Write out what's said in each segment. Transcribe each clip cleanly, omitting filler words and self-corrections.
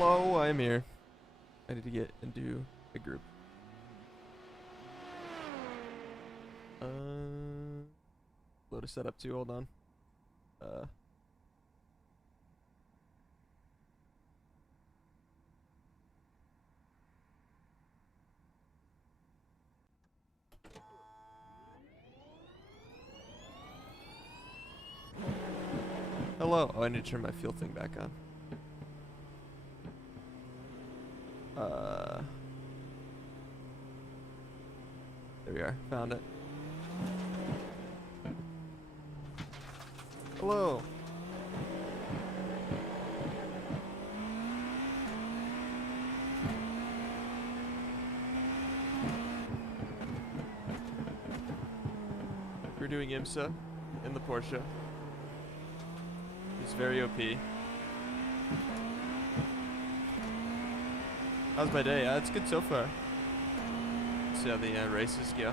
Hello, I'm here. I need to get into a group. Load a setup too, hold on. Hello. Oh, I need to turn my fuel thing back on. There we are. Found it. Hello. We're doing IMSA in the Porsche. It's very OP. How's my day? It's good so far. Let's see how the races go.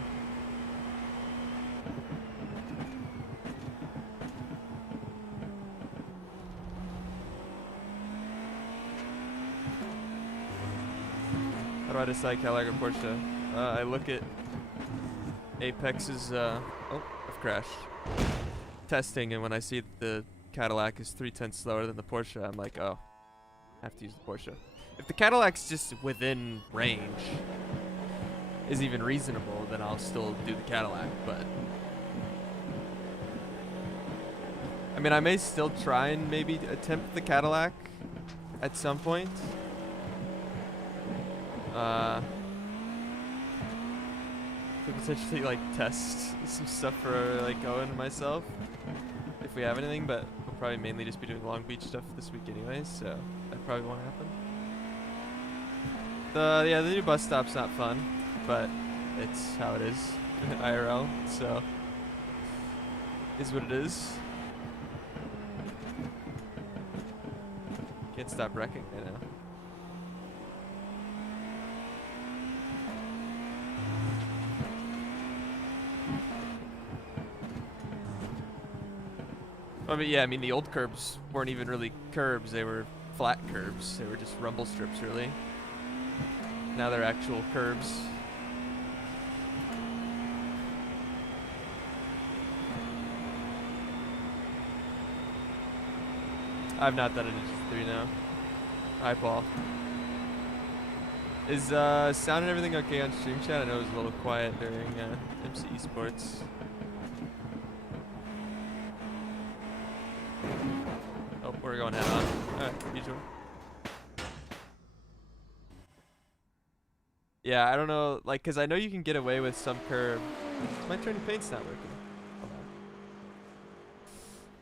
How do I decide Cadillac or Porsche? I look at Apex's, oh, I've crashed. Testing, and when I see the Cadillac is 0.3 slower than the Porsche, I'm like, oh, I have to use the Porsche. If the Cadillac's just within range, is even reasonable, then I'll still do the Cadillac, but I mean, I may still try and maybe attempt the Cadillac at some point. To potentially like test some stuff for like Owen and myself if we have anything, but we'll probably mainly just be doing Long Beach stuff this week anyways, so that probably won't happen. Yeah, the new bus stop's not fun, but it's how it is IRL, so is what it is. Can't stop wrecking right now. I mean, yeah, I mean, the old curbs weren't even really curbs. They were flat curbs. They were just rumble strips, really. Now they're actual curbs. I've not done it in 3 now. Hi, Paul. Is sound and everything okay on stream chat? I know it was a little quiet during IMSA Esports. Oh, we're going head on. Alright, usual. Yeah, I don't know, like, cause I know you can get away with some curb. My turning paint's not working.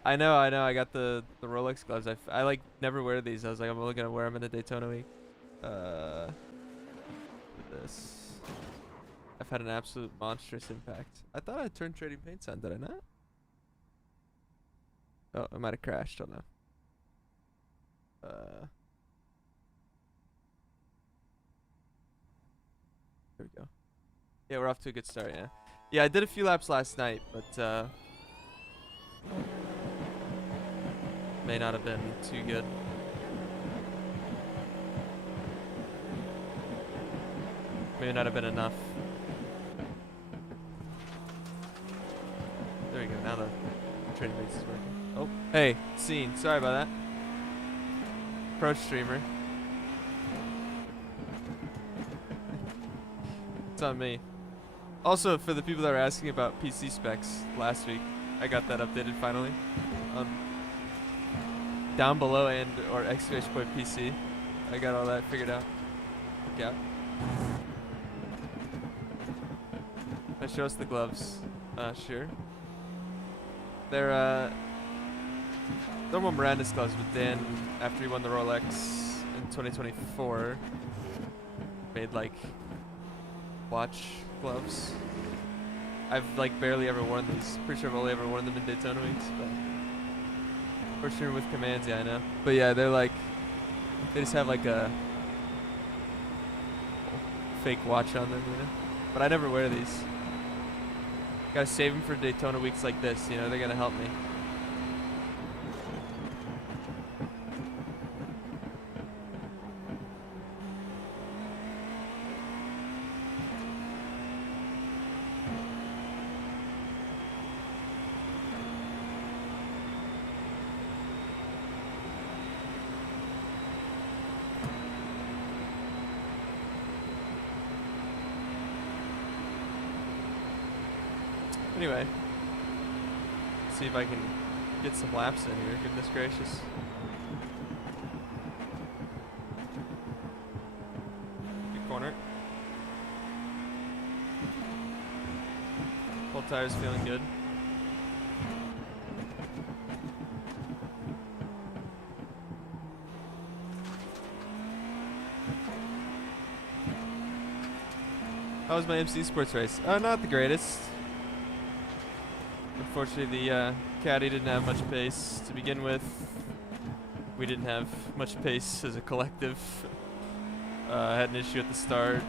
I know. I got the Rolex gloves. I like never wear these. I was like, I'm only gonna wear them in the Daytona week. This. I've had an absolute monstrous impact. I thought I turned trading paints on. Did I not? Oh, I might have crashed. Hold on. There we go. Yeah, we're off to a good start. Yeah. Yeah, I did a few laps last night, but may not have been too good. May not have been enough. There we go. Now the trading base is working. Oh, hey, scene. Sorry about that. Pro streamer. It's on me. Also, for the people that were asking about PC specs last week, I got that updated finally. Down below and or !PC. I got all that figured out. Yeah. Now show us the gloves. Sure. They're normal Miranda's gloves, but Dan, after he won the Rolex in 2024, made like watch gloves. I've like barely ever worn these. Pretty sure I've only ever worn them in Daytona weeks, but for sure with commands, yeah, I know. But yeah, they're like, they just have like a fake watch on them, you know. But I never wear these. Gotta save them for Daytona weeks like this, you know. They're gonna help me. Anyway, see if I can get some laps in here. Goodness gracious. Good corner. Full tires feeling good. How was my MC Sports race? Not the greatest. Unfortunately, the caddy didn't have much pace to begin with. We didn't have much pace as a collective. Had an issue at the start.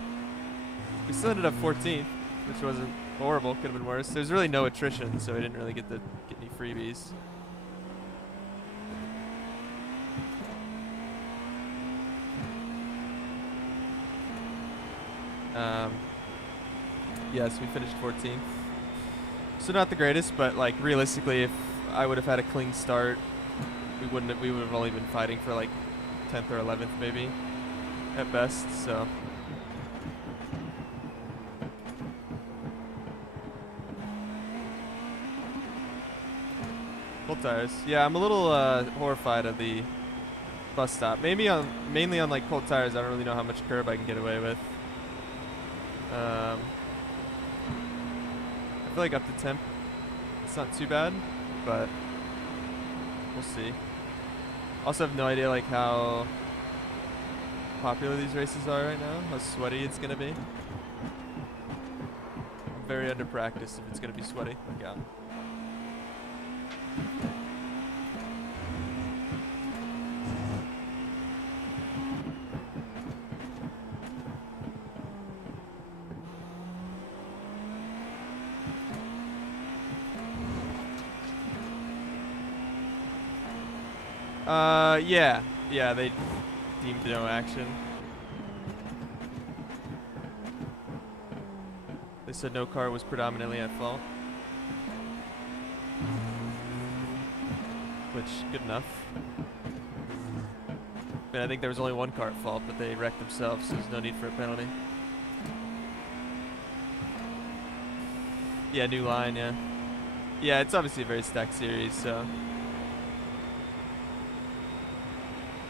We still ended up 14th, which wasn't horrible. Could have been worse. There's really no attrition, so I didn't really get any freebies. Yes, we finished 14th. So not the greatest, but like realistically, if I would have had a clean start, we would have only been fighting for like 10th or 11th maybe at best. So full tires. Yeah, I'm a little horrified of the bus stop. Mainly on like cold tires. I don't really know how much curb I can get away with. I feel like up to temp, it's not too bad, but we'll see. Also have no idea like how popular these races are right now, how sweaty it's gonna be. I'm very under practice if it's gonna be sweaty. Look out. Yeah, they deemed no action. They said no car was predominantly at fault. Which, good enough. I mean, I think there was only one car at fault, but they wrecked themselves, so there's no need for a penalty. Yeah, new line, yeah. Yeah, it's obviously a very stacked series, so...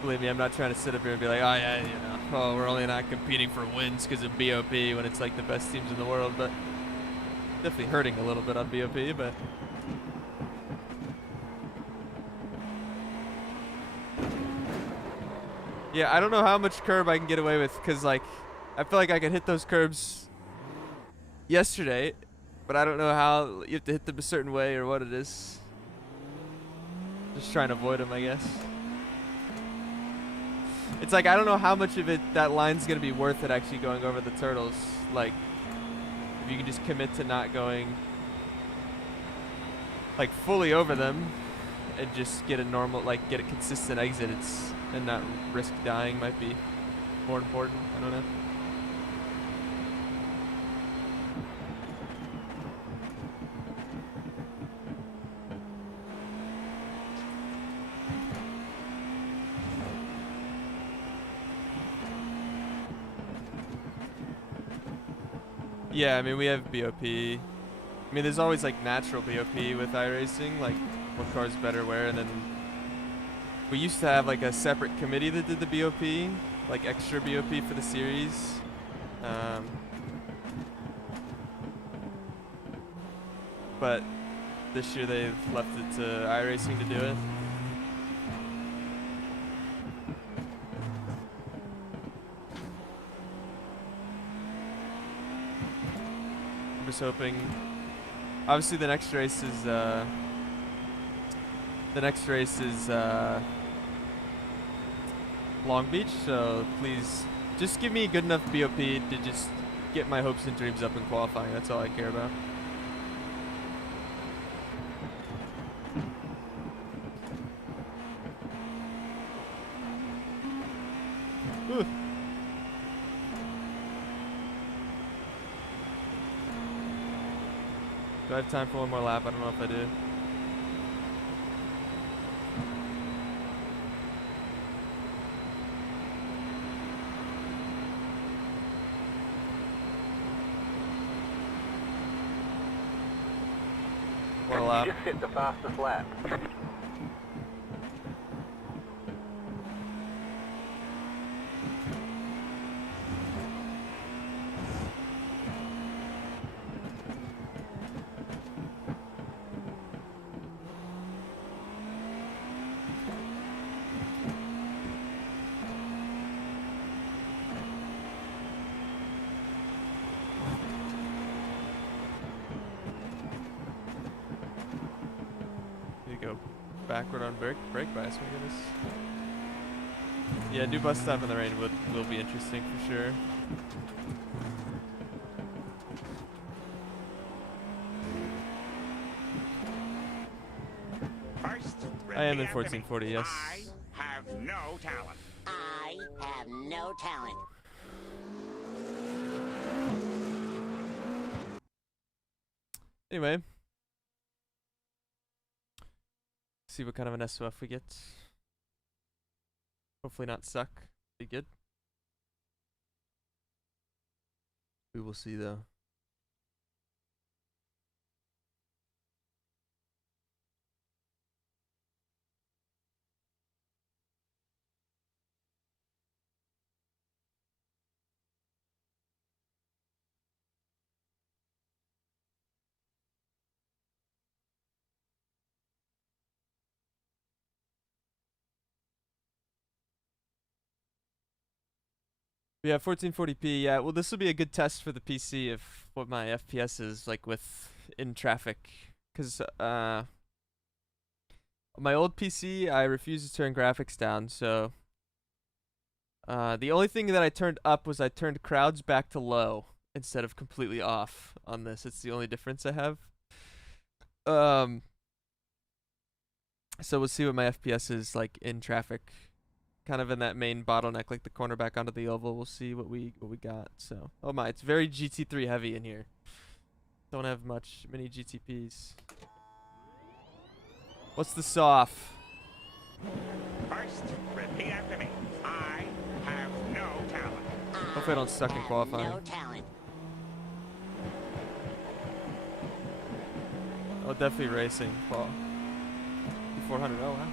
Believe me, I'm not trying to sit up here and be like, oh yeah, you know, oh, we're only not competing for wins because of BOP when it's like the best teams in the world, but definitely hurting a little bit on BOP, but yeah, I don't know how much curb I can get away with because like I feel like I could hit those curbs yesterday, but I don't know how you have to hit them a certain way or what it is. Just trying to avoid them, I guess. It's like, I don't know how much of it that line's going to be worth it actually going over the turtles. Like, if you can just commit to not going, like, fully over them and just get a normal, like, get a consistent exit and not risk dying might be more important. I don't know. Yeah, I mean, we have BOP. I mean, there's always, like, natural BOP with iRacing, like, what car's better where, and then we used to have, like, a separate committee that did the BOP, like, extra BOP for the series. But this year they've left it to iRacing to do it. I'm just hoping. Obviously, the next race is Long Beach. So please, just give me good enough BOP to just get my hopes and dreams up in qualifying. That's all I care about. Ooh. Do I have time for one more lap? I don't know if I do. lap. You just hit the fastest lap. Go backward on brake bias, my goodness. Yeah, new bus stop in the rain will be interesting for sure. First, I am in repeat after me. 1440, yes. I have no talent. I have no talent. Anyway. See what kind of an SOF we get. Hopefully not suck. Be good. We will see though. Yeah, 1440p. Yeah, well, this will be a good test for the PC of what my FPS is like with in traffic, because my old PC I refused to turn graphics down, so the only thing that I turned up was I turned crowds back to low instead of completely off on this. It's the only difference I have. So we'll see what my FPS is like in traffic. Kind of in that main bottleneck, like the corner back onto the oval. We'll see what we got. So, oh my, it's very GT3 heavy in here. Don't have many GTPs. What's the soft? First, repeat after me. I have no talent. Hopefully I don't suck in qualifying. No talent. Oh, definitely racing. Well, 400. Oh wow.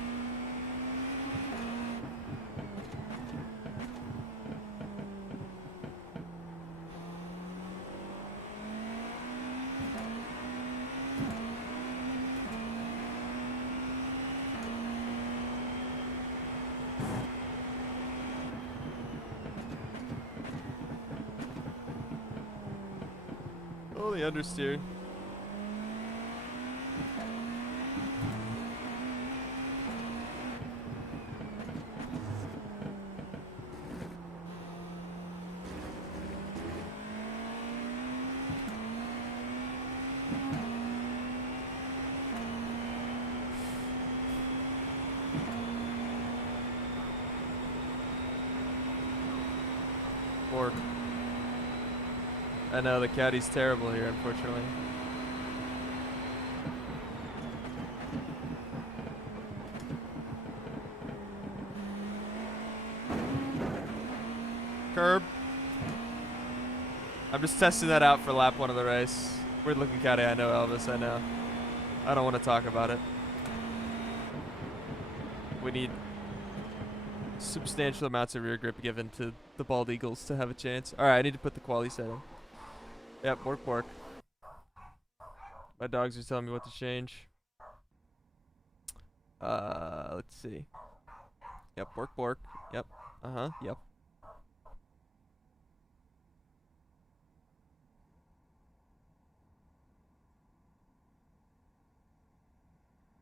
Oh, the understeer. Bork. I know, the caddy's terrible here, unfortunately. Curb. I'm just testing that out for lap 1 of the race. Weird looking caddy, I know, Elvis, I know. I don't want to talk about it. We need substantial amounts of rear grip given to the bald eagles to have a chance. Alright, I need to put the quality setting. Yep, bork. My dogs are telling me what to change. Let's see. Yep, bork. Yep. Yep.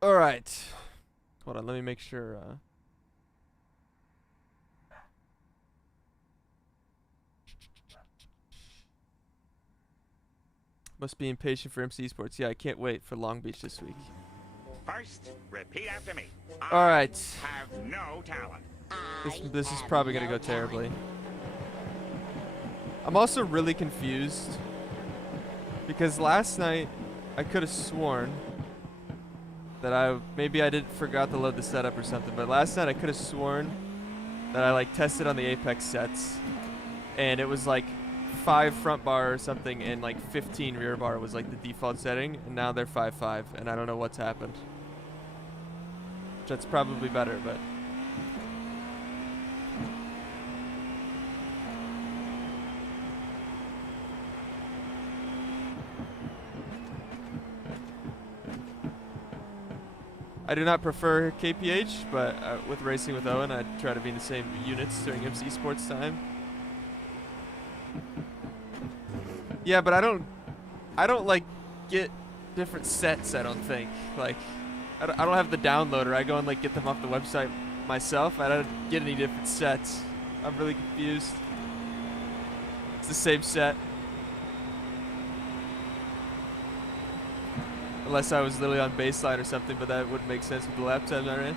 Alright. Hold on, let me make sure, Must be impatient for MC Sports. Yeah, I can't wait for Long Beach this week. First, repeat after me. All right. Have no talent. This is probably gonna go terribly. I'm also really confused because last night I could have sworn that maybe I forgot to load the setup or something, but last night I could have sworn that I like tested on the Apex sets and it was like 5 front bar or something, and like 15 rear bar was like the default setting, and now they're 5.5, and I don't know what's happened. That's probably better, but I do not prefer KPH, but with racing with Owen, I try to be in the same units during MC Sports time. Yeah, but I don't like get different sets. I don't think like I don't have the downloader. I go and like get them off the website myself. I don't get any different sets. I'm really confused. It's the same set. Unless I was literally on baseline or something, but that wouldn't make sense with the lap times I ran.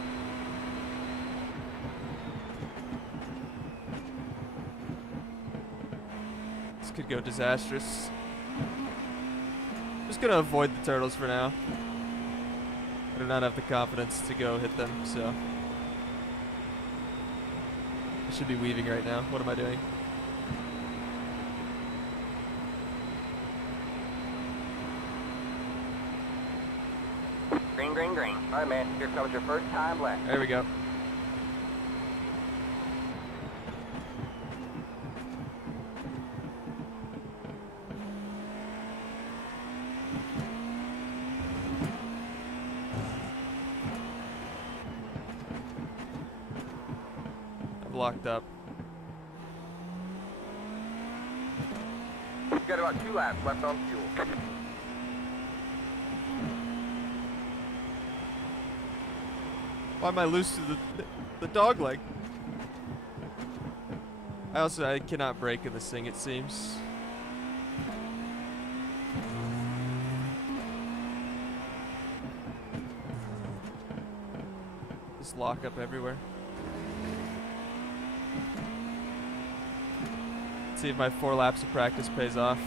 This could go disastrous. I'm just gonna avoid the turtles for now. I do not have the confidence to go hit them, so. I should be weaving right now. What am I doing? Green, green, green. All right, man. Here comes your first time lap. There we go. I'm locked up. You've got about 2 laps left on fuel. Why am I loose to the dog leg? I cannot brake in this thing, it seems. Just lock up everywhere. Let's see if my 4 laps of practice pays off.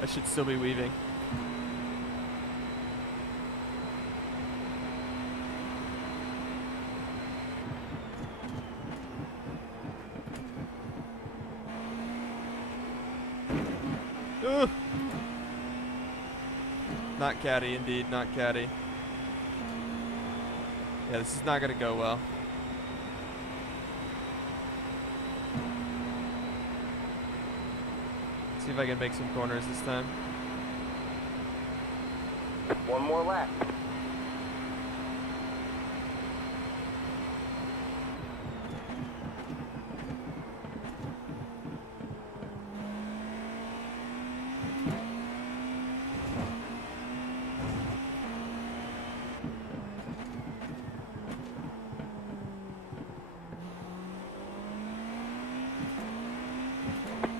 I should still be weaving. Ugh. Not caddy, indeed, not caddy. Yeah, this is not gonna go well. See if I can make some corners this time. 1 more lap.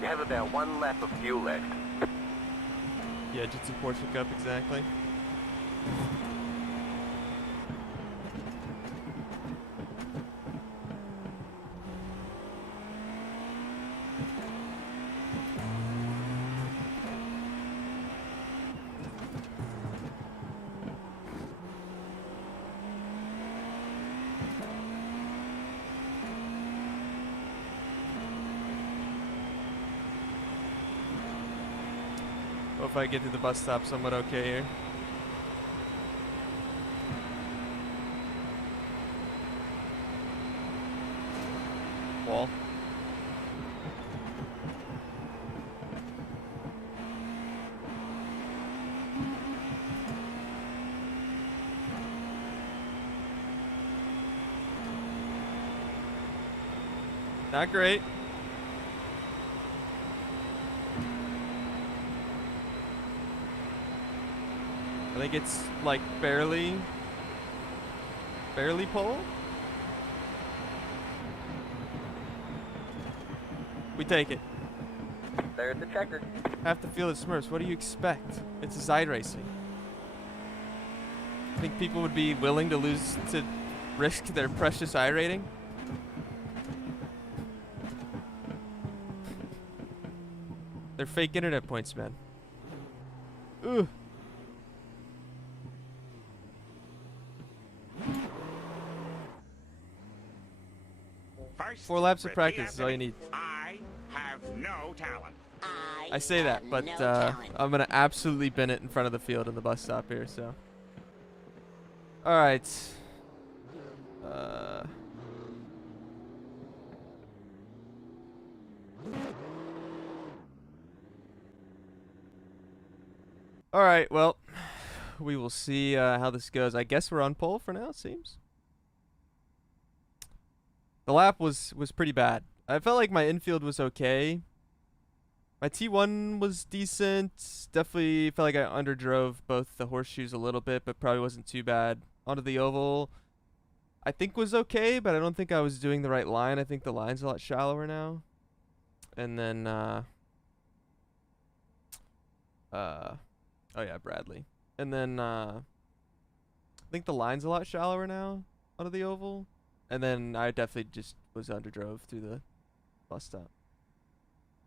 You have about 1 lap of fuel left. Yeah, Jitsu Porsche Cup, exactly. Well, if I get to the bus stop somewhat okay here. Wall. Not great. I think it's like barely pole. We take it. There's the checker. Half the field is Smurfs. What do you expect? It's a side racing. I think people would be willing to risk their precious I rating. They're fake internet points, man. Ugh. First, 4 laps of repeat practice is after all you me. need. I have no talent. I say that, have but no talent. I'm gonna absolutely bin it in front of the field in the bus stop here. So, all right. All right. Well, we will see how this goes. I guess we're on pole for now. It seems. The lap was pretty bad. I felt like my infield was okay. My T1 was decent. Definitely felt like I underdrove both the horseshoes a little bit, but probably wasn't too bad. Onto the oval, I think was okay, but I don't think I was doing the right line. I think the line's a lot shallower now. And then, oh yeah, Bradley. And then, I think the line's a lot shallower now onto the oval. And then I definitely just was underdrove through the bus stop.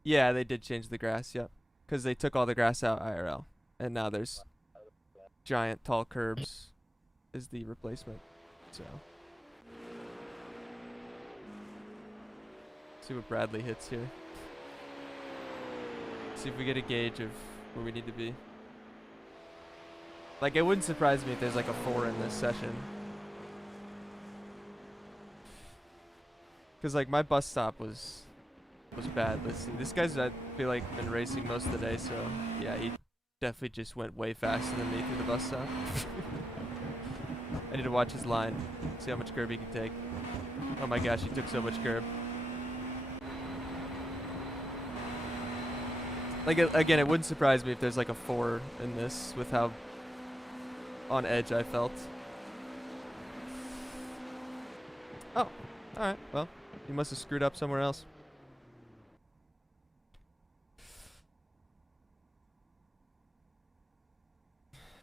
Yeah, they did change the grass, yep. Because they took all the grass out IRL. And now there's giant tall curbs is the replacement. So. See what Bradley hits here. See if we get a gauge of where we need to be. Like, it wouldn't surprise me if there's like a 4 in this session. Because like my bus stop was bad. Let's see. This guy's, I feel like, been racing most of the day, so yeah, he definitely just went way faster than me through the bus stop. I need to watch his line, see how much curb he can take. Oh my gosh, he took so much curb. Like, again, it wouldn't surprise me if there's like a 4 in this with how on edge I felt. Oh, alright, well, he must have screwed up somewhere else.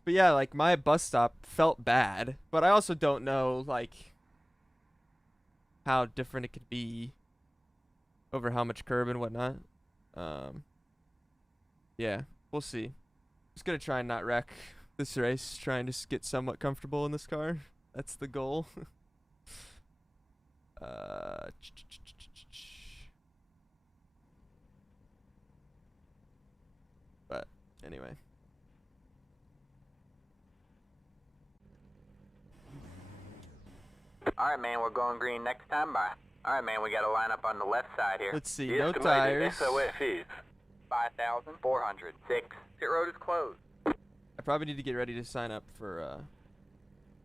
But yeah, like, my bus stop felt bad, but I also don't know, like, how different it could be over how much curb and whatnot. Yeah, we'll see. Just gonna try and not wreck this race, trying to get somewhat comfortable in this car. That's the goal. But anyway. Alright, man, we're going green next time. Bye. Alright, man, we got to line up on the left side here. Let's see, The no estimated tires. SOS is 5,406. Pit road is closed. I probably need to get ready to sign up for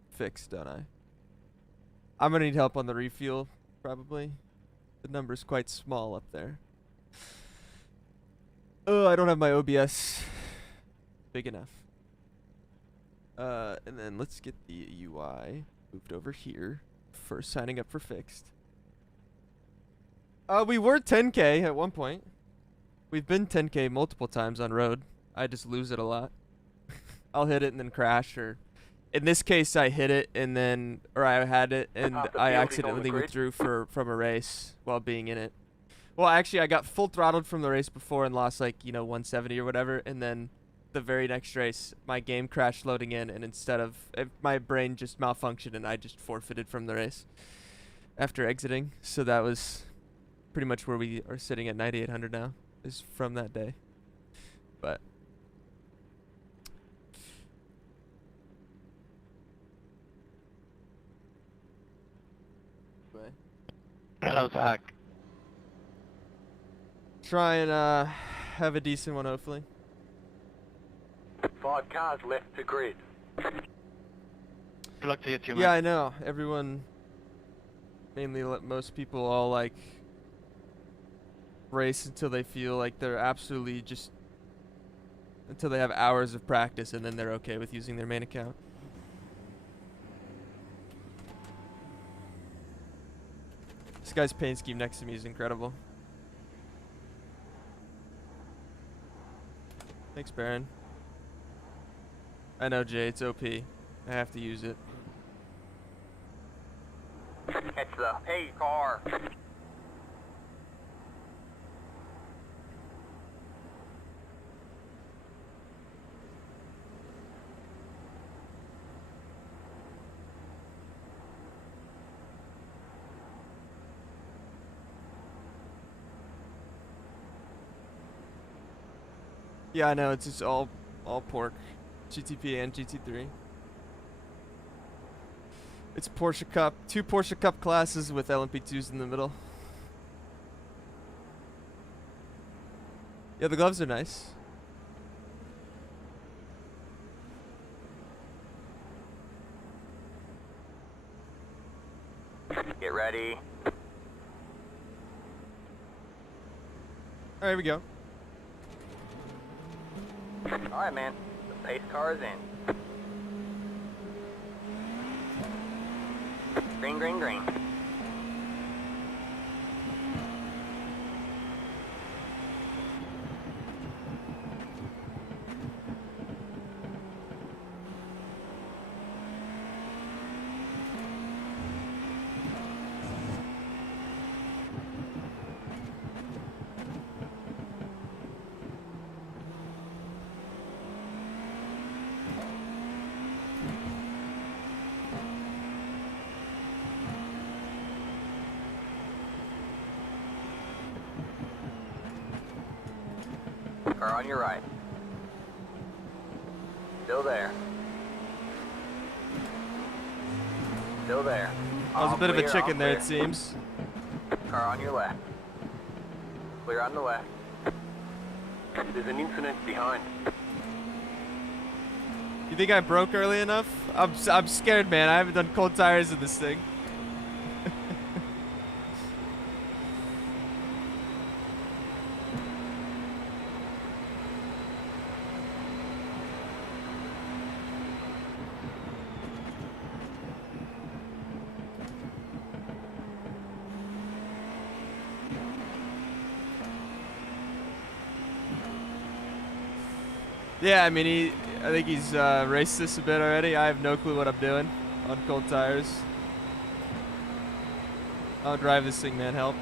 fixed, don't I? I'm gonna need help on the refuel, probably. The number's quite small up there. Oh, I don't have my OBS big enough. And then let's get the UI moved over here for signing up for fixed. We were 10K at one point. We've been 10K multiple times on road. I just lose it a lot. I'll hit it and then crash, or in this case I hit it and then, or I had it and I accidentally withdrew from a race while being in it. Well, actually I got full throttled from the race before and lost, like, 170 or whatever, and then the very next race my game crashed loading in, and instead of, my brain just malfunctioned and I just forfeited from the race after exiting. So that was pretty much where we are sitting at 9,800 now, is from that day. But Hello, Zach. try and have a decent one, hopefully. 5 cars left to grid. Good luck to you too, Yeah, man. I know. Everyone, mainly most people, all like race until they feel like they're absolutely just, until they have hours of practice, and then they're okay with using their main account. This guy's paint scheme next to me is incredible. Thanks, Baron. I know, Jay, it's OP. I have to use it. It's the hay car. Yeah, I know, it's just all pork. GTP and GT3. It's Porsche Cup. 2 Porsche Cup classes with LMP2s in the middle. Yeah, the gloves are nice. Get ready. Alright, here we go. Alright, man. The pace car is in. Green, green, green. Car on your right. Still there. Still there. I was a All bit of a clear, chicken all there, it clear. seems. Car on your left. Clear on the left. There's an incident behind. You think I broke early enough? I'm scared, man. I haven't done cold tires in this thing. Yeah, I mean, I think he's raced this a bit already. I have no clue what I'm doing on cold tires. I'll drive this thing, man. Help.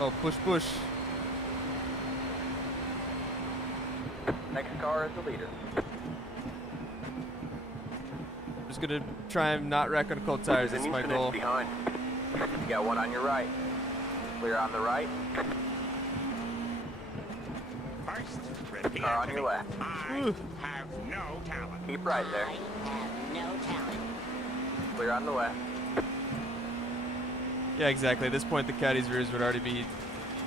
Oh, push, push. Next car is the leader. I'm just gonna try and not wreck on cold tires. There's That's an my incident goal. behind. You got one on your right. Clear on the right. First, repeat Car on after your me. left. I have no talent. Keep right there. I have no talent. Clear on the left. Yeah, exactly. At this point, the caddy's rears would already be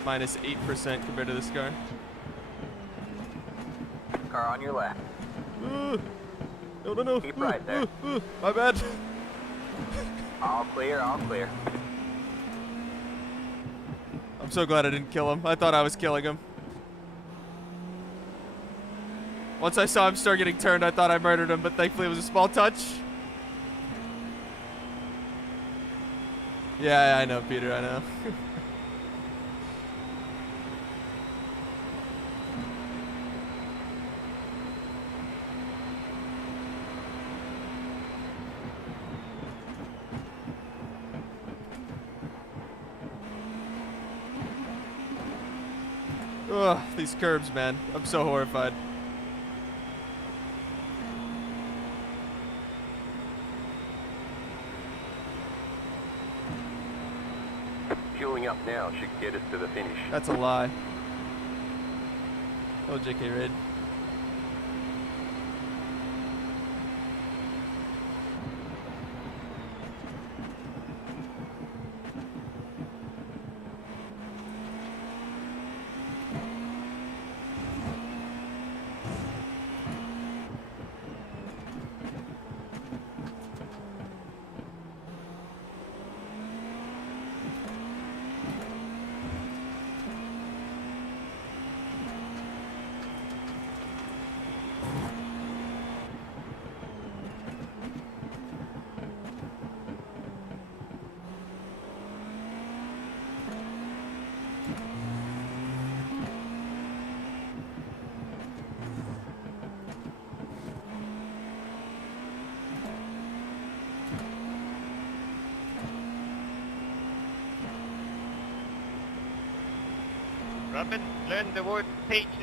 minus 8% compared to this car. Car on your left. No, no, no. Keep right there. My bad. All clear, all clear. I'm so glad I didn't kill him. I thought I was killing him. Once I saw him start getting turned, I thought I murdered him, but thankfully it was a small touch. Yeah, I know, Peter, I know. Ugh, these curbs, man. I'm so horrified. Fueling up now should get us to the finish. That's a lie. Oh, JK Raid. Robin, learn the word patience.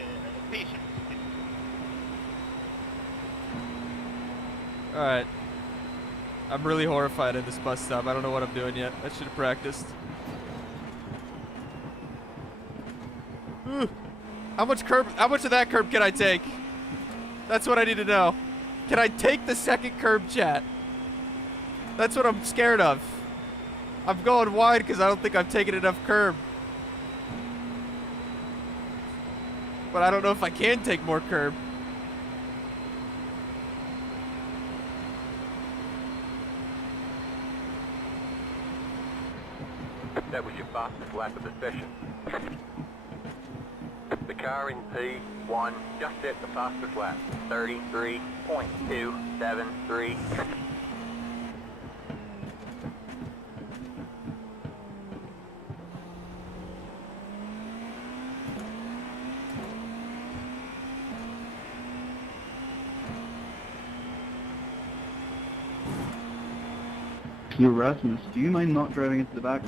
Alright. I'm really horrified in this bus stop. I don't know what I'm doing yet. I should have practiced. Ooh. How much of that curb can I take? That's what I need to know. Can I take the second curb, chat? That's what I'm scared of. I'm going wide because I don't think I've taken enough curb. But I don't know if I can take more curb. That was your fastest lap of the session. The car in P1 just set the fastest lap, 33.273. Yo, Rasmus, do you mind not driving into the back?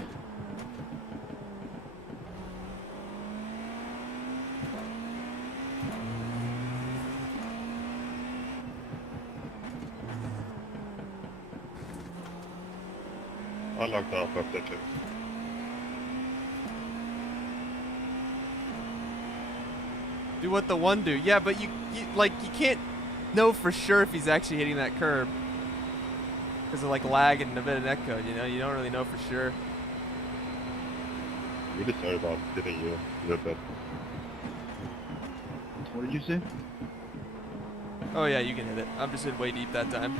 I locked off after two. Do what the one do. Yeah, but you can't know for sure if he's actually hitting that curb. Because of like lag and a bit of netcode, you know? You don't really know for sure. Really sorry about hitting you a little bit. What did you say? Oh yeah, you can hit it. I'm just in way deep that time.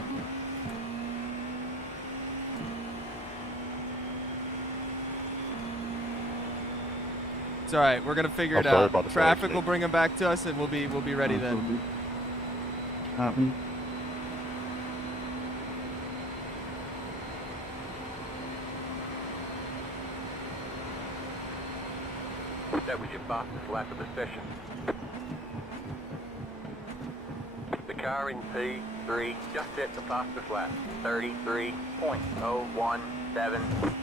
It's alright, we're gonna figure it out. Traffic will bring him back to us and we'll be ready then. Happen. That was your fastest lap of the session. The car in P3 just set the fastest lap, 33.017.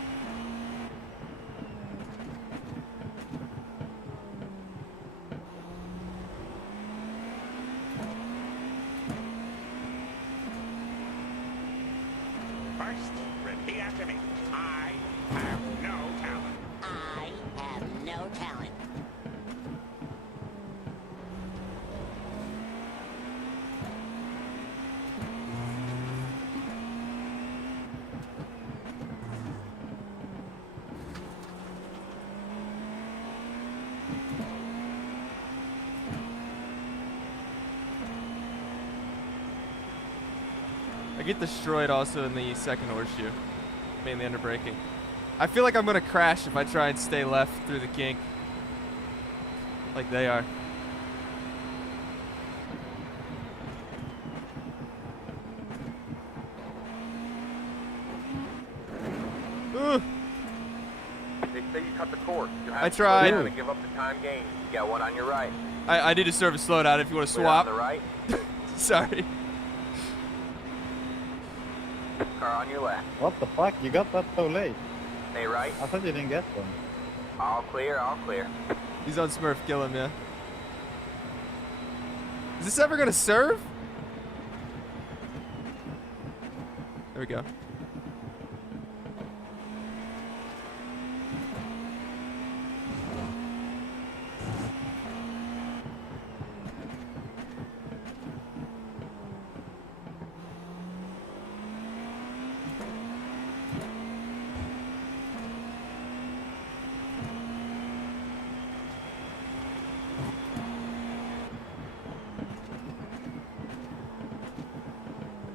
First, repeat after me. I have no talent. I have no talent. I get destroyed also in the second horseshoe, mainly under braking. I feel like I'm gonna crash if I try and stay left through the kink, like they are. Ooh. They say you cut the course. You have I to slow down tried. and give up the time gain. You got one on your right. I need to serve a slowdown if you want to Clear on swap. the right. Sorry. Car on your left. What the fuck? You got that so late. Stay right. I thought you didn't get one. All clear, all clear. He's on Smurf, kill him, yeah. Is this ever gonna serve? There we go.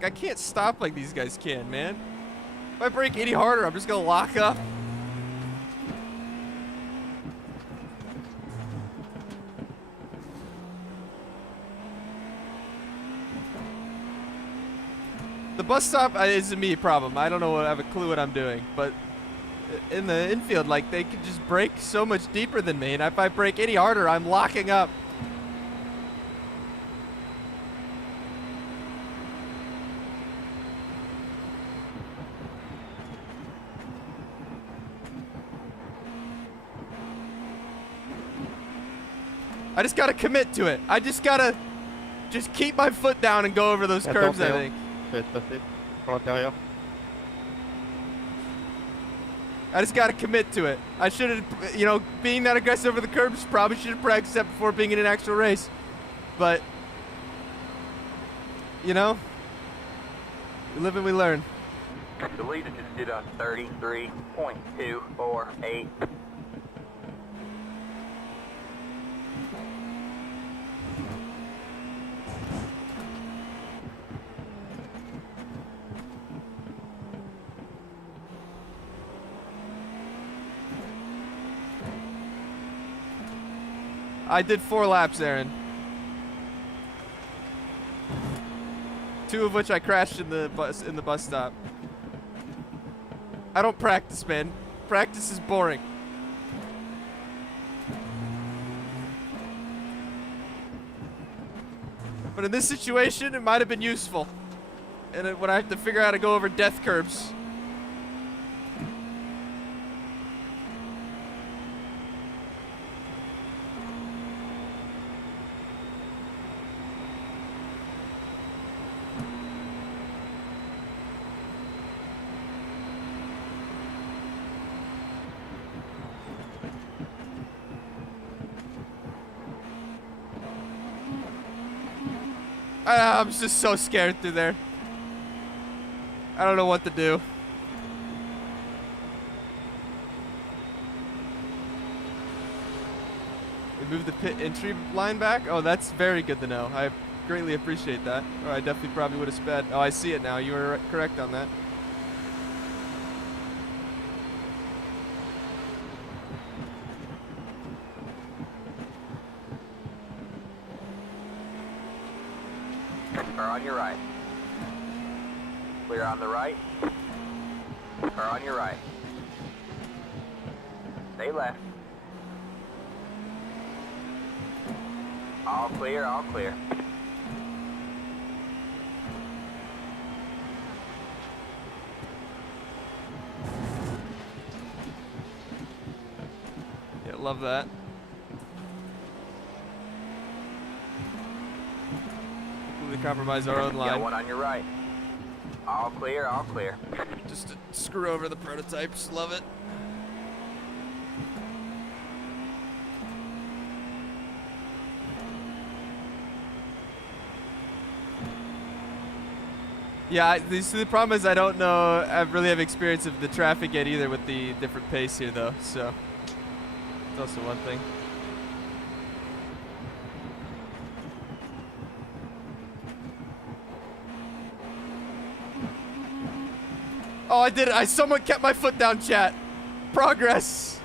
I can't stop like these guys can, man. If I brake any harder, I'm just gonna lock up. The bus stop isn't me a problem. I don't know. I have a clue what I'm doing, but in the infield, like they can just brake so much deeper than me, and if I brake any harder, I'm locking up. I just gotta commit to it. I just gotta keep my foot down and go over those curves, I think. I just gotta commit to it. I should have, you know, being that aggressive over the curbs, probably should have practiced that before being in an actual race. But, you know, we live and we learn. The leader just did a 33.248. I did 4 laps, Aaron. 2 of which I crashed in the bus stop. I don't practice, man. Practice is boring. But in this situation, it might have been useful. And when I have to figure out how to go over death curbs. I'm just so scared through there. I don't know what to do. We moved the pit entry line back? Oh, that's very good to know. I greatly appreciate that. Or I definitely probably would have sped. Oh, I see it now. You were correct on that. Car on your right. Clear on the right. Car on your right. Stay left. All clear, all clear. Yeah, love that. Completely compromise our own line. Got one on your right. All clear, all clear. Just to screw over the prototypes. Love it. Yeah, the problem is I don't know. I really have experience of the traffic yet either with the different pace here though. So it's also one thing. Oh, I did it. I somewhat kept my foot down, chat. Progress.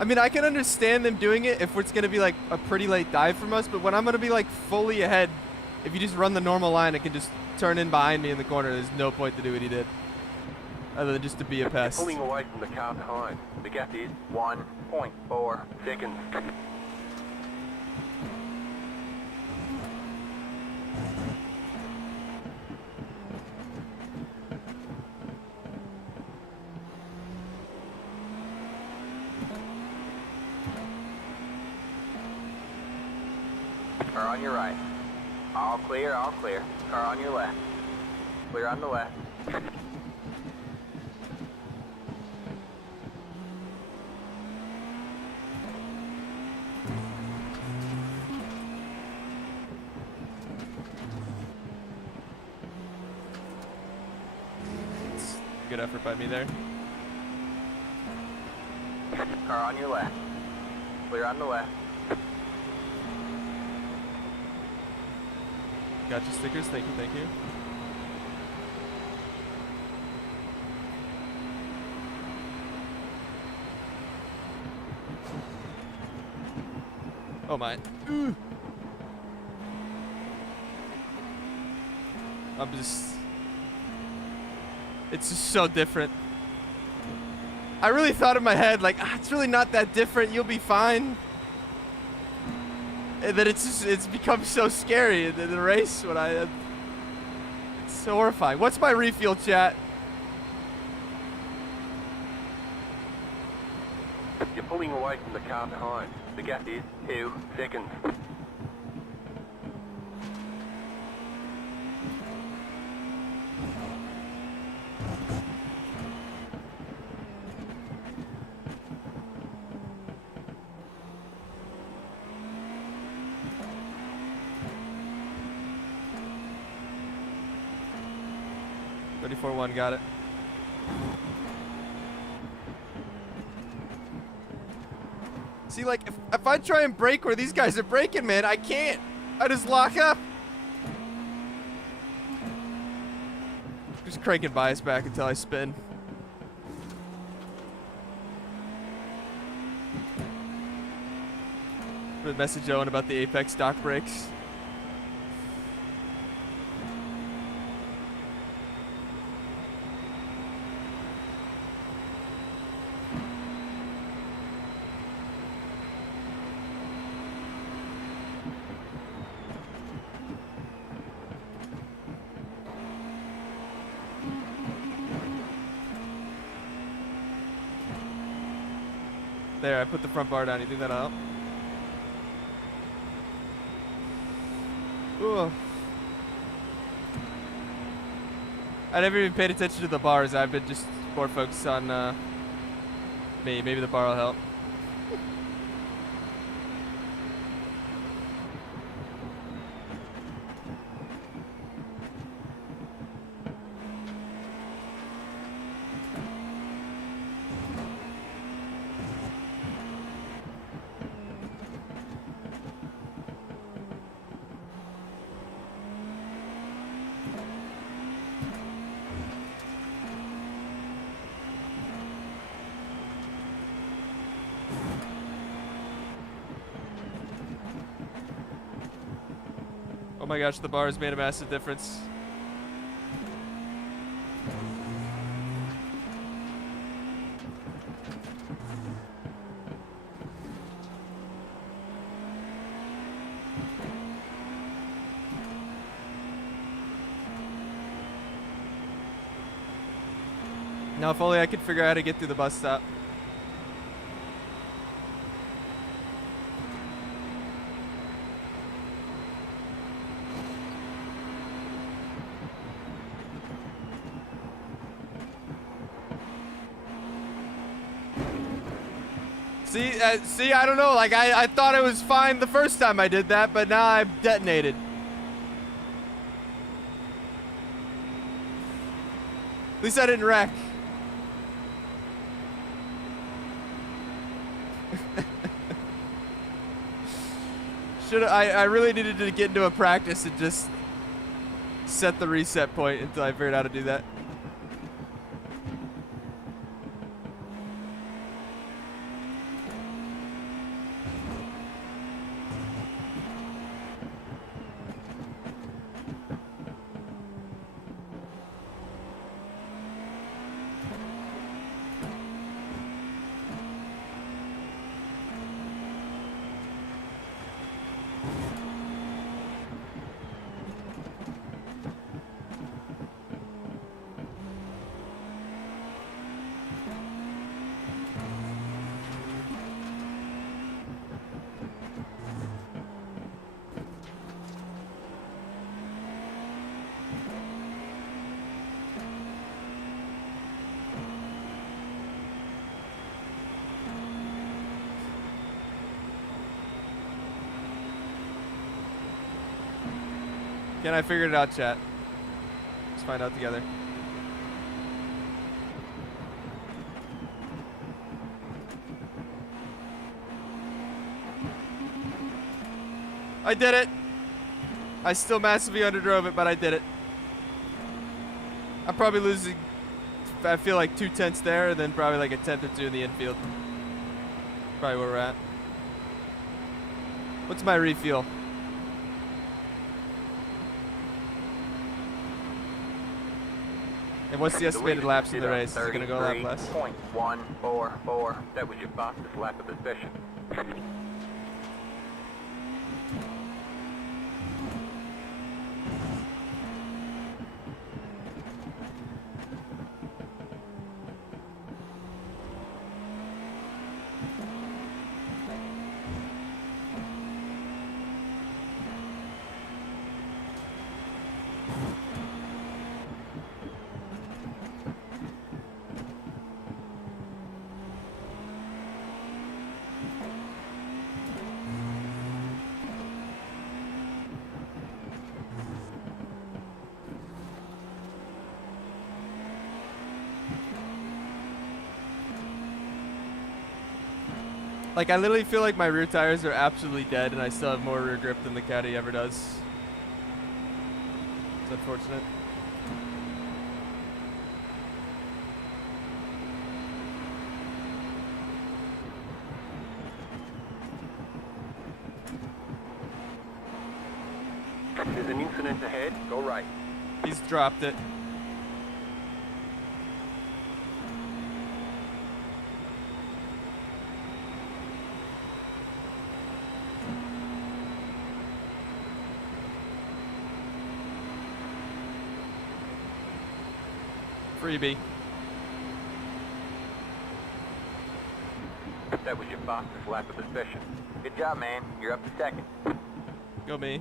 I mean, I can understand them doing it if it's going to be like a pretty late dive from us, but when I'm going to be like fully ahead, if you just run the normal line, it can just turn in behind me in the corner. There's no point to do what he did. Other than just to be a pest. Pulling away from the car behind. The gap is 1.4 seconds. Car on your right. All clear, all clear. Car on your left. Clear on the left. It's a good effort by me there. Car on your left. Clear on the left. Gotcha stickers. Thank you, thank you. Oh my. Ooh. It's just so different. I really thought in my head, like, it's really not that different. You'll be fine. And then it's become so scary in the race when it's so horrifying. What's my refuel, chat? You're pulling away from the car behind. The gap is 2 seconds. 34-1, got it. See, like, if I try and brake where these guys are braking, man, I can't. I just lock up. Just cranking bias back until I spin. I'm gonna message Owen about the Apex stock brakes. There, I put the front bar down. You think that'll help? Ooh. I never even paid attention to the bars. I've been just more focused on me. Maybe the bar will help. Oh my gosh, the bar has made a massive difference. Now if only I could figure out how to get through the bus stop. See, I don't know, like, I thought it was fine the first time I did that, but now I've detonated. At least I didn't wreck. I really needed to get into a practice and just set the reset point until I figured out how to do that. Can I figure it out, chat? Let's find out together. I did it. I still massively underdrove it, but I did it. I'm probably losing, I feel like 2/10 there, and then probably like a 10th or 2 in the infield. Probably where we're at. What's my refuel? And what's the estimated laps in the race? Is it going to go a lap less? 33.144. That was your fastest lap of the session. Like, I literally feel like my rear tires are absolutely dead, and I still have more rear grip than the Caddy ever does. It's unfortunate. There's an incident ahead. Go right. He's dropped it. Freebie. That was your fastest lap of the session. Good job, man. You're up to second. Go me.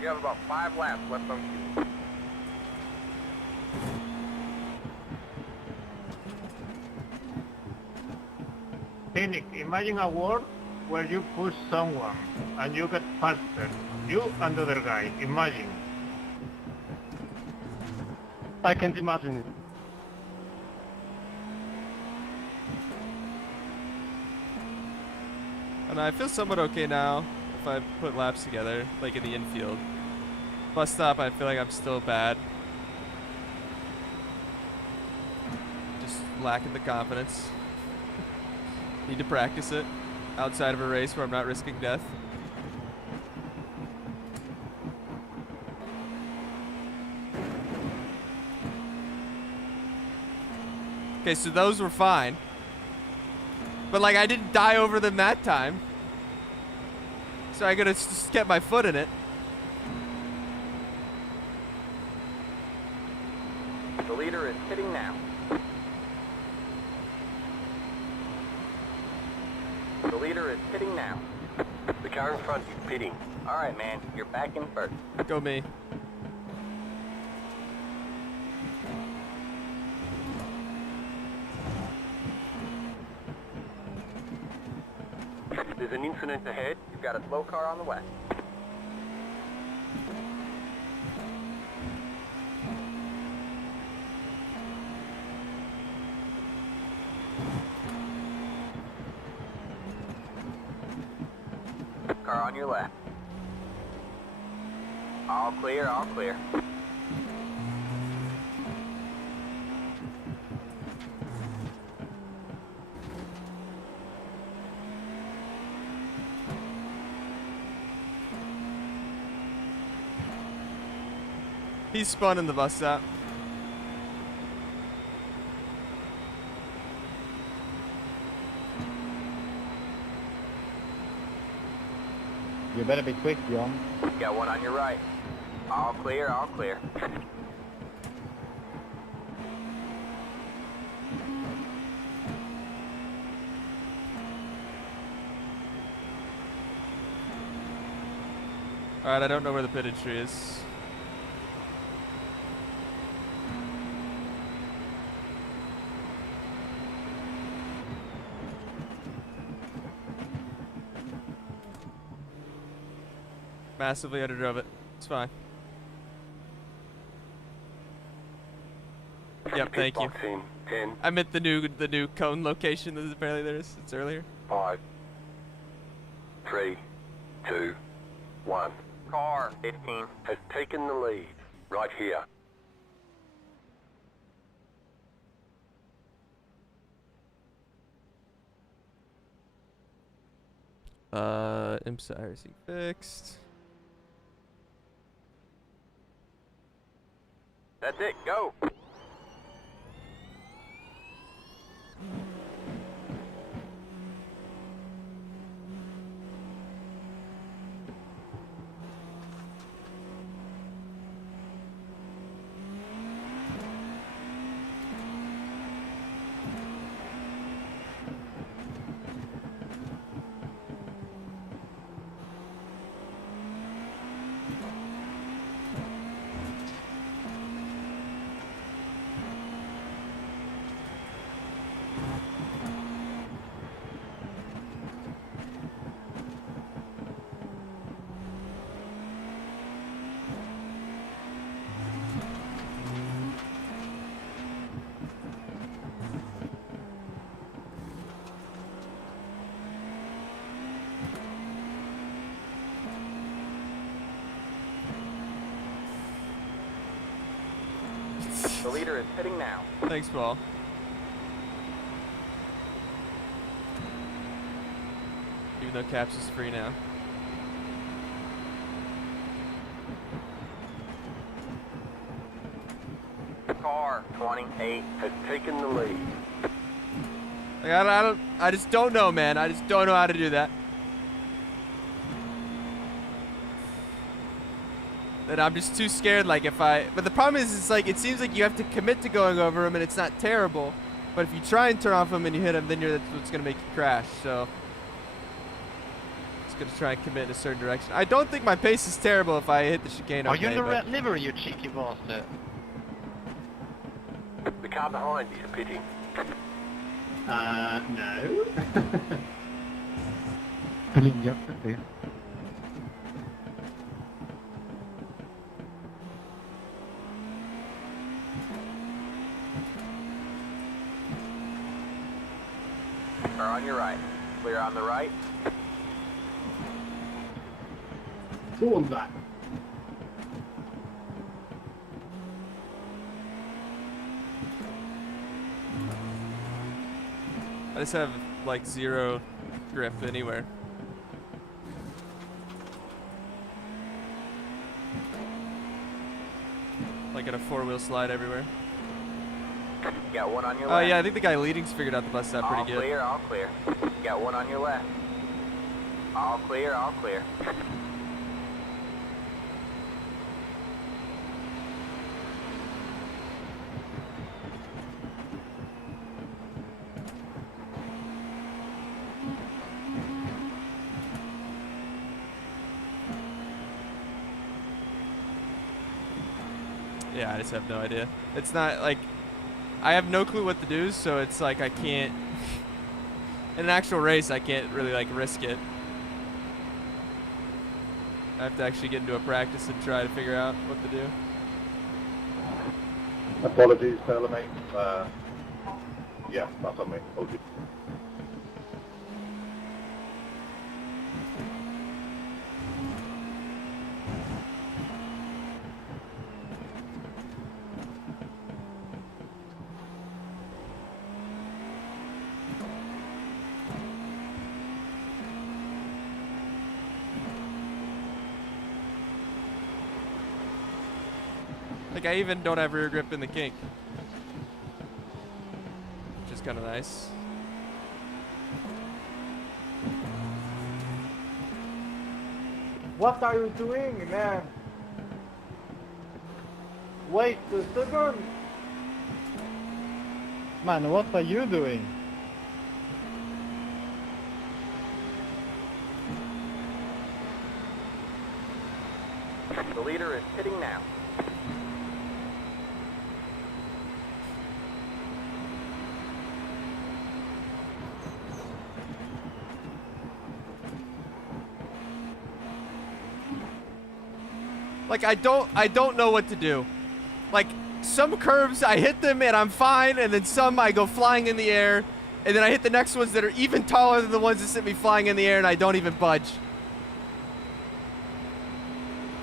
You have about 5 laps left on cue. Phoenix, imagine a world where you push someone and you get faster. You and the other guy. Imagine. I can't imagine it. And I feel somewhat okay now if I put laps together, like in the infield. Bus stop, I feel like I'm still bad. Just lacking the confidence. Need to practice it outside of a race where I'm not risking death. Okay, so those were fine. But like, I didn't die over them that time. So I gotta just get my foot in it. The leader is pitting now. The leader is pitting now. The car in front is pitting. All right, man. You're back in first. Go me. There's an incident ahead. You've got a slow car on the way. Car on your left. All clear, all clear. He spun in the bus stop. You better be quick, John. Got one on your right. All clear, all clear. Alright, I don't know where the pitted tree is. Massively underdrove it. It's fine. Yep, thank you. In 10, I meant the new cone location that apparently there is. It's earlier. 5, 3, 2, 1. Car 15 has taken the lead right here. IMSA IRC fixed. That's it, go. The leader is pitting now. Thanks, Paul. Even though Caps is free now. Car 28 has taken the lead. Like, I just don't know, man. I just don't know how to do that. And I'm just too scared, like, but the problem is, it's like, it seems like you have to commit to going over them, and it's not terrible. But if you try and turn off them and you hit them, then that's what's going to make you crash, so. Just going to try and commit in a certain direction. I don't think my pace is terrible if I hit the chicane. Are you in the red livery, you cheeky bastard? The car behind you is pitting. No. Car on your right. Clear on the right. Go on back. I just have, like, zero grip anywhere. Like in a four-wheel slide everywhere. Got one on your Oh left. yeah, I think the guy leading's figured out the bus stop pretty good. All clear. Got one on your left. All clear, all clear. Yeah, I just have no idea. It's not like I have no clue what to do, so it's like I can't in an actual race I can't really like risk it. I have to actually get into a practice and try to figure out what to do. Apologies, mate. Yeah, that's on me. Okay. Like I even don't have rear grip in the kink, which is kind of nice. What are you doing, man? Wait a second. Man, what are you doing? The leader is pitting now. Like I don't know what to do. Like some curves I hit them and I'm fine, and then some I go flying in the air, and then I hit the next ones that are even taller than the ones that sent me flying in the air, and I don't even budge.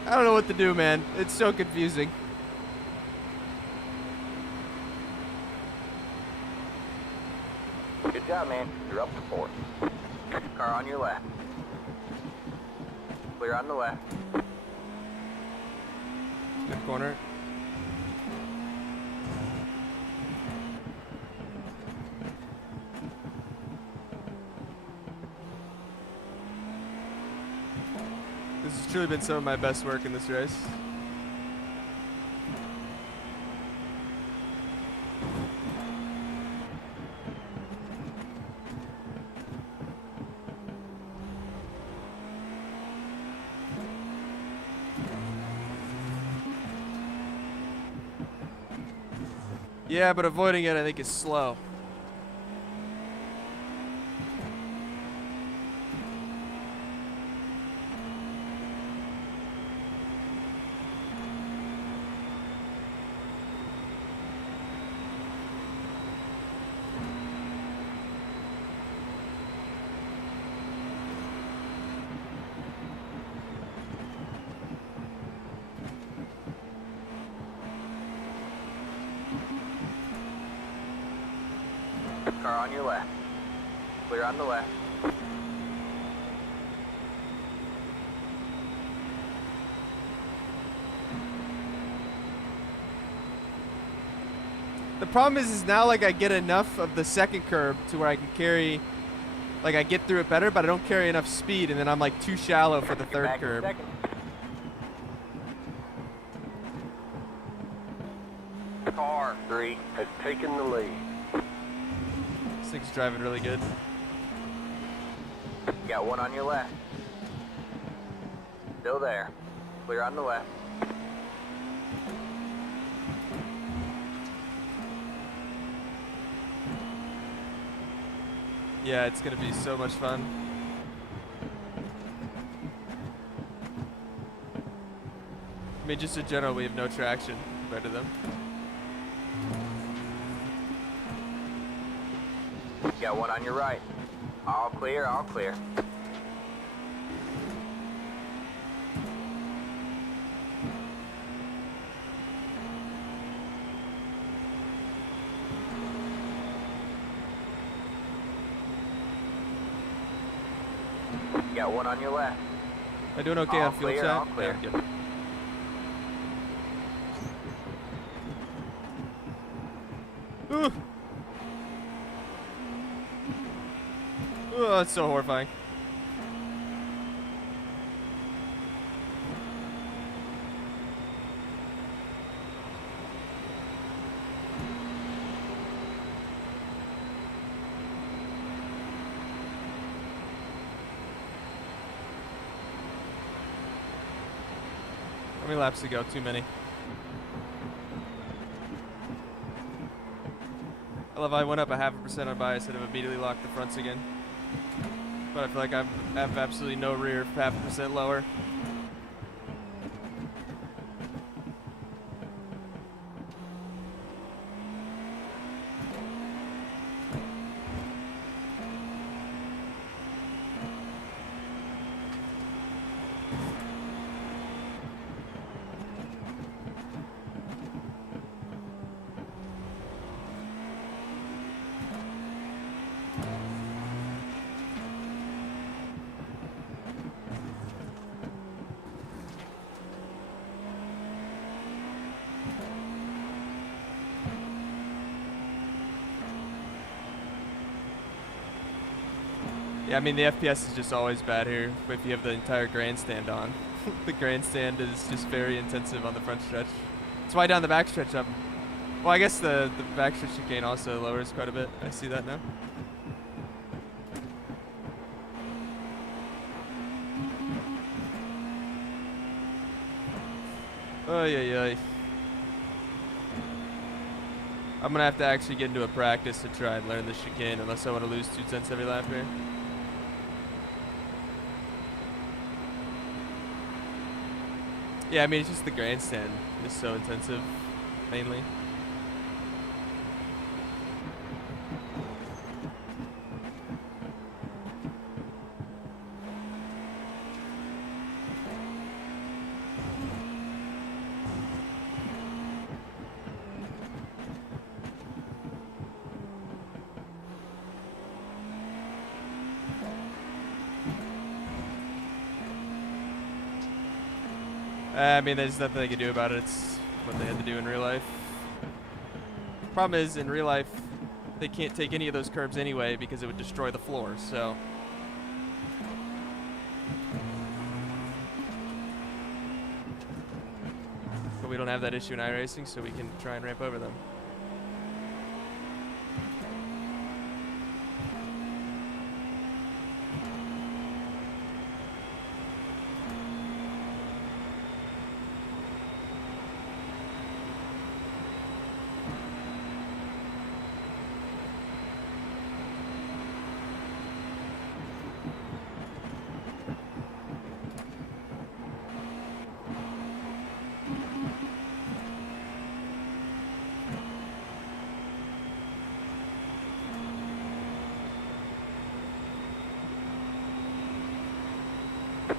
I don't know what to do, man. It's so confusing. Good job, man. You're up to fourth. Car on your left. Clear on the left. Good corner. This has truly been some of my best work in this race. Yeah, but avoiding it I think is slow. Car on your left. Clear on the left. The problem is now like I get enough of the second curb to where I can carry, like I get through it better, but I don't carry enough speed, and then I'm like too shallow for the Get third back in curb. second. Car 3 has taken the lead. This thing's driving really good. Got one on your left. Still there. Clear on the left. Yeah, it's gonna be so much fun. I mean, just in general, we have no traction compared to them. Got one on your right. All clear, all clear. Got one on your left. Am I doing okay All on fuel clear, chat? all clear. Yeah, good. Ooh. Oh, that's so horrifying. How many laps to go? Too many. I love I went up a 0.5% on bias and have immediately locked the fronts again. But I feel like I have absolutely no rear, 0.5% lower. Yeah, I mean, the FPS is just always bad here if you have the entire grandstand on. The grandstand is just very intensive on the front stretch. That's why down the back stretch well, I guess the back stretch chicane also lowers quite a bit. I see that now. Oh, yeah. I'm gonna have to actually get into a practice to try and learn the chicane unless I want to lose 2 tenths every lap here. Yeah, I mean, it's just the grandstand is so intensive, mainly. I mean, there's nothing they can do about it. It's what they had to do in real life. Problem is, in real life, they can't take any of those curbs anyway because it would destroy the floor, so. But we don't have that issue in iRacing, so we can try and ramp over them.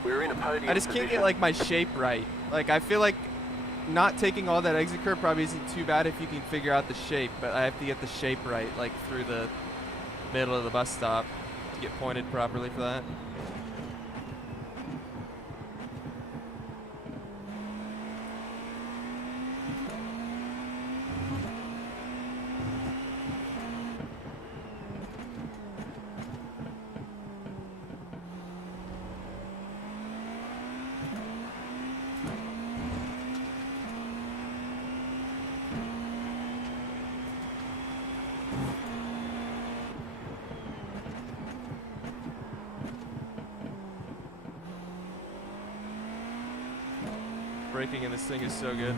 We're in a podium I just can't position. get like my shape right. Like I feel like not taking all that exit curve probably isn't too bad if you can figure out the shape, but I have to get the shape right like through the middle of the bus stop to get pointed properly for that. Braking in this thing is so good.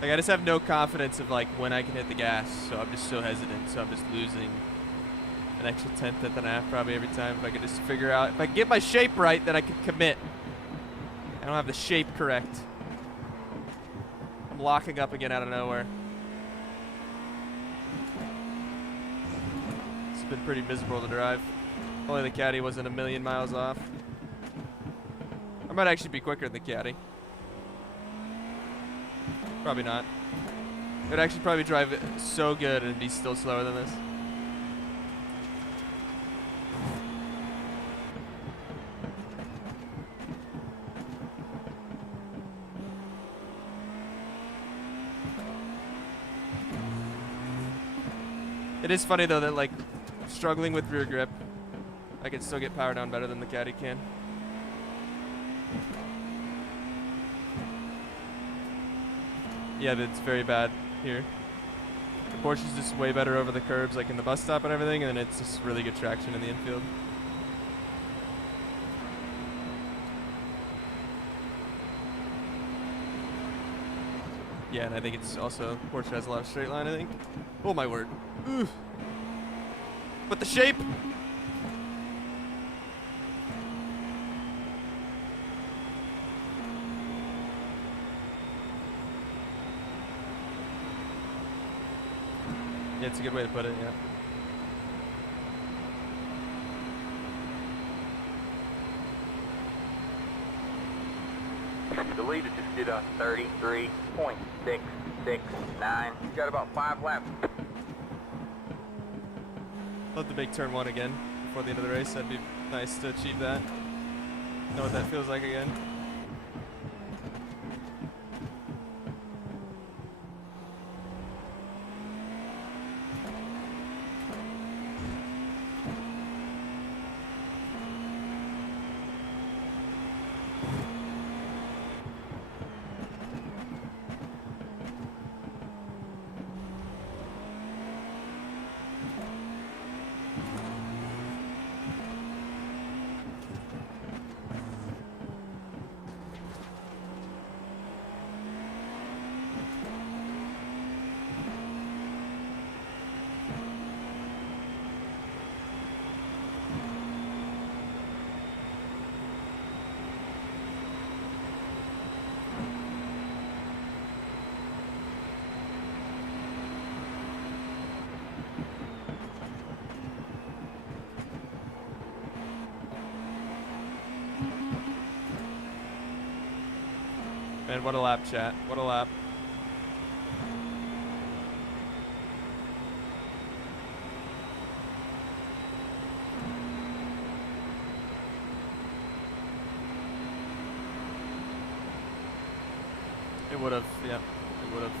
Like, I just have no confidence of like when I can hit the gas, so I'm just so hesitant. So I'm just losing an extra tenth and a half probably every time. If I could just figure out, if I get my shape right, then I can commit. I don't have the shape correct. I'm locking up again out of nowhere. It's been pretty miserable to drive. Only the caddy wasn't a million miles off. I might actually be quicker than the caddy. Probably not. It would actually probably drive it so good and be still slower than this. It is funny though that like struggling with rear grip, I can still get power down better than the caddy can. Yeah, that's very bad here. The Porsche's just way better over the curbs, like in the bus stop and everything, and then it's just really good traction in the infield. Yeah, and I think it's also, Porsche has a lot of straight line, I think. Oh my word. Ooh. But the shape! Yeah, it's a good way to put it, yeah. The leader just did a 33.669. You got about 5 laps. Love to make turn 1 again before the end of the race. That'd be nice to achieve that. Know what that feels like again. Man, what a lap, chat. What a lap. It would have, yeah, it would have.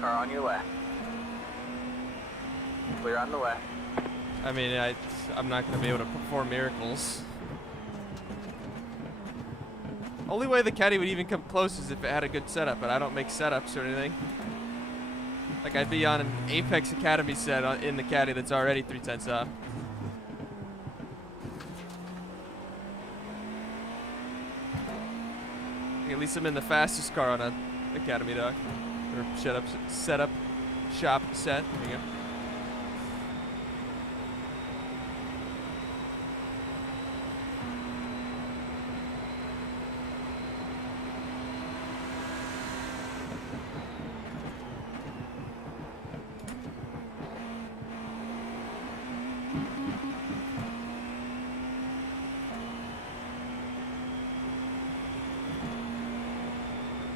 Car on your left. Clear on the left. I mean, I'm not going to be able to perform miracles. Only way the caddy would even come close is if it had a good setup, but I don't make setups or anything. Like, I'd be on an Apex Academy set in the caddy that's already 3/10 off. At least I'm in the fastest car on a Academy dock. Or setup, shop set. There you go.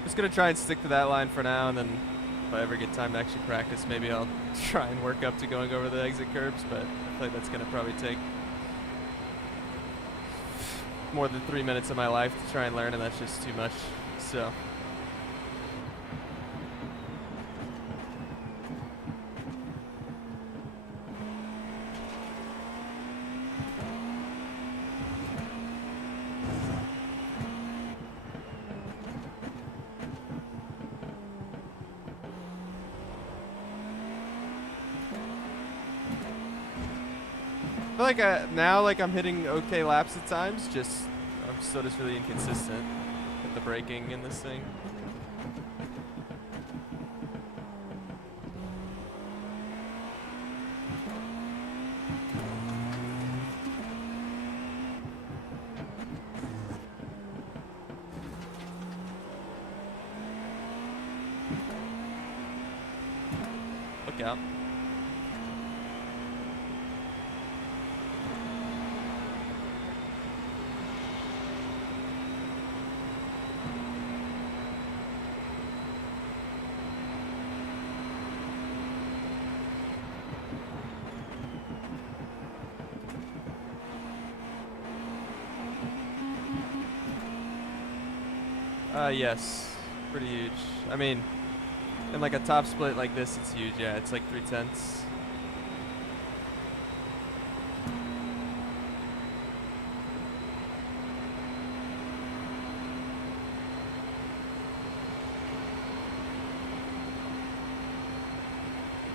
Just gonna try and stick to that line for now, and then if I ever get time to actually practice, maybe I'll try and work up to going over the exit curbs, but I feel like that's gonna probably take more than 3 minutes of my life to try and learn, and that's just too much, so. I feel like now, like, I'm hitting okay laps at times, just I'm still just really inconsistent with the braking in this thing. Look out. Yes, pretty huge. I mean, in like a top split like this, it's huge. Yeah, it's like 3/10.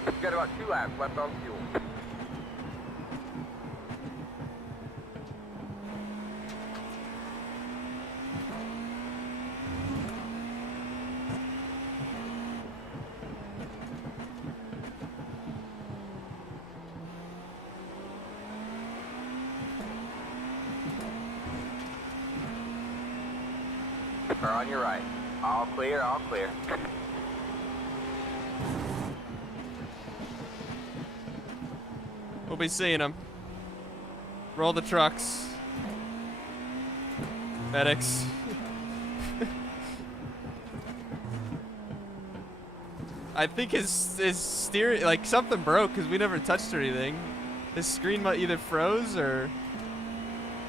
We've got about 2 laps left on fuel. Car on your right. All clear, all clear. We'll be seeing them. Roll the trucks. Medics. I think his steering, like, something broke because we never touched or anything. His screen might either froze or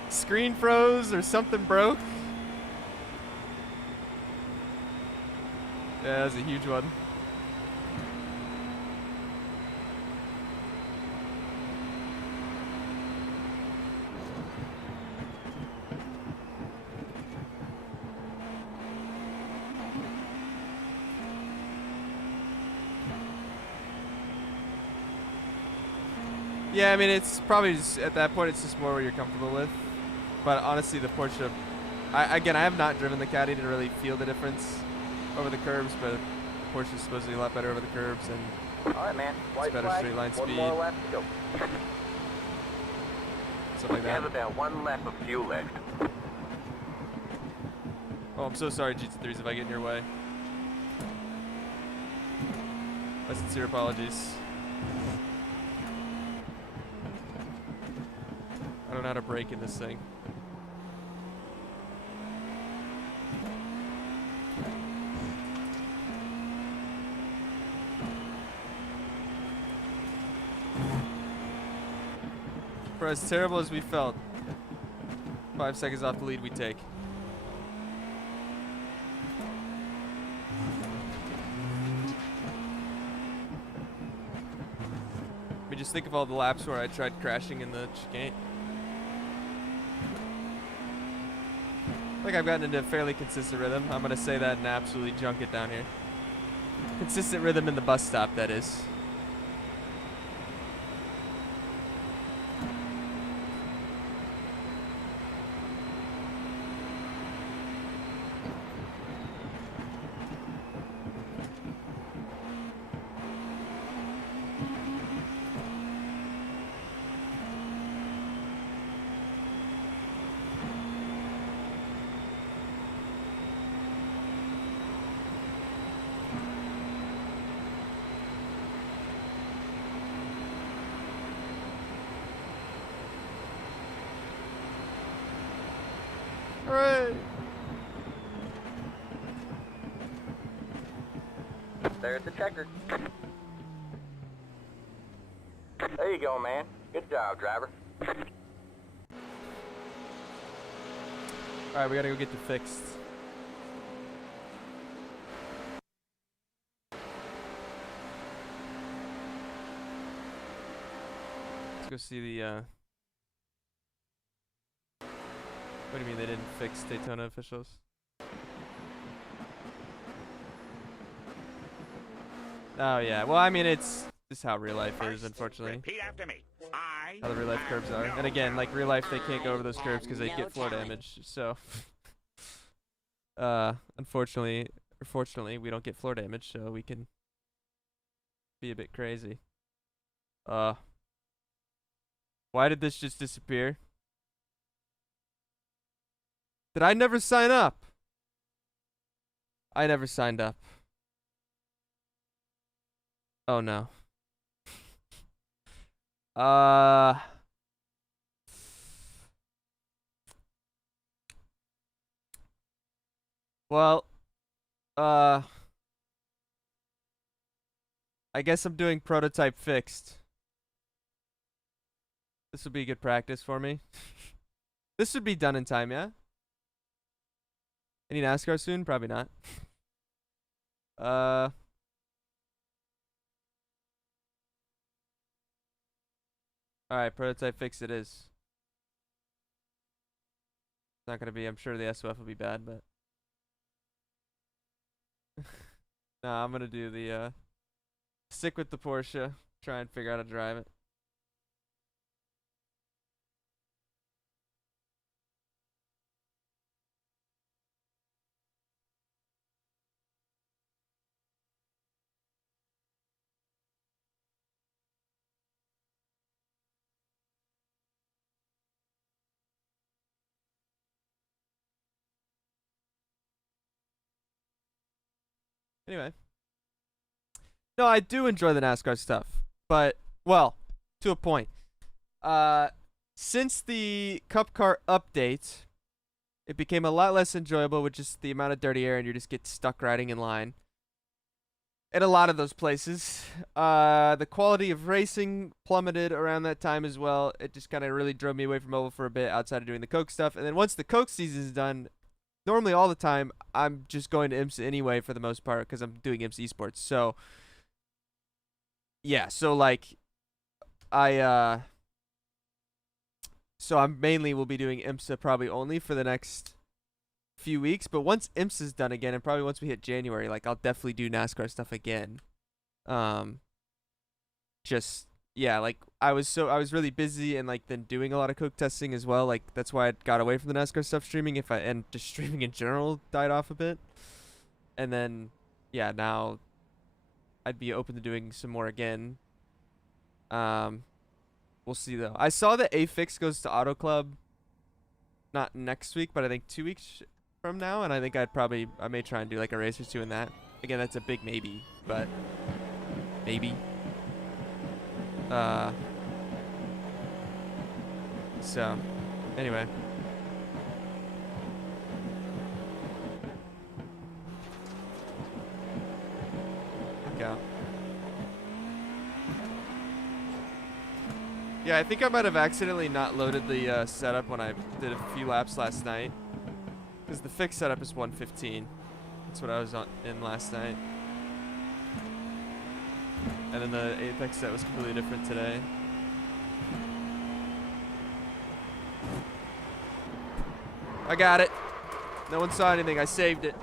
something broke. Yeah, that was a huge one. Yeah, I mean, it's probably just, at that point, it's just more what you're comfortable with. But honestly, the Porsche, I have not driven the Caddy to really feel the difference over the curbs, but Porsche is supposedly a lot better over the curbs, and all right, man. it's better straight line One speed, more lap to go. stuff like We have that. about 1 lap of fuel left. Oh, I'm so sorry, GT3s, if I get in your way. My sincere apologies. I don't know how to brake in this thing. For as terrible as we felt, 5 seconds off the lead we take. mean, just think of all the laps where I tried crashing in the chicane. Like, I've gotten into a fairly consistent rhythm. I'm gonna say that and absolutely junk it down here. Consistent rhythm in the bus stop, that is. Hooray! There's the checker. There you go, man. Good job, driver. Alright, we gotta go get the fixed. Let's go see the, What do you mean they didn't fix Daytona officials? Oh yeah, well I mean it's just how real life is, unfortunately. Repeat after me. I How the real life have curves are. no And again, like real life they can't go over those I curves because they have get no floor talent. damage, so unfortunately or fortunately we don't get floor damage, so we can be a bit crazy. Why did this just disappear? Did I never sign up? I never signed up. Oh no. Well, I guess I'm doing prototype fixed. This would be good practice for me. This would be done in time, yeah? Any NASCAR soon? Probably not. Alright, prototype fix it is. It's not gonna be, I'm sure the SOF will be bad, but nah, I'm gonna do the stick with the Porsche, try and figure out how to drive it. Anyway. No, I do enjoy the NASCAR stuff, but, well, to a point. Since the Cup Car update, it became a lot less enjoyable with just the amount of dirty air and you just get stuck riding in line. In a lot of those places. The quality of racing plummeted around that time as well. It just kind of really drove me away from mobile for a bit outside of doing the Coke stuff. And then once the Coke season is done, normally all the time, I'm just going to IMSA anyway for the most part because I'm doing IMSA esports. So, yeah, so like, so I mainly will be doing IMSA probably only for the next few weeks. But once IMSA's done again, and probably once we hit January, like I'll definitely do NASCAR stuff again. Just yeah, like I was really busy and like then doing a lot of Coke testing as well. Like that's why I got away from the NASCAR stuff streaming. And just streaming in general died off a bit. And then yeah, now I'd be open to doing some more again. We'll see though. I saw that A-Fix goes to Auto Club not next week, but I think 2 weeks from now, and I think I may try and do like a race or two in that. Again, that's a big maybe, but maybe. So anyway. Look out. Yeah, I think I might have accidentally not loaded the setup when I did a few laps last night. Because the fixed setup is 115. That's what I was in last night. And then the Apex set was completely different today. I got it. No one saw anything. I saved it.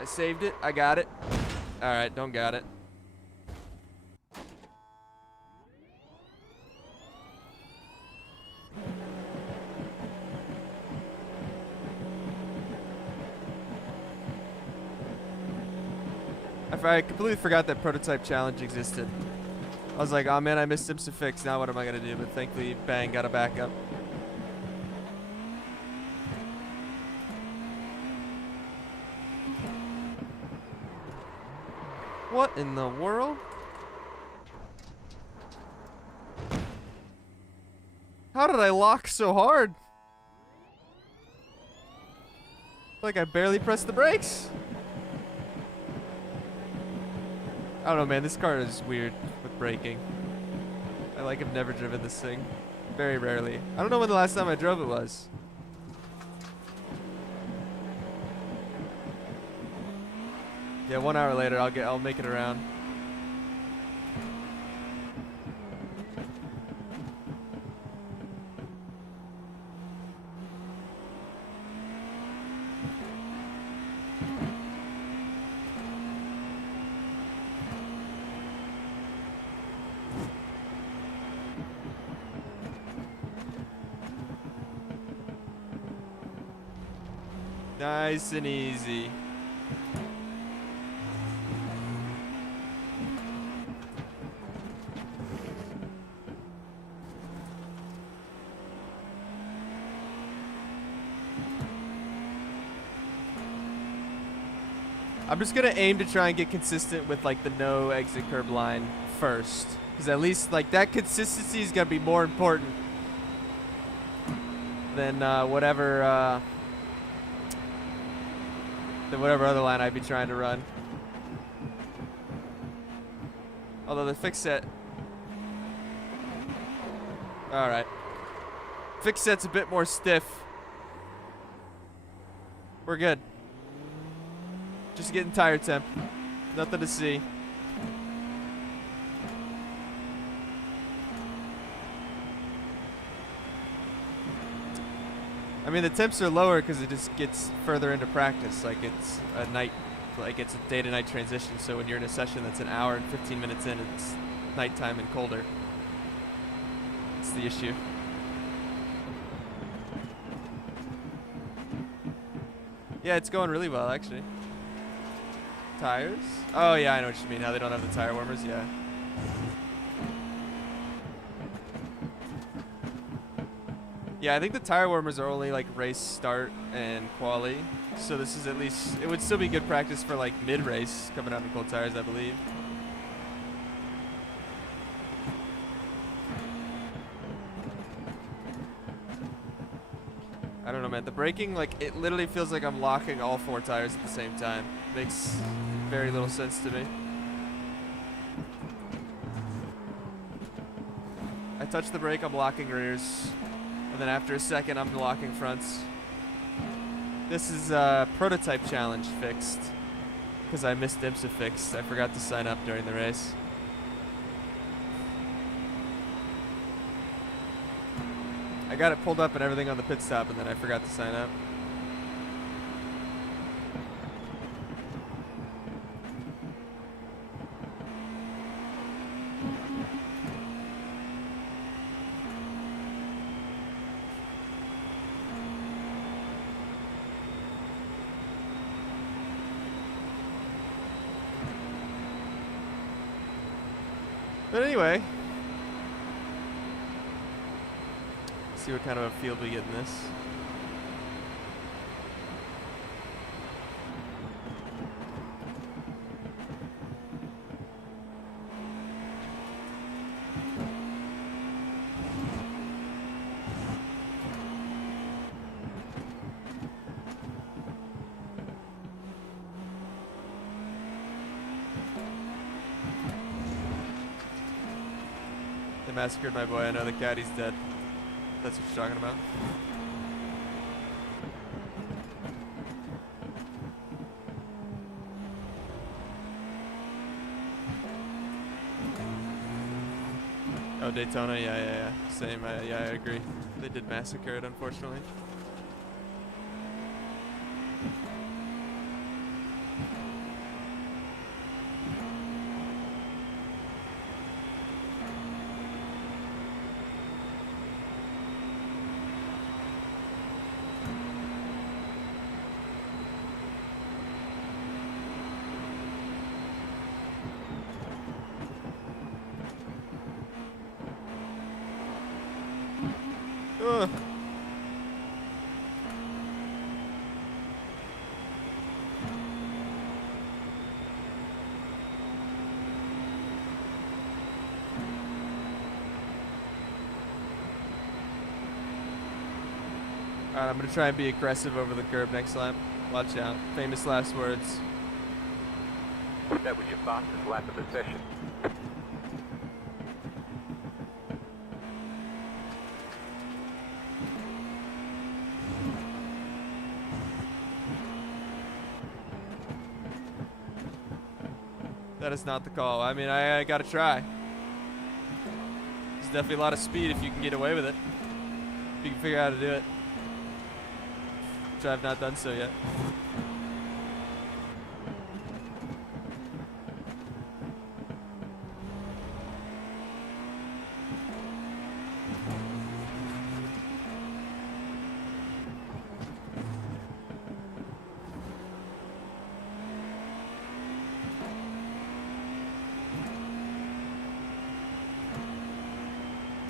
I saved it. I got it. Alright, don't got it. I completely forgot that prototype challenge existed. I was like, oh man, I missed IMSA Fix. Now what am I gonna do? But thankfully, bang, got a backup. What in the world? How did I lock so hard? Like I barely pressed the brakes. I don't know, man. This car is weird with braking. I have never driven this thing. Very rarely. I don't know when the last time I drove it was. Yeah, 1 hour later, I'll make it around. Nice and easy. I'm just gonna aim to try and get consistent with like the no exit curb line first, because at least like that consistency is gonna be more important than whatever other line I'd be trying to run. Although the fix set, all right, fix set's a bit more stiff. We're good. Just getting tire temp. Nothing to see. I mean, the temps are lower because it just gets further into practice. Like it's a night, like it's a day to night transition. So when you're in a session that's an hour and 15 minutes in, it's nighttime and colder. It's the issue. Yeah, it's going really well actually. Tires? Oh yeah, I know what you mean. How they don't have the tire warmers, yeah. Yeah, I think the tire warmers are only like race start and quali. So this is at least, it would still be good practice for like mid-race coming out in cold tires, I believe. I don't know, man. The braking, like, it literally feels like I'm locking all 4 tires at the same time. Makes very little sense to me. I touch the brake, I'm locking rears. And then after a second, I'm locking fronts. This is prototype challenge fixed. Because I missed IMSA fixed. I forgot to sign up during the race. I got it pulled up and everything on the pit stop, and then I forgot to sign up. But anyway, see what kind of a field we get in this. They massacred my boy. I know the caddy's dead. That's what you're talking about. Oh, Daytona, yeah. Same, yeah, I agree. They did massacre it, unfortunately. Ugh. Alright, I'm gonna try and be aggressive over the curb next lap. Watch out. Famous last words. That was your fastest lap of the session. That is not the call. I mean, I gotta try. There's definitely a lot of speed if you can get away with it. If you can figure out how to do it. Which I have not done so yet.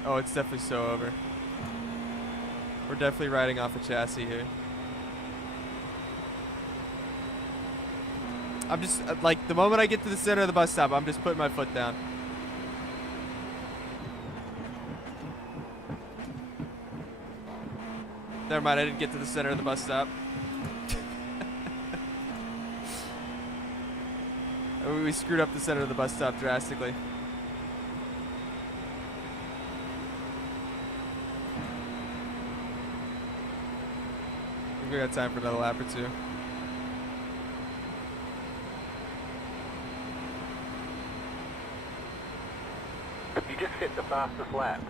Oh, it's definitely so over. We're definitely riding off a chassis here. I'm just, like, the moment I get to the center of the bus stop, I'm just putting my foot down. Never mind, I didn't get to the center of the bus stop. We screwed up the center of the bus stop drastically. We got time for another lap or two. You just hit the fastest lap.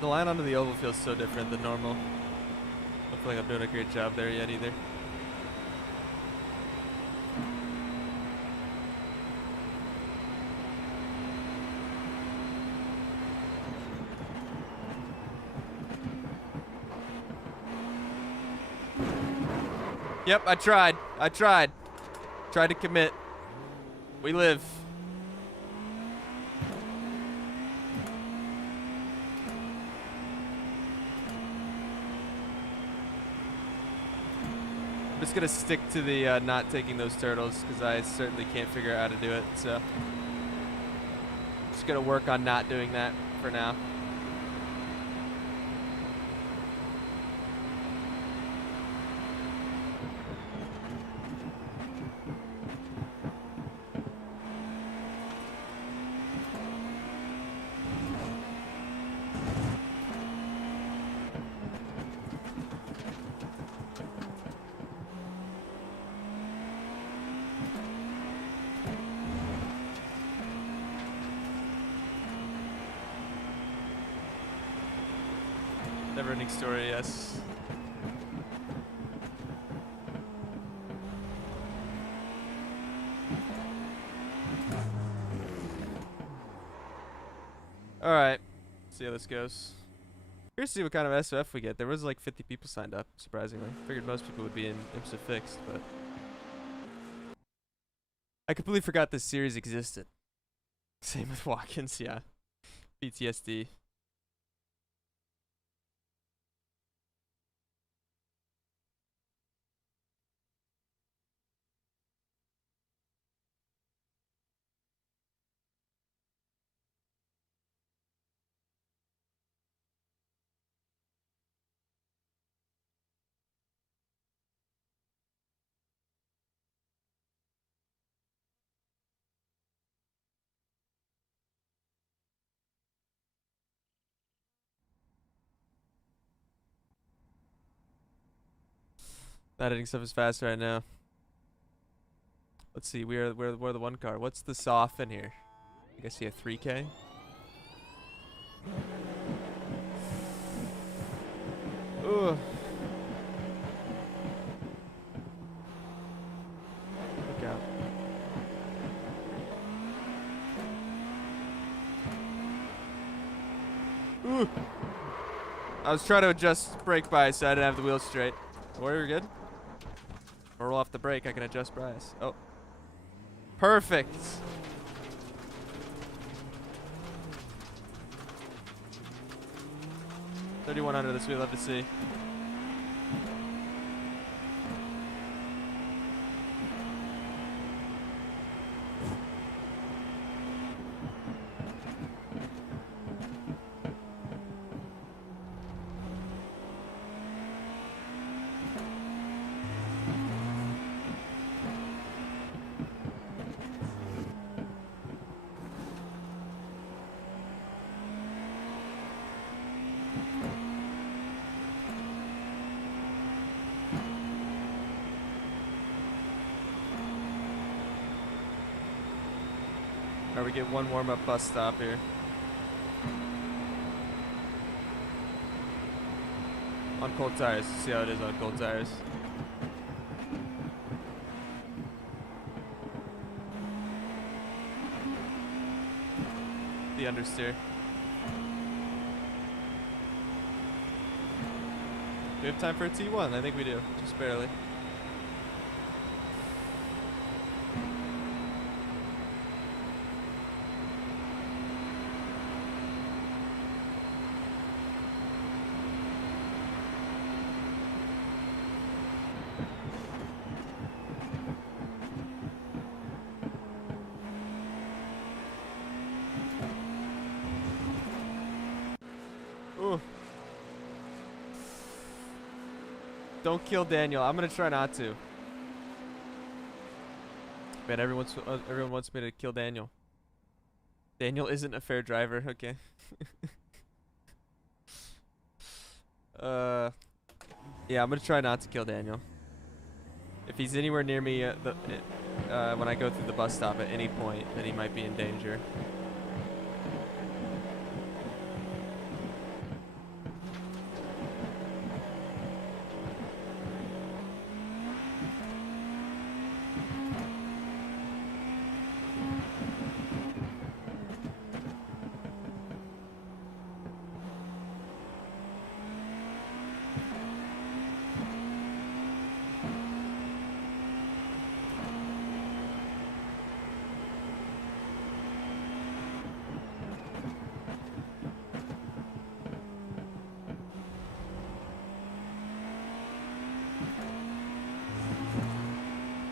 The line onto the oval feels so different than normal. I don't feel like I'm doing a great job there yet either. Yep, I tried. Tried to commit. We live. I'm just gonna stick to the not taking those turtles because I certainly can't figure out how to do it. So just gonna work on not doing that for now. Never-ending story, yes. All right, see how this goes. Here's to see what kind of SF we get. There was like 50 people signed up, surprisingly. Figured most people would be in IMSA Fixed, but I completely forgot this series existed. Same with Watkins, yeah. PTSD. Not hitting stuff as fast right now. Let's see, we're the one car. What's the soft in here? I guess you have 3K. Ooh. Look out. Ooh. I was trying to adjust brake bias so I didn't have the wheels straight. We're good. Roll off the brake, I can adjust bias. Oh. Perfect. $3,100, this we love to see. Alright, we get one warm-up bus stop here. On cold tires. See how it is on cold tires. The understeer. Do we have time for a T1? I think we do. Just barely. Ooh. Don't kill Daniel. I'm gonna try not to. Man, everyone wants me to kill Daniel. Daniel isn't a fair driver. Okay. Yeah, I'm gonna try not to kill Daniel. If he's anywhere near me when I go through the bus stop at any point, then he might be in danger.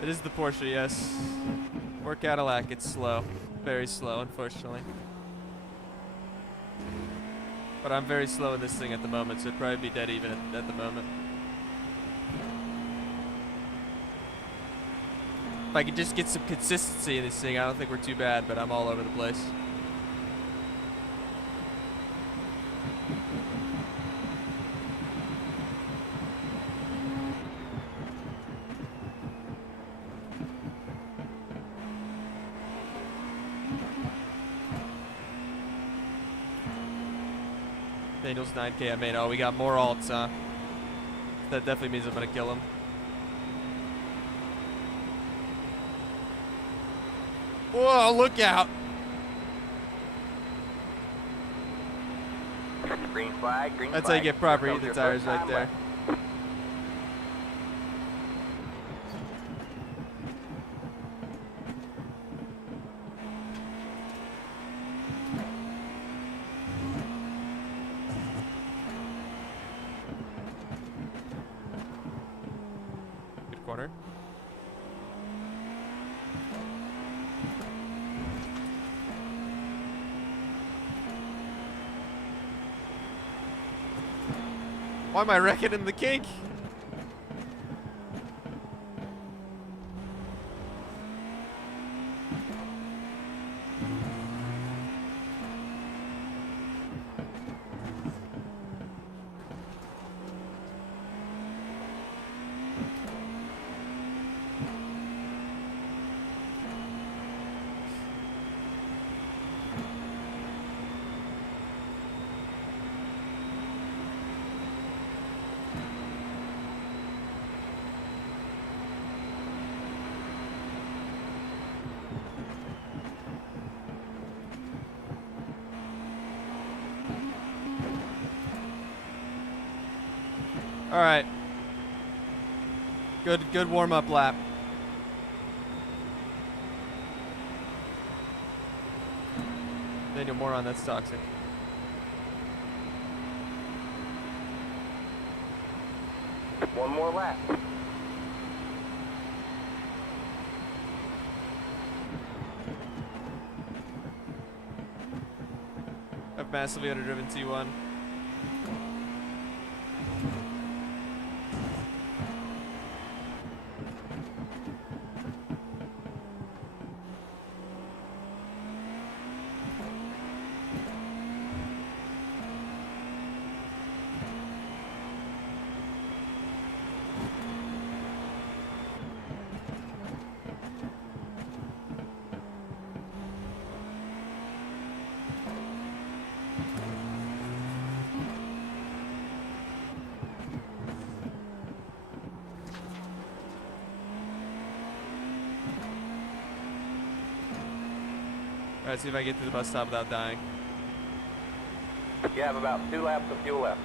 It is the Porsche, yes. Or Cadillac, it's slow. Very slow, unfortunately. But I'm very slow in this thing at the moment, so it'd probably be dead even at the moment. If I could just get some consistency in this thing, I don't think we're too bad, but I'm all over the place. Daniel's 9K I made. Oh, we got more alts, huh? That definitely means I'm gonna kill him. Whoa, look out! Green flag, green flag. That's how you get proper Here heat comes the your tires first right time there. left. Why am I wrecking in the kink? All right. Good warm-up lap. Daniel Moron, that's toxic. One more lap. I've massively underdriven T1. Alright, see if I can get to the bus stop without dying. You have about 2 laps of fuel left.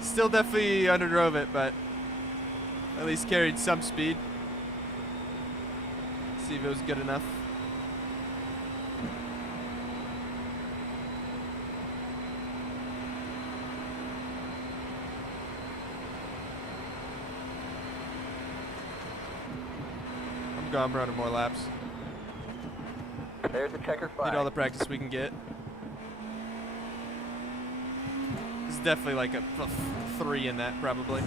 Still definitely underdrove it, but at least carried some speed. See if it was good enough. I'm gone running more laps. There's the checker flag. Need all the practice we can get. It's definitely like a 3 in that, probably.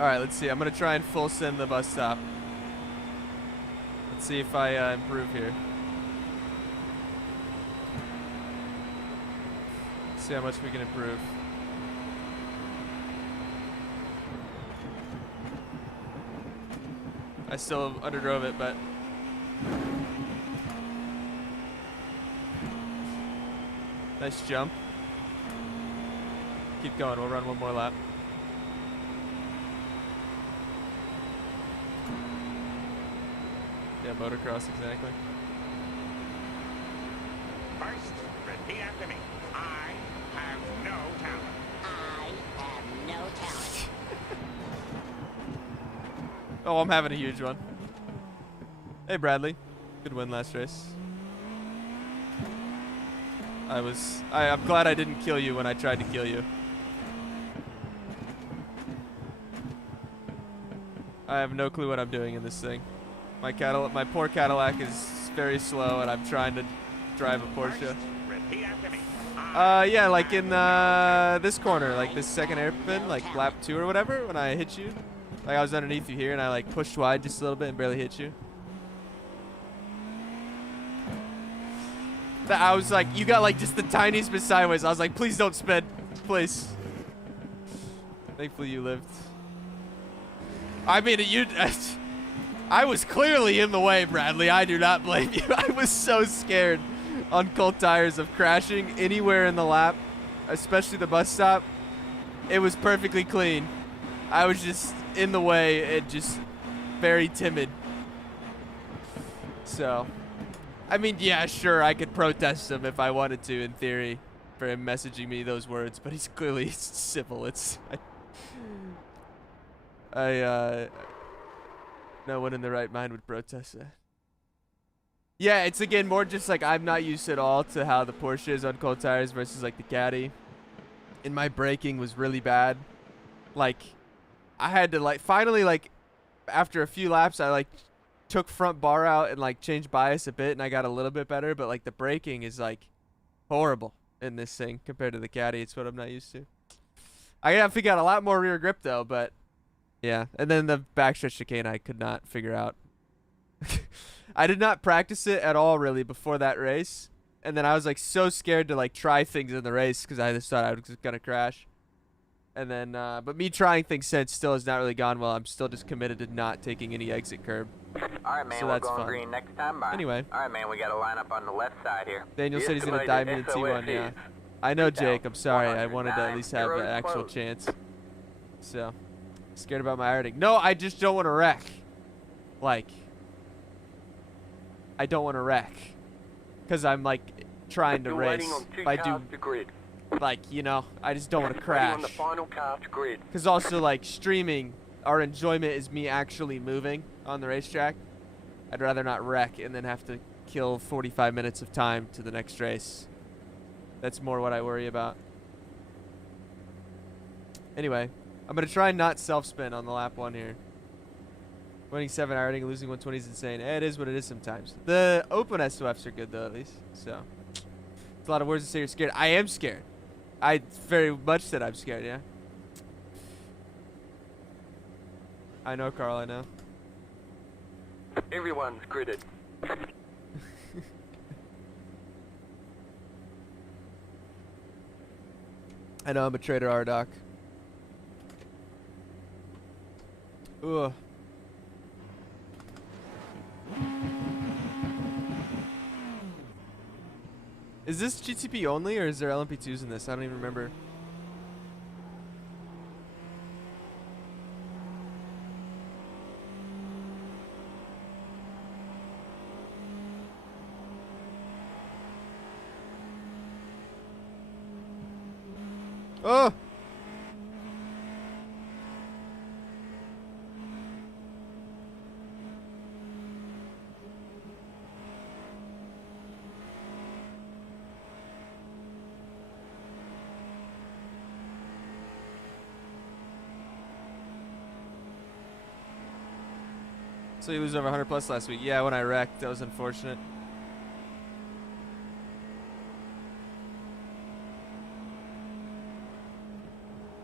Alright, let's see. I'm going to try and full send the bus stop. Let's see if I improve here. Let's see how much we can improve. I still underdrove it, but... Nice jump. Keep going. We'll run one more lap. Yeah, motocross, exactly. First, repeat after me. I have no talent. I have no talent. Oh, I'm having a huge one. Hey, Bradley. Good win last race. I'm glad I didn't kill you when I tried to kill you. I have no clue what I'm doing in this thing. My poor Cadillac is very slow, and I'm trying to drive a Porsche. First, repeat after me. Yeah, like in this corner, like this second airpin, like lap 2 or whatever, when I hit you. Like I was underneath you here, and I like pushed wide just a little bit and barely hit you. I was like, you got like just the tiniest bit sideways. I was like, please don't spin, please. Thankfully you lived. I mean, I was clearly in the way, Bradley. I do not blame you. I was so scared on cold tires of crashing anywhere in the lap, especially the bus stop. It was perfectly clean. I was just in the way and just very timid. So, I mean, yeah, sure, I could protest him if I wanted to, in theory, for him messaging me those words, but he's clearly civil. No one in the right mind would protest that. Yeah, it's again more just like I'm not used at all to how the Porsche is on cold tires versus like the Caddy. And my braking was really bad. Like, I had to like finally, like, after a few laps, I like took front bar out and like changed bias a bit, and I got a little bit better. But like the braking is like horrible in this thing compared to the Caddy. It's what I'm not used to. I have to get a lot more rear grip though, but yeah. And then the backstretch chicane I could not figure out. I did not practice it at all really before that race, and then I was like so scared to like try things in the race because I just thought I was gonna crash. And then, but me trying things since still has not really gone well. I'm still just committed to not taking any exit curb. All right, man, So we're that's going fun. green next time. Bye. Anyway. All right, man, we got to line up on the left side here. Daniel said he's gonna dive me in T1. Yeah, I know, Jake. I'm sorry. I wanted to at least have an actual chance. So, scared about my ironing. No, I just don't want to wreck. Like, I don't want to wreck, cause I'm like trying to race. If I do, like, you know, I just don't want to crash. On the final car to grid. Cause also like streaming, our enjoyment is me actually moving on the racetrack. I'd rather not wreck and then have to kill 45 minutes of time to the next race. That's more what I worry about. Anyway, I'm gonna try and not self-spin on the lap 1 here. Winning 7 ironing, losing 120 is insane. It is what it is sometimes. The open SOFs are good though, at least. So, it's a lot of words to say you're scared. I am scared. I very much said I'm scared, yeah. I know, Carl, I know. Everyone's gridded. I know I'm a traitor, R-Doc. Ugh. Is this GTP only, or is there LMP2s in this? I don't even remember. Oh! So you lose over 100 plus last week. Yeah, when I wrecked, that was unfortunate.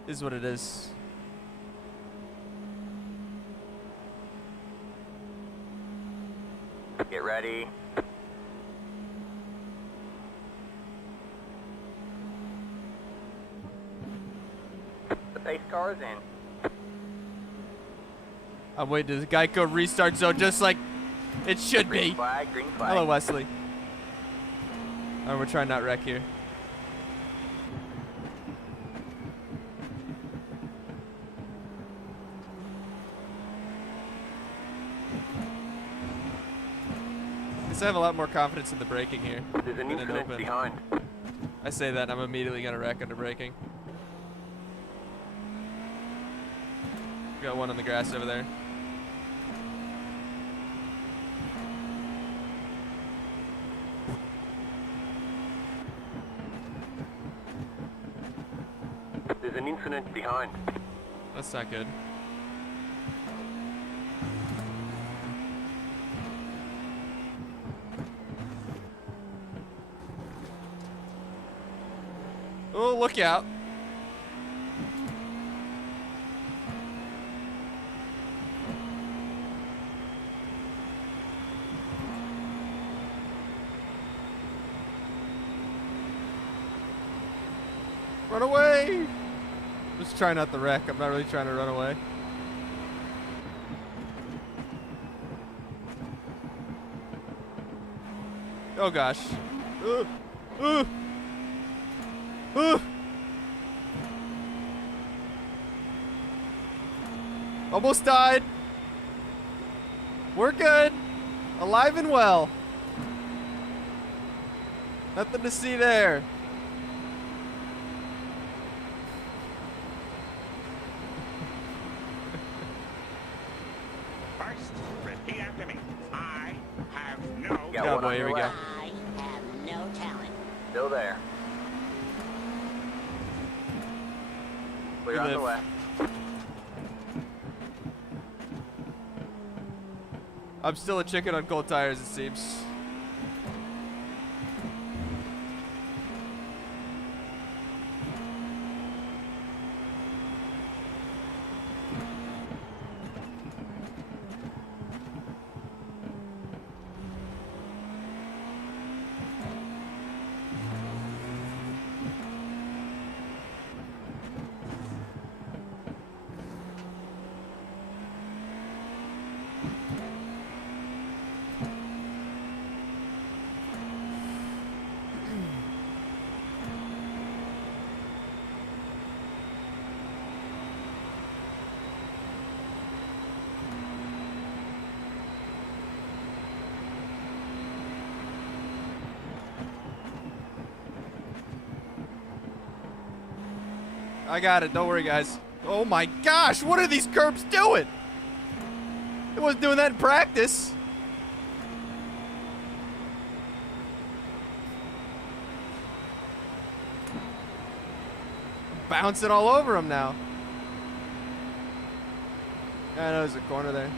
Is what it is. Get ready. The base car is in. I'm waiting to the Geico restart zone just like it should Green be. flag, green flag. Hello, Wesley. Alright, we're trying not wreck here. I have a lot more confidence in the braking here. There's an than in incident open. behind. I say that, I'm immediately gonna wreck under braking. Got one on the grass over there. There's an incident behind. That's not good. Oh, look out. Run away! Just try not to wreck. I'm not really trying to run away. Oh gosh. Uh. Almost died. We're good. Alive and well. Nothing to see there. First, repeat after me. I have no Got Yeah, one boy, on here your we go. left. I have no talent. Still there. Clear We on the live. left. I'm still a chicken on cold tires, it seems. I got it. Don't worry, guys. Oh my gosh, what are these curbs doing? It wasn't doing that in practice. Bouncing all over them now. I know there's a corner there.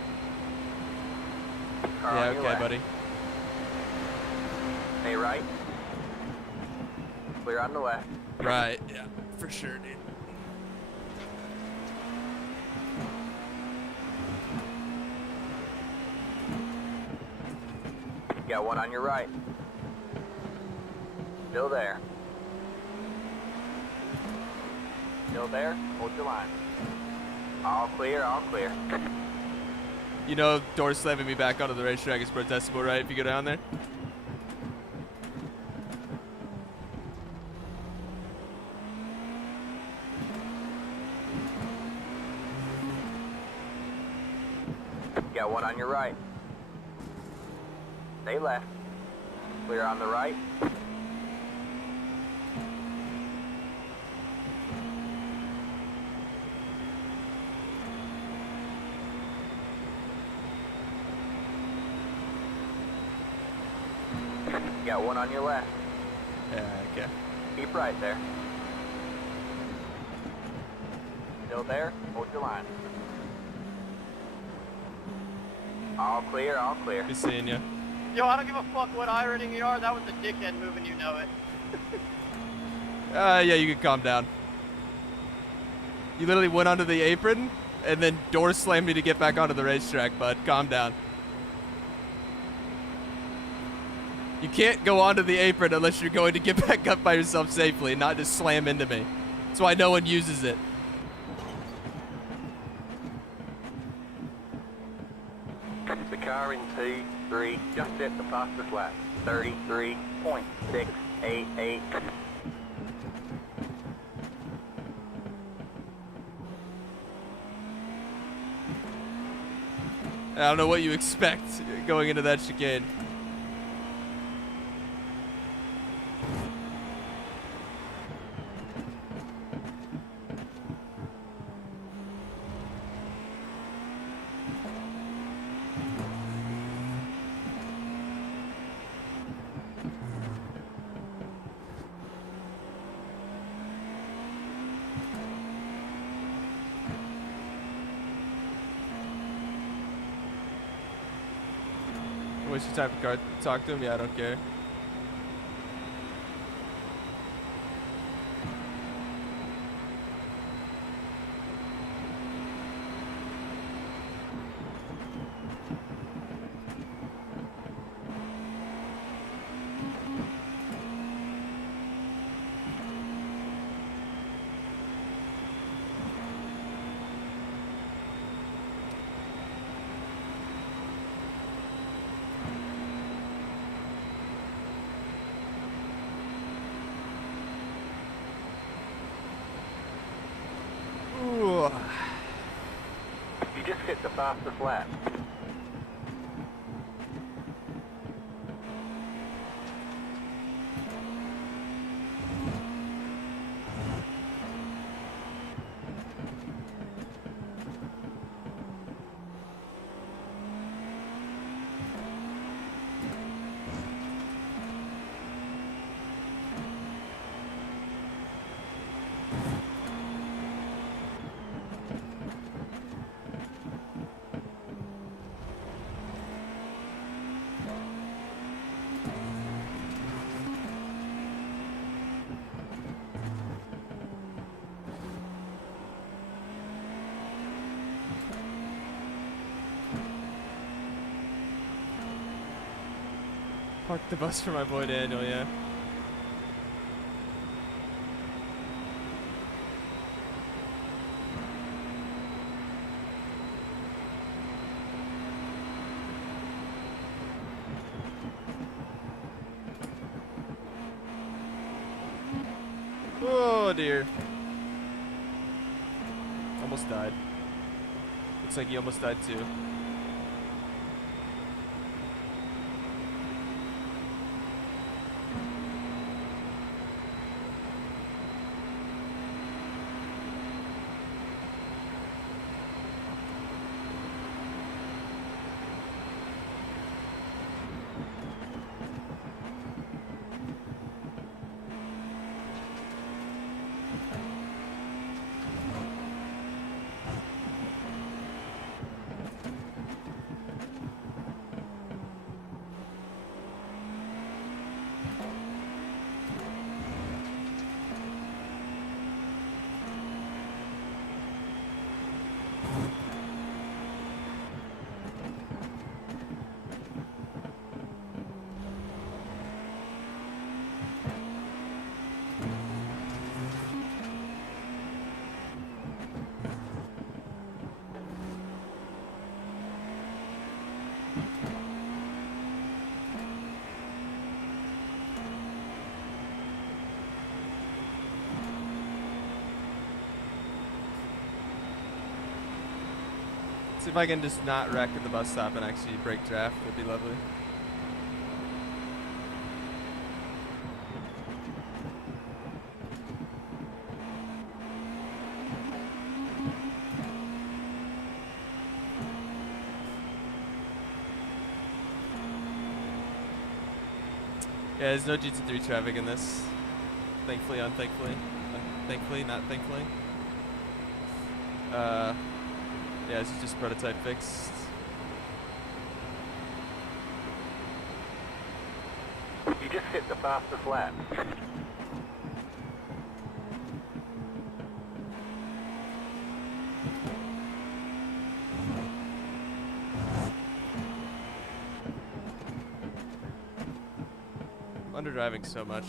Car Yeah, on your okay, left. buddy. Stay right. Clear on the left. Right, yeah, for sure, dude. Got one on your right. Still there. Still there. Hold your line. All clear, all clear. You know, door slamming me back onto the racetrack is protestable, right? If you go down there. Got one on your right. Stay left. Clear on the right. Got one on your left. Yeah, okay. Keep right there. Still there? Hold your line. All clear, all clear. Good seeing you. Yo, I don't give a fuck what I rating you are. That was a dickhead move and you know it. Yeah, you can calm down. You literally went onto the apron and then door slammed me to get back onto the racetrack, bud. Calm down. You can't go onto the apron unless you're going to get back up by yourself safely and not just slam into me. That's why no one uses it. The car in T3 just hit the fastest lap. 33.688. I don't know what you expect going into that chicane. What's your type of car? Talk to him? Yeah, I don't care. fastest lap. Park the bus for my boy Daniel, yeah. Oh dear. Almost died. Looks like he almost died too. See if I can just not wreck at the bus stop and actually break draft. That'd be lovely. Yeah, there's no GT3 traffic in this. Thankfully, unthankfully. Thankfully, not thankfully. Yeah, this is just prototype fixed. You just hit the fastest lap. I'm underdriving so much.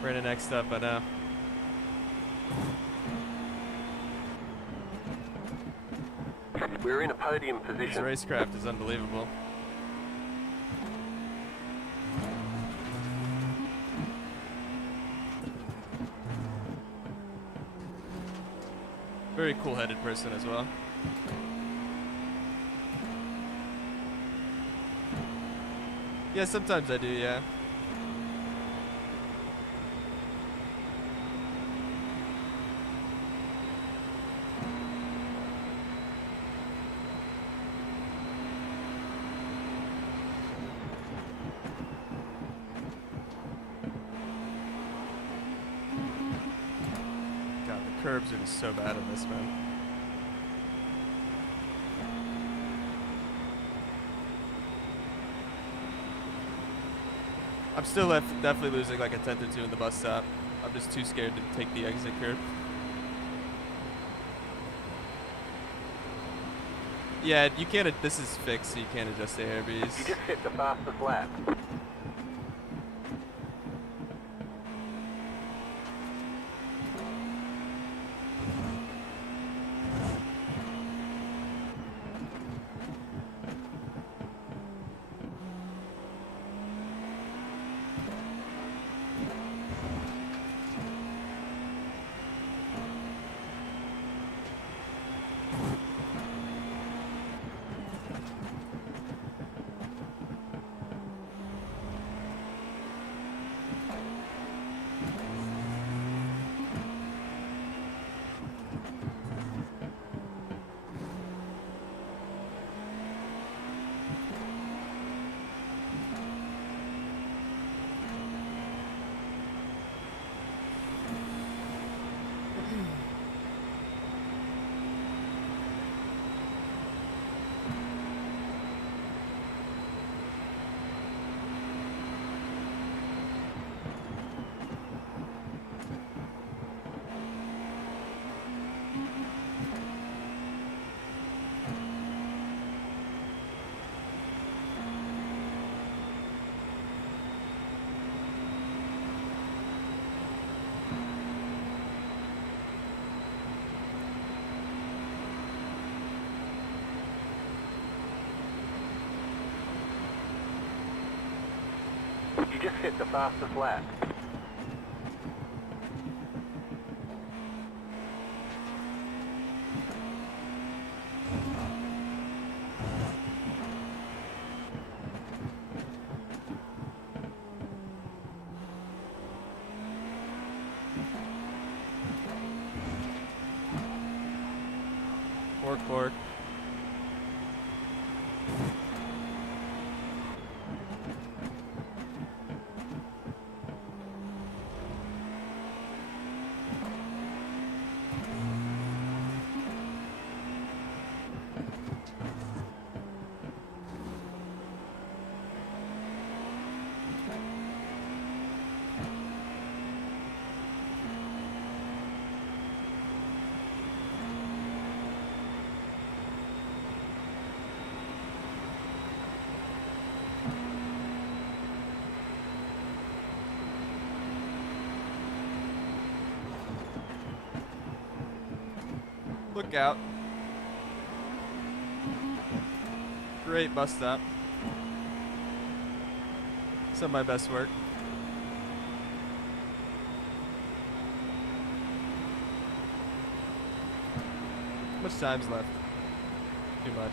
Brandon next up, I know. We're in a podium This position. racecraft is unbelievable. Very cool-headed person as well. Yeah, sometimes I do, yeah. God, the curbs are just so bad in this, man. I'm still definitely losing like a tenth or two in the bus stop. I'm just too scared to take the exit curve. Yeah, you can't. This is fixed, so you can't adjust the ARBs. You just hit the fastest lap. You just hit the fastest lap. Fork. Look out. Great bus stop. Some of my best work. How much time's left? Too much.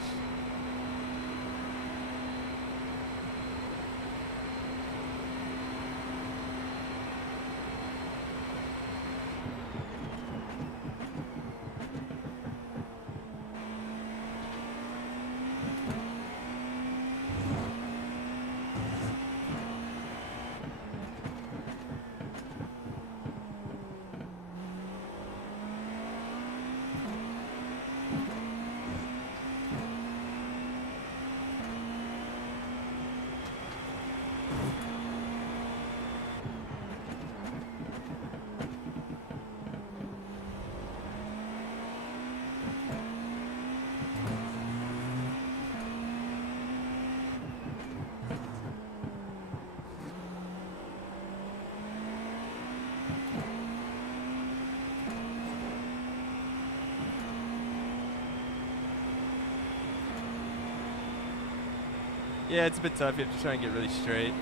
Yeah, it's a bit tough. You have to try and get really straight.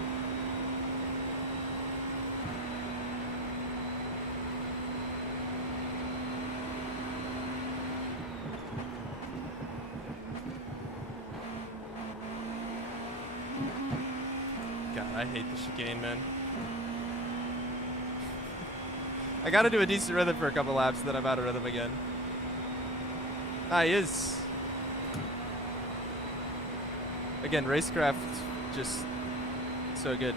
God, I hate the chicane, man. I gotta do a decent rhythm for a couple laps, then I'm out of rhythm again. Ah, he is. Again, racecraft, just so good.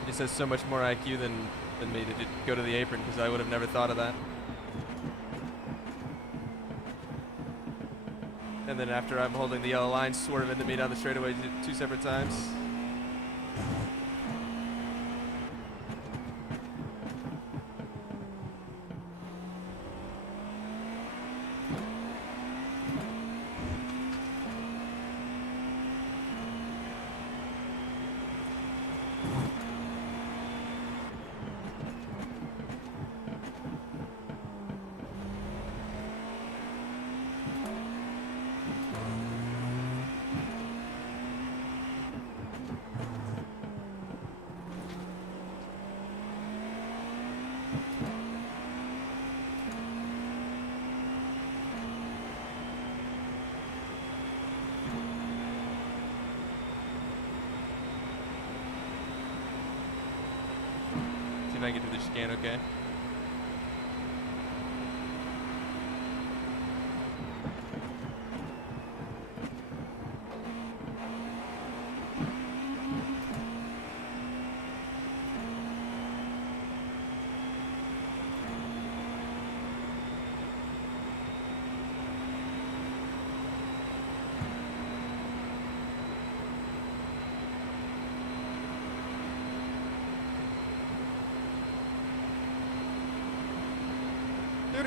He just has so much more IQ than me to go to the apron, because I would have never thought of that. And then after I'm holding the yellow line, swerve into me down the straightaway two separate times. If I get through the chicane, okay.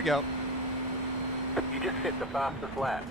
we go. You just hit the fastest lap.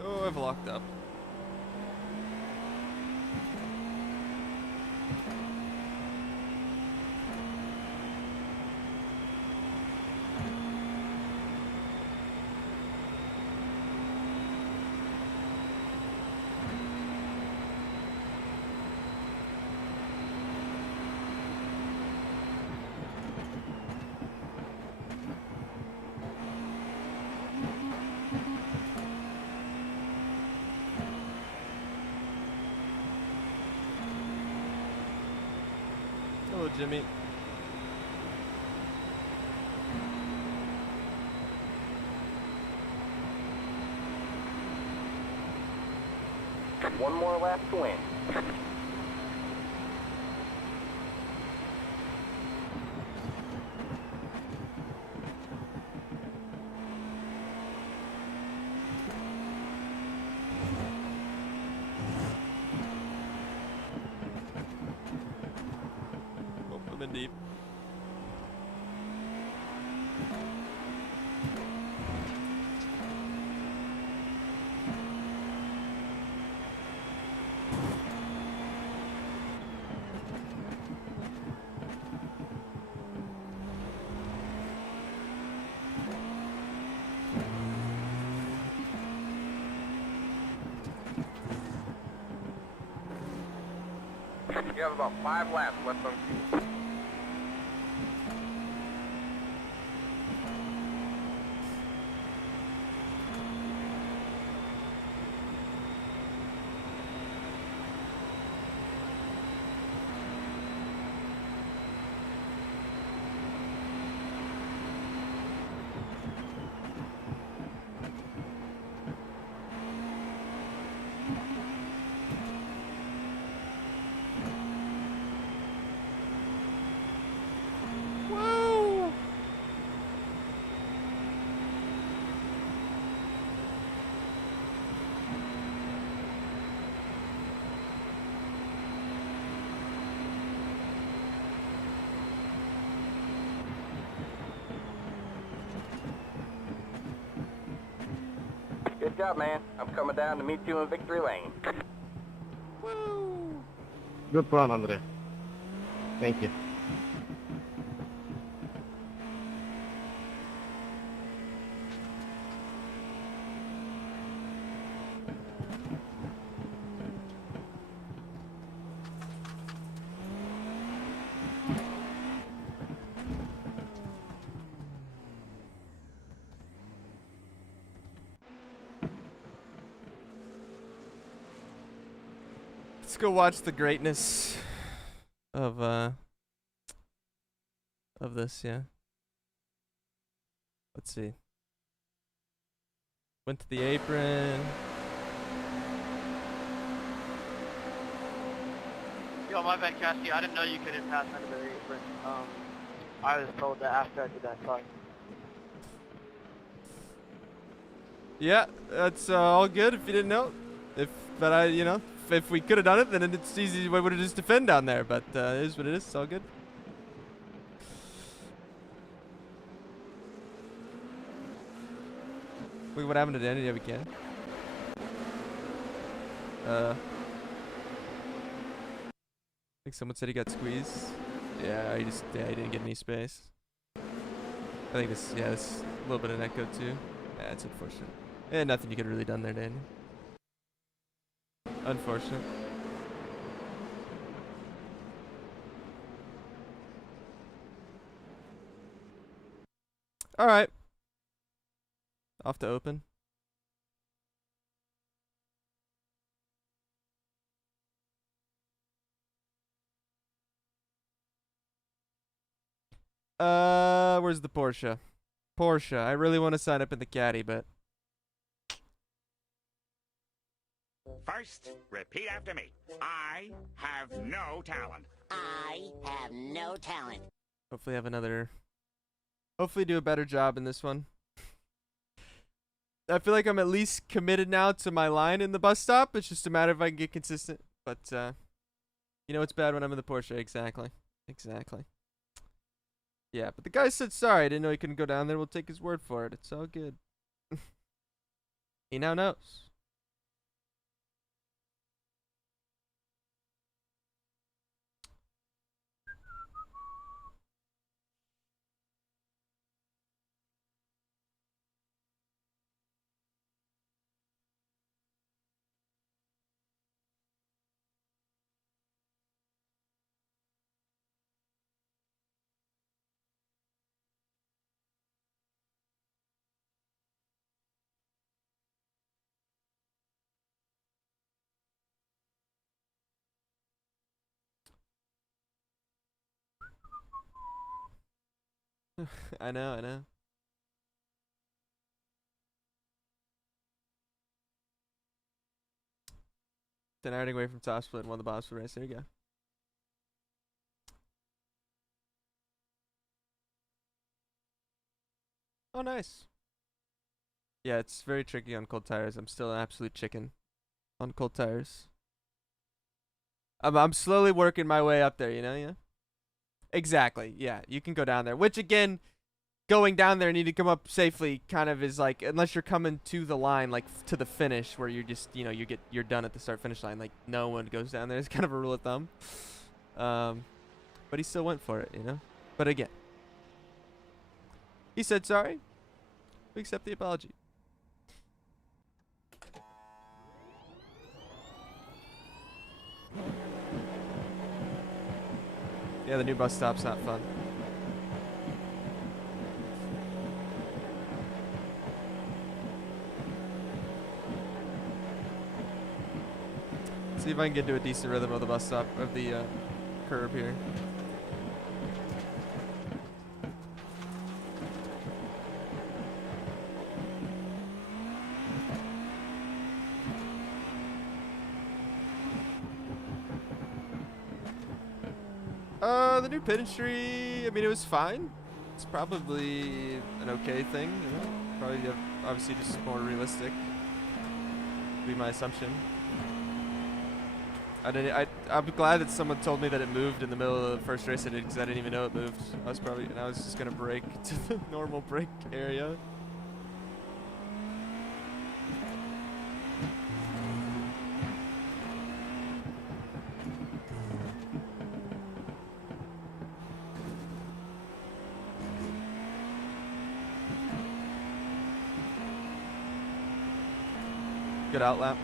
Oh, I've locked up. Hello, Jimmy. One more lap to win. Oh, I'm in deep. You have about 5 laps left on fuel. Woo! Good job, man. I'm coming down to meet you in victory lane. Woo! Good plan, Andre. Thank you. Let's go watch the greatness of this, yeah. Let's see. Went to the apron. Yo, my bad, Cassie. I didn't know you couldn't pass under the apron. I was told that after I did that talk. Yeah, that's all good if you didn't know. But I, you know, if we could have done it, then it's easy. We would have just defend down there. But it is what it is. It's all good. Look what happened to Danny. Yeah, we can. I think someone said he got squeezed. Yeah, he didn't get any space. I think this, yeah, this a little bit of echo too. Yeah, it's unfortunate. Yeah, nothing you could have really done there, Danny. Unfortunate. All right. Off to open. Where's the Porsche? Porsche. I really want to sign up in the caddy, but First, repeat after me. I have no talent. I have no talent. hopefully have another. Hopefully do a better job in this one. I feel like I'm at least committed now to my line in the bus stop. It's just a matter of if I can get consistent. But you know it's bad when I'm in the Porsche. Exactly. Exactly. Yeah, but the guy said sorry. I didn't know he couldn't go down there. We'll take his word for it. It's all good. He now knows. I know, I know. 10 riding away from top split and won the bottom split race. There you go. Oh, nice. Yeah, it's very tricky on cold tires. I'm still an absolute chicken on cold tires. I'm slowly working my way up there, you know, yeah? Exactly, yeah. You can go down there. Which, again, going down there and need to come up safely kind of is like, unless you're coming to the line, like to the finish where you're just, you know, you're done at the start finish line. Like no one goes down there. It's kind of a rule of thumb. But he still went for it, you know. But again, he said sorry. We accept the apology. Yeah, the new bus stop's not fun. See if I can get to a decent rhythm of the bus stop, of the curb here. The new pedantry, I mean, it was fine. It's probably an okay thing, you know? Probably obviously just more realistic, would be my assumption. I'm glad that someone told me that it moved in the middle of the first race I did, because I didn't even know it moved. I was just gonna brake to the normal brake area. Good outlap.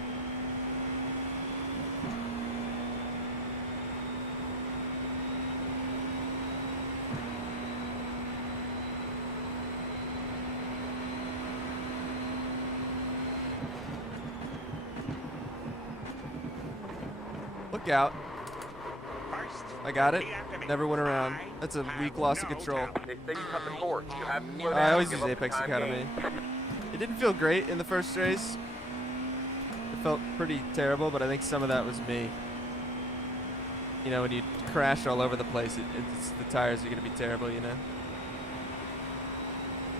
Look out. First, I got it. repeat after me. Never went around. I That's a have weak loss of no control. talent. They say you cut the fourth. You have to slow down. I always Give use up the Apex time Academy. gain. It didn't feel great in the first race. It felt pretty terrible, but I think some of that was me. You know, when you crash all over the place, the tires are going to be terrible, you know?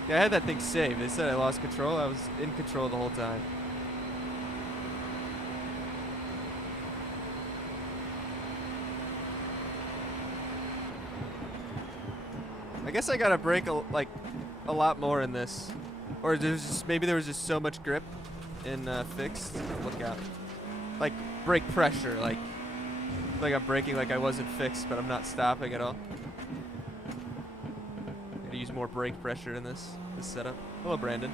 Yeah, I had that thing saved. They said I lost control. I was in control the whole time. I guess I gotta brake a lot more in this, or maybe there was just so much grip in fixed. Look out! Like brake pressure, like I'm braking like I wasn't fixed, but I'm not stopping at all. Gotta use more brake pressure in this setup. Hello, Brandon.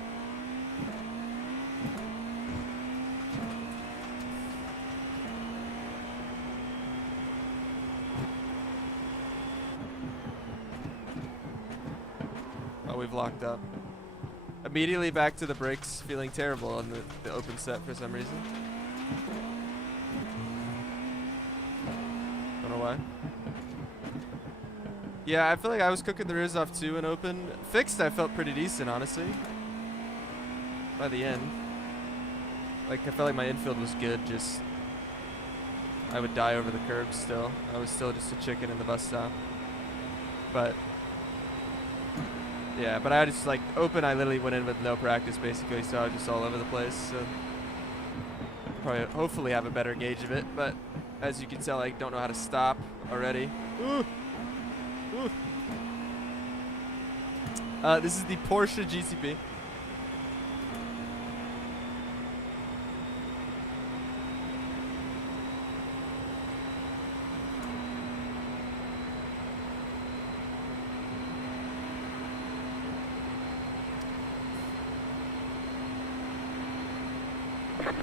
Oh, we've locked up. Immediately back to the brakes, feeling terrible on the open set for some reason. Don't know why. Yeah, I feel like I was cooking the rears off too in open. Fixed, I felt pretty decent, honestly. By the end. Like, I felt like my infield was good, just... I would die over the curbs still. I was still just a chicken in the bus stop. But... yeah, but I just, like, open, I literally went in with no practice, basically, so I was just all over the place, so... probably, hopefully have a better gauge of it, but... as you can tell, I don't know how to stop already. Ooh! Ooh. This is the Porsche GTP.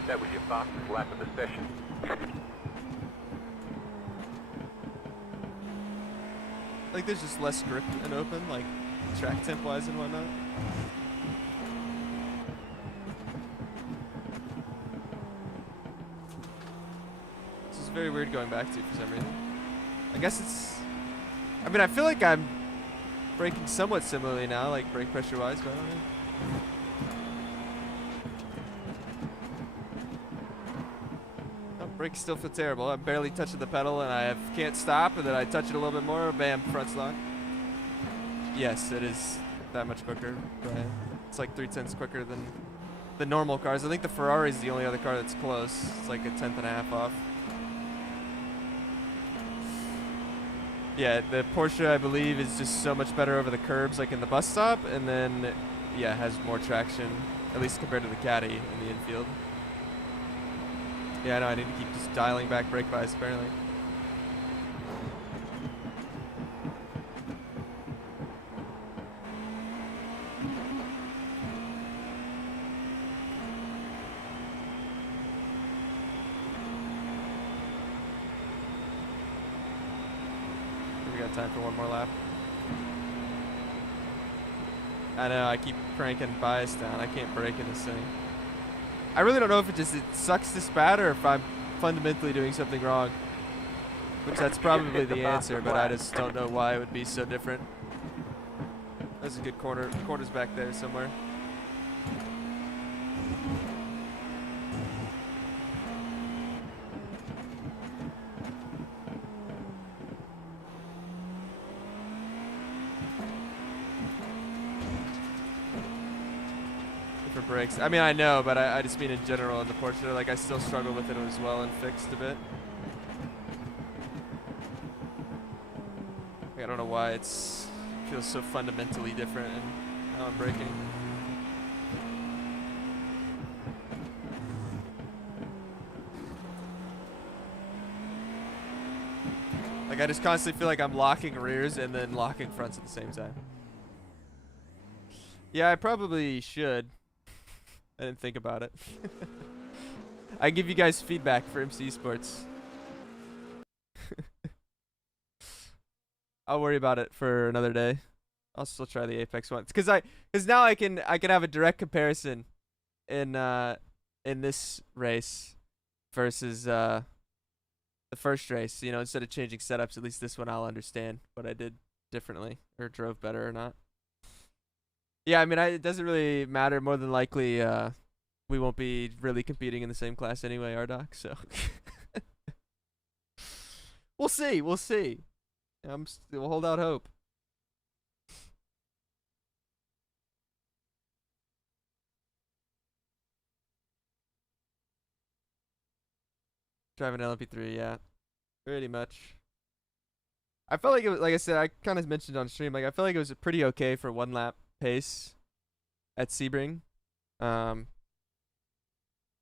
That was your fastest lap of the session. Like there's just less grip and open, like track temp wise and whatnot. This is very weird going back to for some reason. I guess it's... I mean, I feel like I'm braking somewhat similarly now, like brake pressure wise, but I don't know. Brakes still feel terrible. I'm barely touching the pedal and I can't stop, and then I touch it a little bit more, bam, front lock. Yes, it is that much quicker. It's like 3/10 quicker than the normal cars. I think the Ferrari is the only other car that's close. It's like a 1/10.5 off. Yeah, the Porsche, I believe, is just so much better over the curbs, like in the bus stop, and then, yeah, has more traction, at least compared to the Caddy in the infield. Yeah, I know, I need to keep just dialing back brake bias, apparently. We got time for one more lap. I know, I keep cranking bias down. I can't brake in this thing. I really don't know if it sucks this bad or if I'm fundamentally doing something wrong. Which that's probably the answer, but I just don't know why it would be so different. There's a good corner's back there somewhere. Brakes. I mean, I know, but I just mean in general in the Porsche. Like, I still struggle with it as well and fixed a bit. Like, I don't know why it feels so fundamentally different in how I'm braking. Like, I just constantly feel like I'm locking rears and then locking fronts at the same time. Yeah, I probably should. I didn't think about it. I give you guys feedback for MC Sports. I'll worry about it for another day. I'll still try the Apex one because now I can have a direct comparison in this race versus the first race. You know, instead of changing setups, at least this one I'll understand what I did differently or drove better or not. Yeah, I mean, it doesn't really matter. More than likely, we won't be really competing in the same class anyway, RDoc, so. We'll see. We'll see. We'll hold out hope. Driving LMP3, yeah. Pretty much. I felt like it was, like I said, I kind of mentioned on stream, like I felt like it was a pretty okay for one lap pace at Sebring.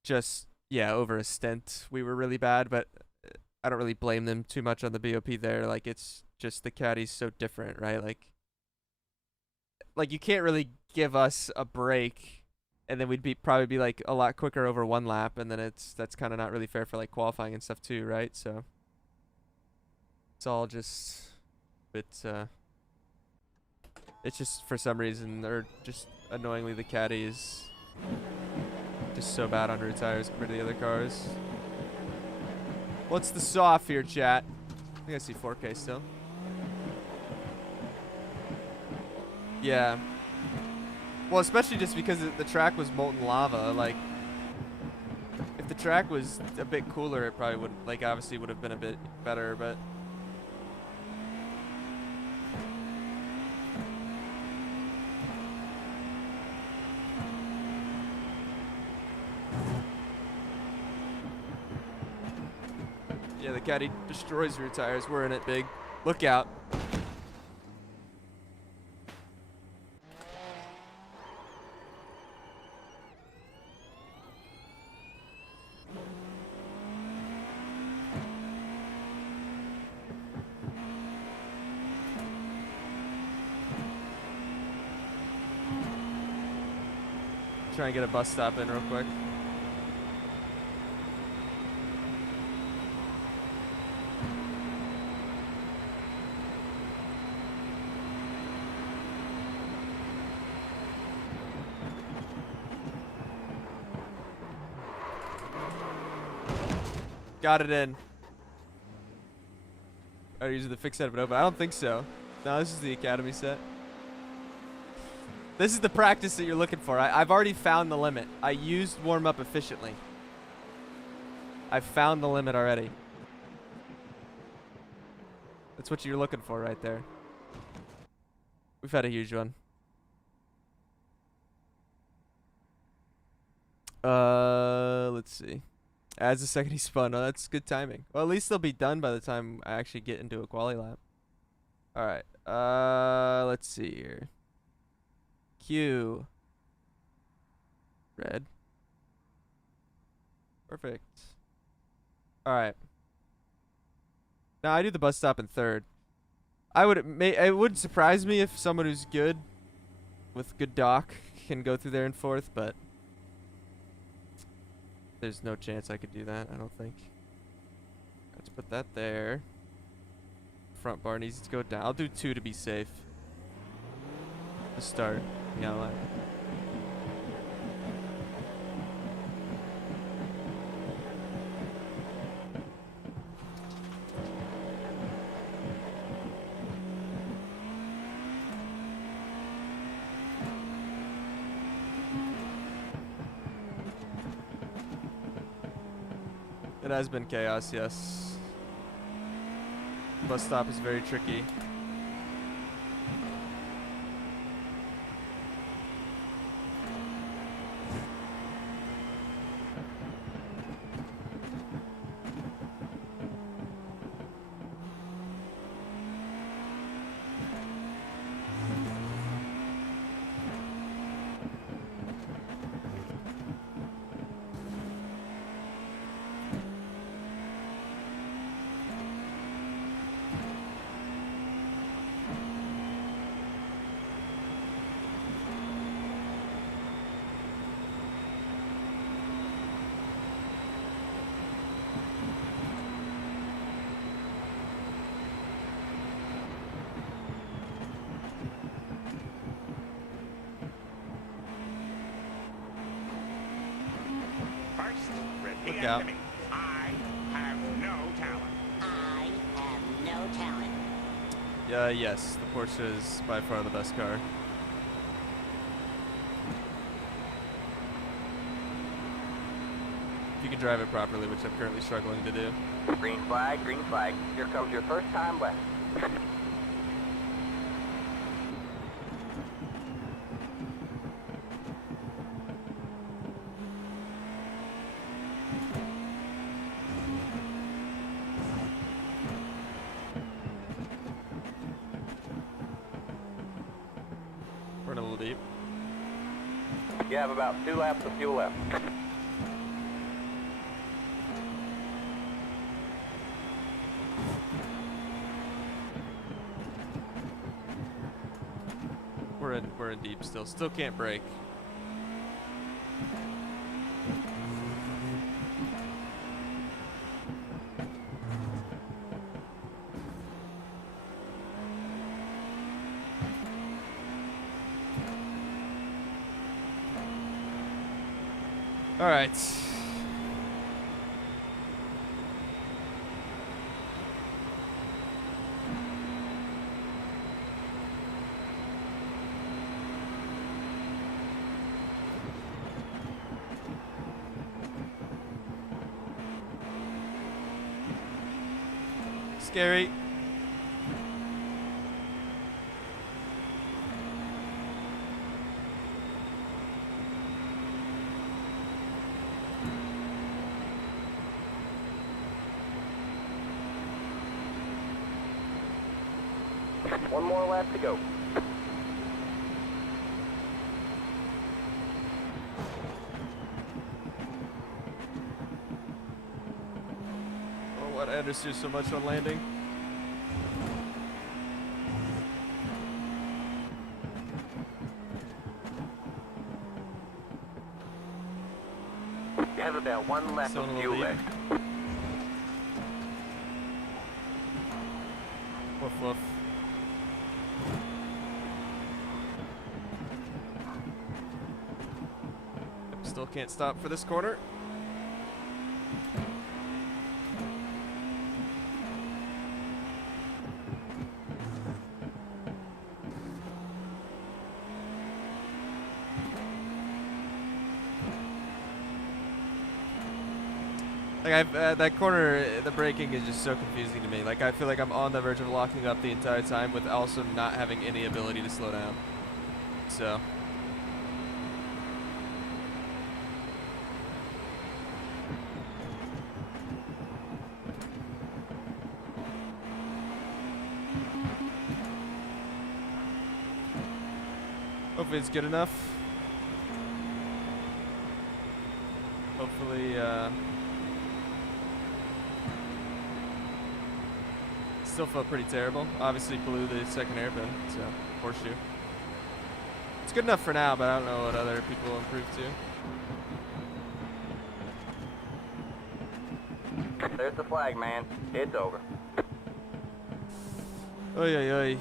Just, yeah, over a stint we were really bad, but I don't really blame them too much on the BOP there. Like, it's just the Caddy's so different, right? Like you can't really give us a break and then we'd probably be like a lot quicker over one lap, and then that's kind of not really fair for like qualifying and stuff too, right? So it's all just it's just for some reason, or just annoyingly, the Caddy is just so bad under tires compared to the other cars. What's the saw off here, chat? I think I see 4K still. Yeah. Well, especially just because the track was molten lava. Like, if the track was a bit cooler, it probably would, like, obviously would have been a bit better, but. Yeah, the caddy destroys rear tires. We're in it big. Look out. Try and get a bus stop in real quick. Got it in. Are you using the fixed set of it open? I don't think so. No, this is the academy set. This is the practice that you're looking for. I've already found the limit. I used warm-up efficiently. I found the limit already. That's what you're looking for right there. We've had a huge one. Let's see. Adds a second he spun. Oh, that's good timing. Well, at least they'll be done by the time I actually get into a quali lap. All right. Let's see here. Q. Red. Perfect. All right. Now I do the bus stop in third. It wouldn't surprise me if someone who's good with good dock can go through there in fourth, but there's no chance I could do that, I don't think. Let's put that there. Front bar needs to go down. I'll do 2 to be safe. To start. Yeah, I'll It has been chaos, yes. Bus stop is very tricky. Look out. I have no talent. I have no talent. Yes, the Porsche is by far the best car. If you can drive it properly, which I'm currently struggling to do. Green flag, green flag. Here comes your first time left. We're in a little deep. You have about 2 laps of fuel left. We're in deep still. Still can't brake. All right. scary. One more lap to go. Oh, what understeer so much on landing? You have about 1 lap Still of in the fuel lead. left. Woof woof. Still can't stop for this corner. Like that corner, the braking is just so confusing to me. Like I feel like I'm on the verge of locking up the entire time with also not having any ability to slow down. So. Hopefully it's good enough. Hopefully, still felt pretty terrible. Obviously blew the second hairpin, so horseshoe. It's good enough for now, but I don't know what other people will improve to. There's the flag, man. It's over. Oy, oy, oy.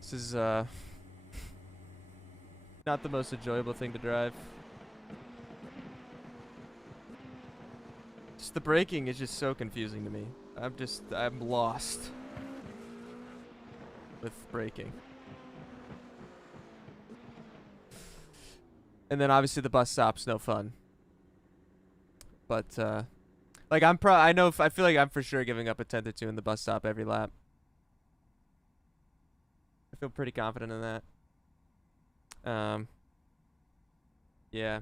This is not the most enjoyable thing to drive. Just the braking is just so confusing to me. I'm lost with braking. And then obviously the bus stop's no fun. But like I feel like I'm for sure giving up a tenth or two in the bus stop every lap. I feel pretty confident in that. Yeah.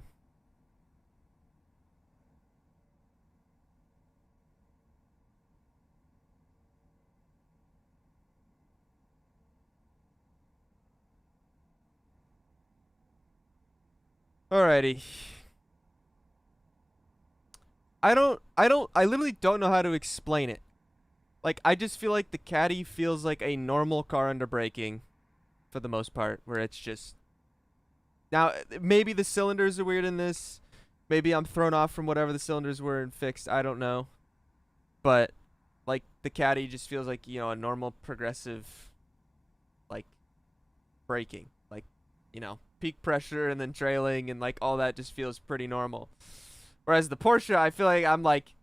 Alrighty. I literally don't know how to explain it. Like, I just feel like the Caddy feels like a normal car under braking for the most part, where it's just... Now, maybe the cylinders are weird in this. Maybe I'm thrown off from whatever the cylinders were and fixed. I don't know. But, like, the Caddy just feels like, you know, a normal progressive, like, braking. Like, you know, peak pressure and then trailing and, like, all that just feels pretty normal. Whereas the Porsche, I feel like I'm, like,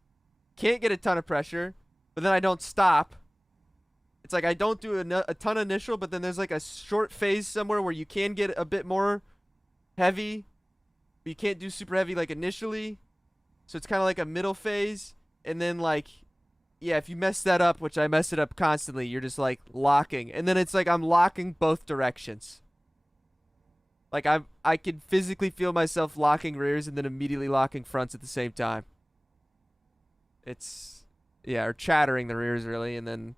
can't get a ton of pressure, but then I don't stop. It's like I don't do a ton of initial, but then there's, like, a short phase somewhere where you can get a bit more heavy, but you can't do super heavy, like, initially. So it's kind of like a middle phase. And then, like, yeah, if you mess that up, which I mess it up constantly, you're just, like, locking. And then it's like I'm locking both directions. Like, I can physically feel myself locking rears and then immediately locking fronts at the same time. It's, yeah, or chattering the rears, really, and then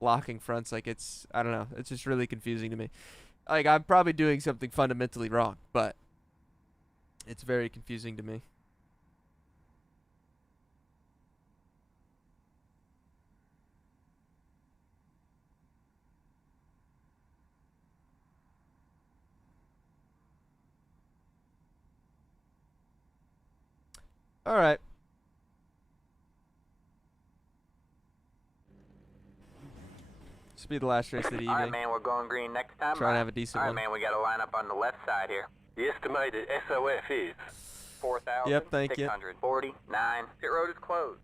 locking fronts. Like, it's, I don't know. It's just really confusing to me. Like, I'm probably doing something fundamentally wrong, but it's very confusing to me. All right. This will be the last race of the evening. All right, man, we're going green next time. Try to have a decent All one. right, man, we got to line up on the left side here. The estimated SOF is 4,000. Yep, thank you. 649. Pit road is closed.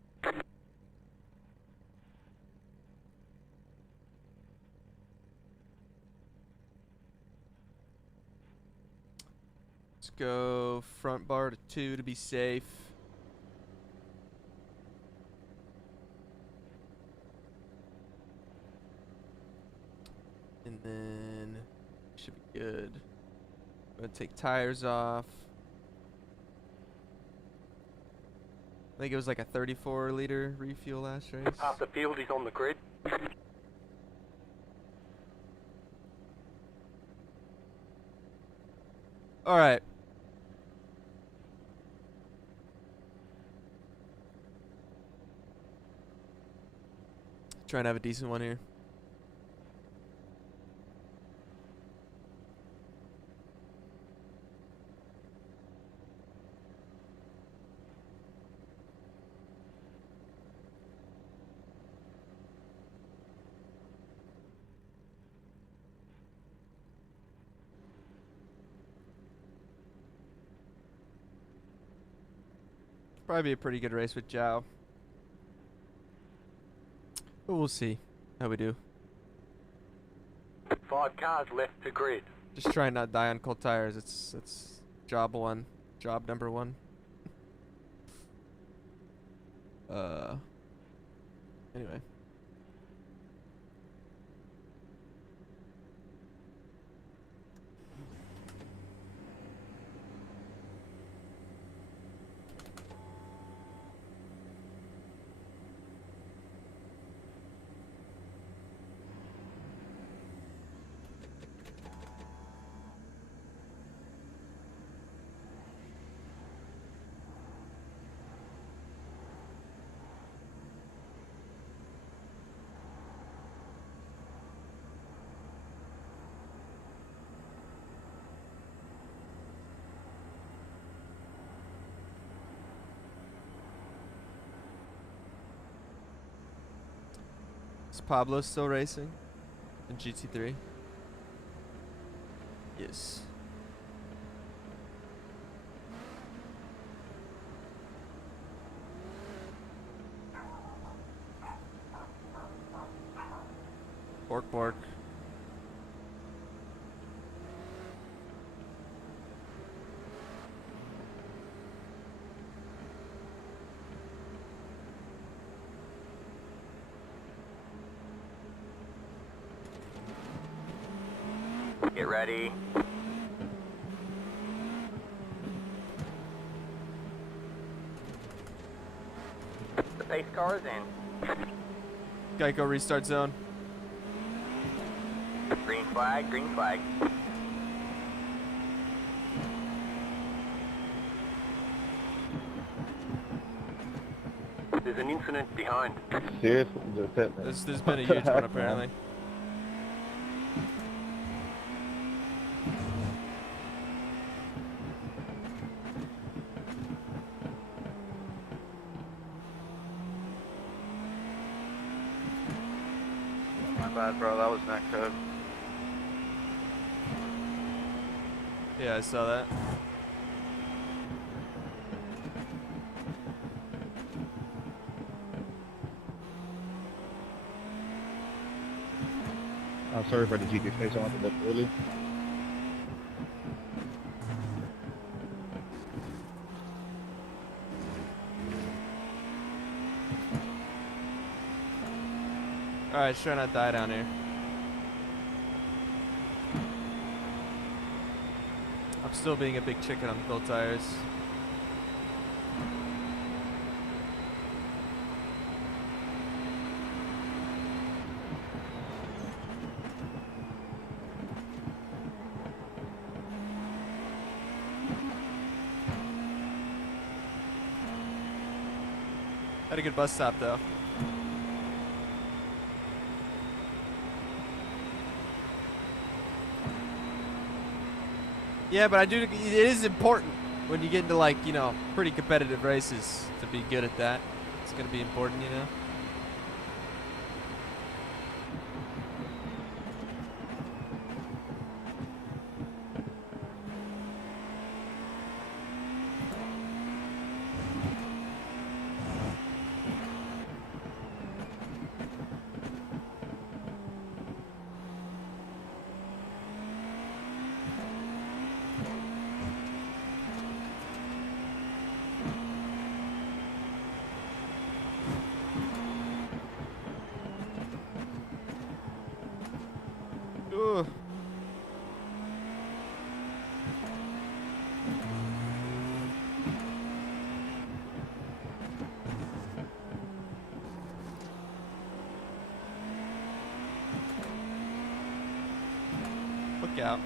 go front bar to 2 to be safe. And then should be good. I'm gonna take tires off. I think it was like a 34-liter refuel last race. Half the field is on the grid. All right. Trying to have a decent one here. Probably be a pretty good race with Zhao. But we'll see how we do. 5 cars left to grid. Just try and not die on cold tires. It's job one. Job number 1. Anyway. Is Pablo still racing in GT3? Yes. Bork bork. Get ready. The pace car is in. Geico restart zone. Green flag, green flag. There's an incident behind. Seriously, just hit me. There's been a huge one apparently. My bad, bro. That was net code. Yeah, I saw that. I'm sorry for the GT face. I wanted to look early. Alright, try not to die down here. I'm still being a big chicken on cold tires. Had a good bus stop though. Yeah, but it is important when you get into like, you know, pretty competitive races to be good at that. It's gonna be important, you know? out.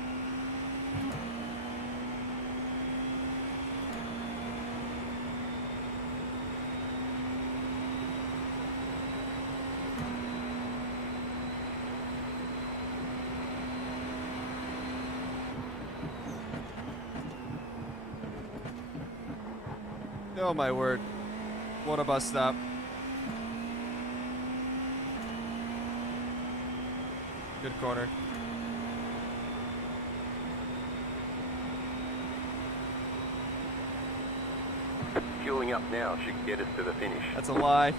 Oh my word. What a bus stop. Good corner. Fueling up now should get us to the finish. That's a lie.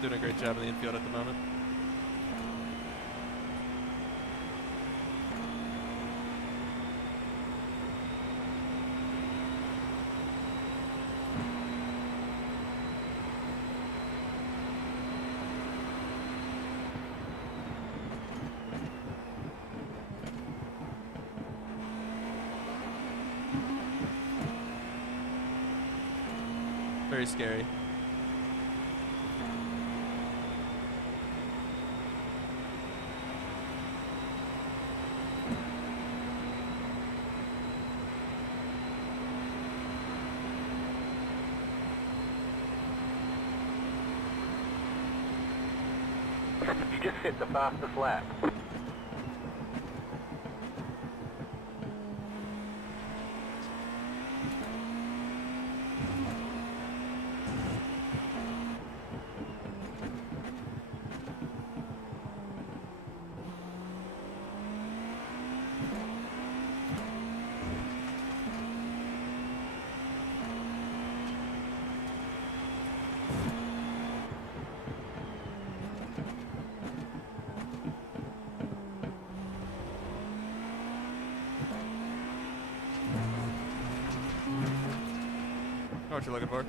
Doing a great job in the infield at the moment. Very scary. You just hit the fastest lap. Know what you're looking for.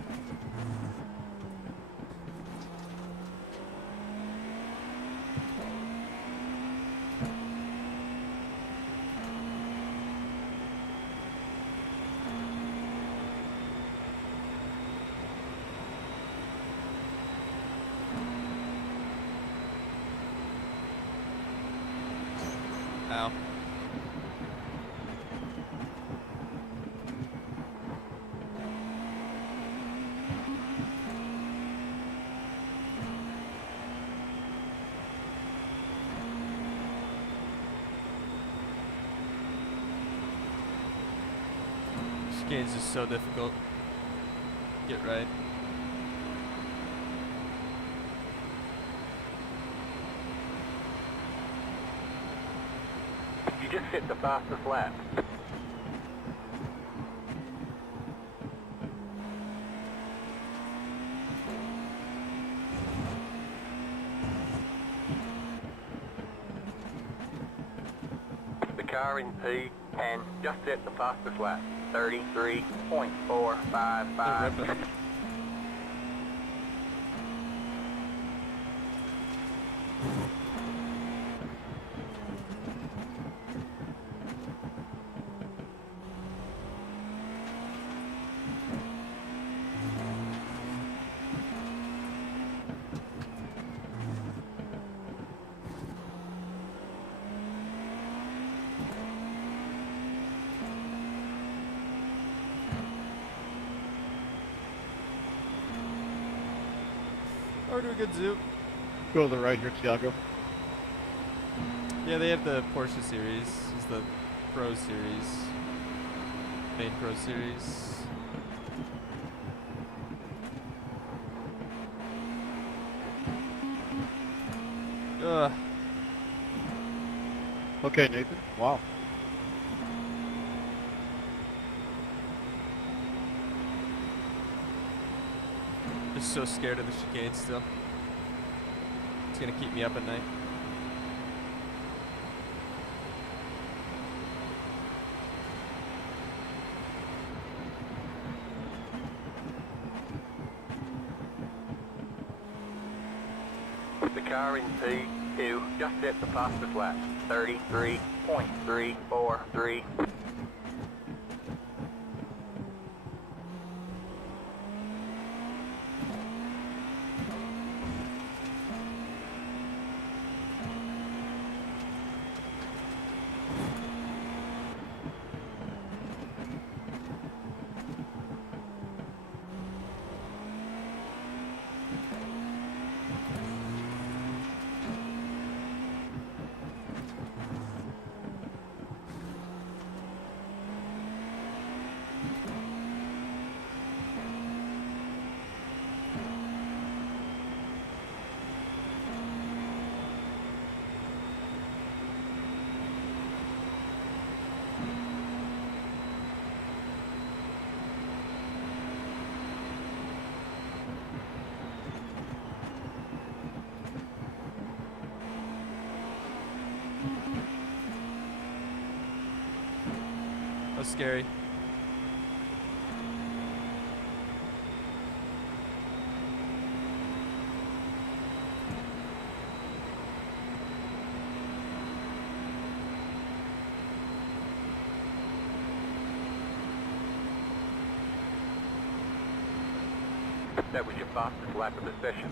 Ow. Game's just so difficult. Get right. You just hit the fastest lap. The car in P10 just hit the fastest lap. 33.455. Or do a good zoom. Go to the right here, Tiago. Yeah, they have the Porsche series. It's the Pro series. Main Pro series. Ugh. Okay, Nathan. Wow. Just so scared of the chicane still. It's gonna keep me up at night. The car in P2 just hit the fastest lap. 33.343. That was scary. That was your fastest lap of the session.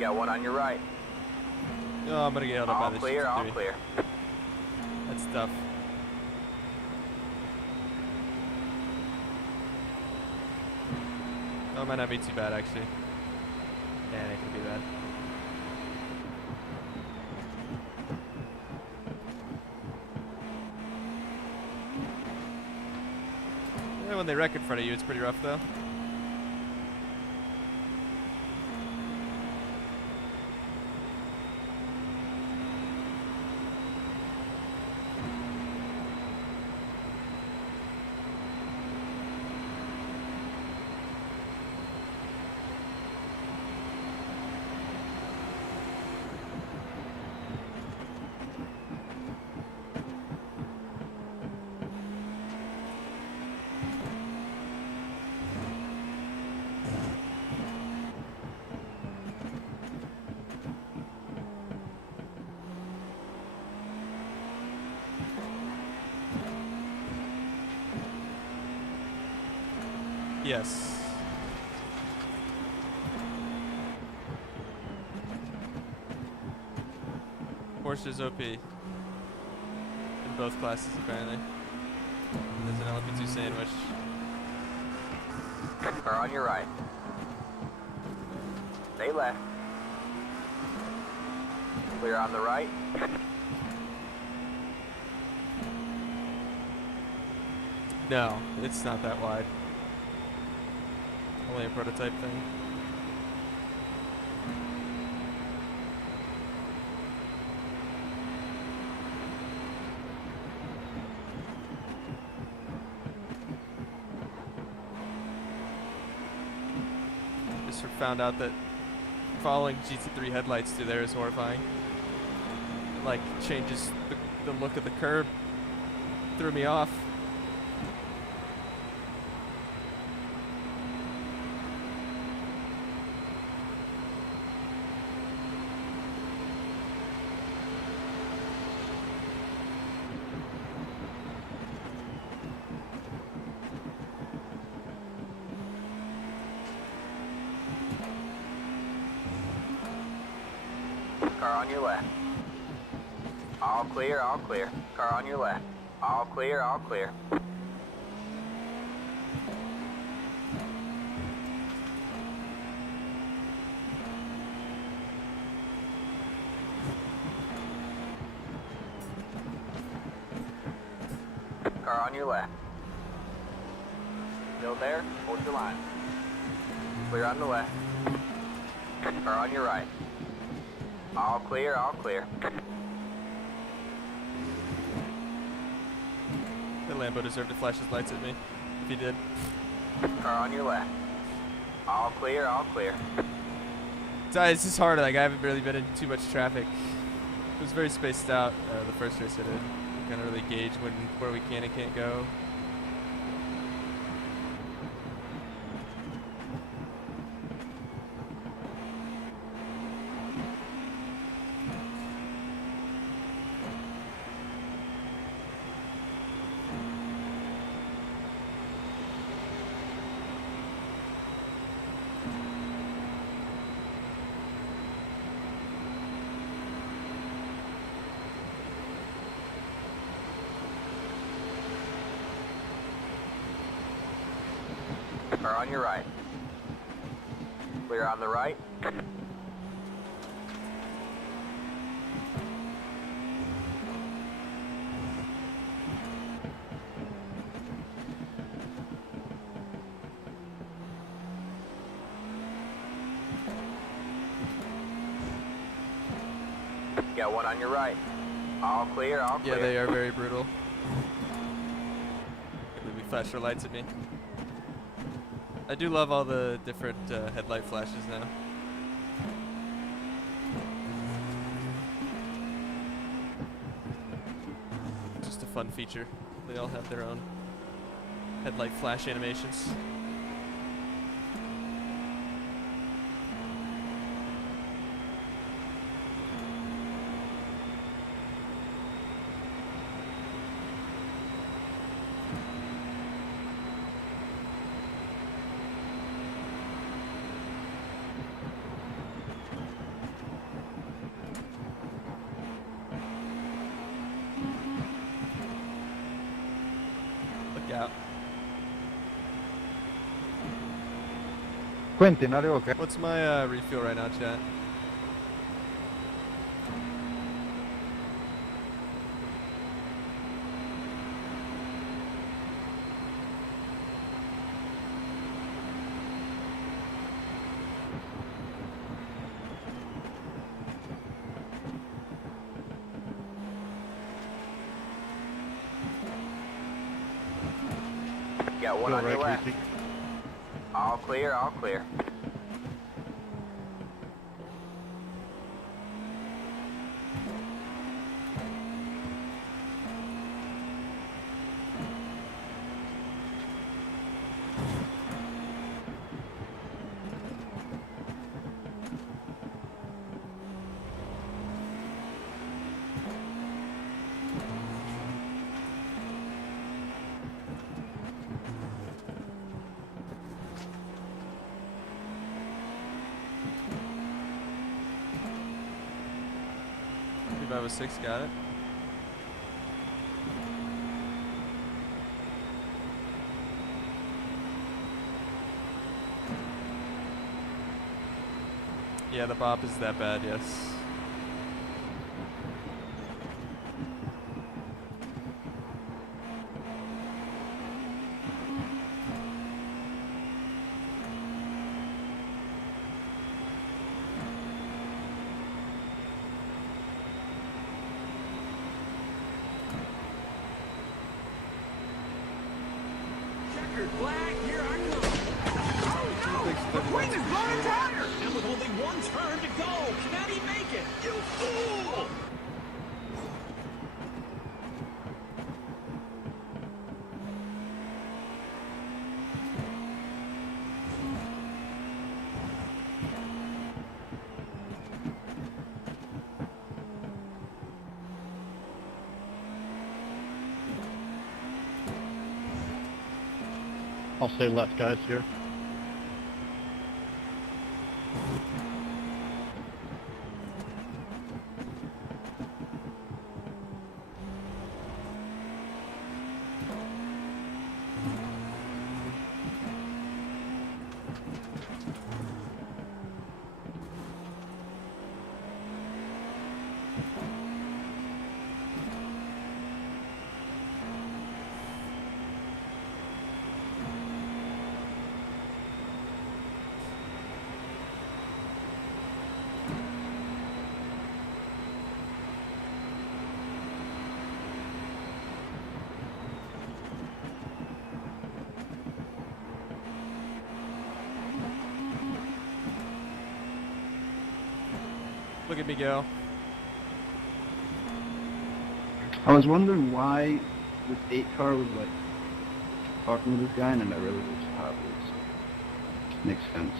Got one on your right. Oh, I'm gonna get held up by All the clear, all GT3. clear. That's tough. Oh, it might not be too bad actually. Yeah, it could be bad. Yeah, when they wreck in front of you, it's pretty rough though. Yes. Porsche's OP. In both classes, apparently. There's an LP2 sandwich. Car on your right. Stay left. Clear on the right. No, it's not that wide. Only a prototype thing. Just found out that following GT3 headlights through there is horrifying. It like changes the look of the curb. Threw me off. Car on your left. All clear, all clear. Car on your left. All clear, all clear. Car on your left. Still there? Hold your line. Clear on the left. Car on your right. All clear, all clear. The Lambo deserved to flash his lights at me, if he did. Car on your left. All clear, all clear. It's just hard, like I haven't really been in too much traffic. It was very spaced out, the first race I did. Kind of really gauge where we can and can't go. Car on your right. Clear on the right. Got one on your right. All clear, all clear. Yeah, they are very brutal. Maybe flash their lights at me. I do love all the different headlight flashes now. Just a fun feature. They all have their own headlight flash animations. Out. Quentin, are you okay? What's my refuel right now, chat? Got one on your left. All clear, all clear. I was 6, got it. Yeah, the bop is that bad, yes. Flag, here I come. Oh no! McQueen is blowing tires! And with only one turn to go, can he make it? You fool! I'll stay left, guys, here. Look at me go. I was wondering why this 8 car was like talking to this guy, and then I realized it was Pablo, so makes sense.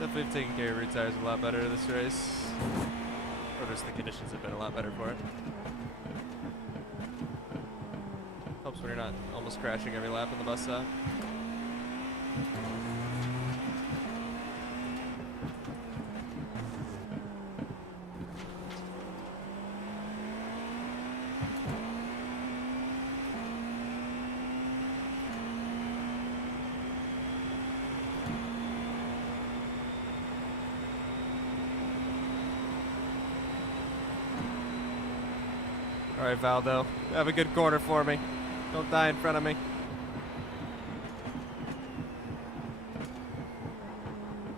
Definitely taking care of rear tires a lot better this race. Or just the conditions have been a lot better for it. Helps when you're not almost crashing every lap on the bus stop. Alright, Valdo, have a good corner for me. Don't die in front of me.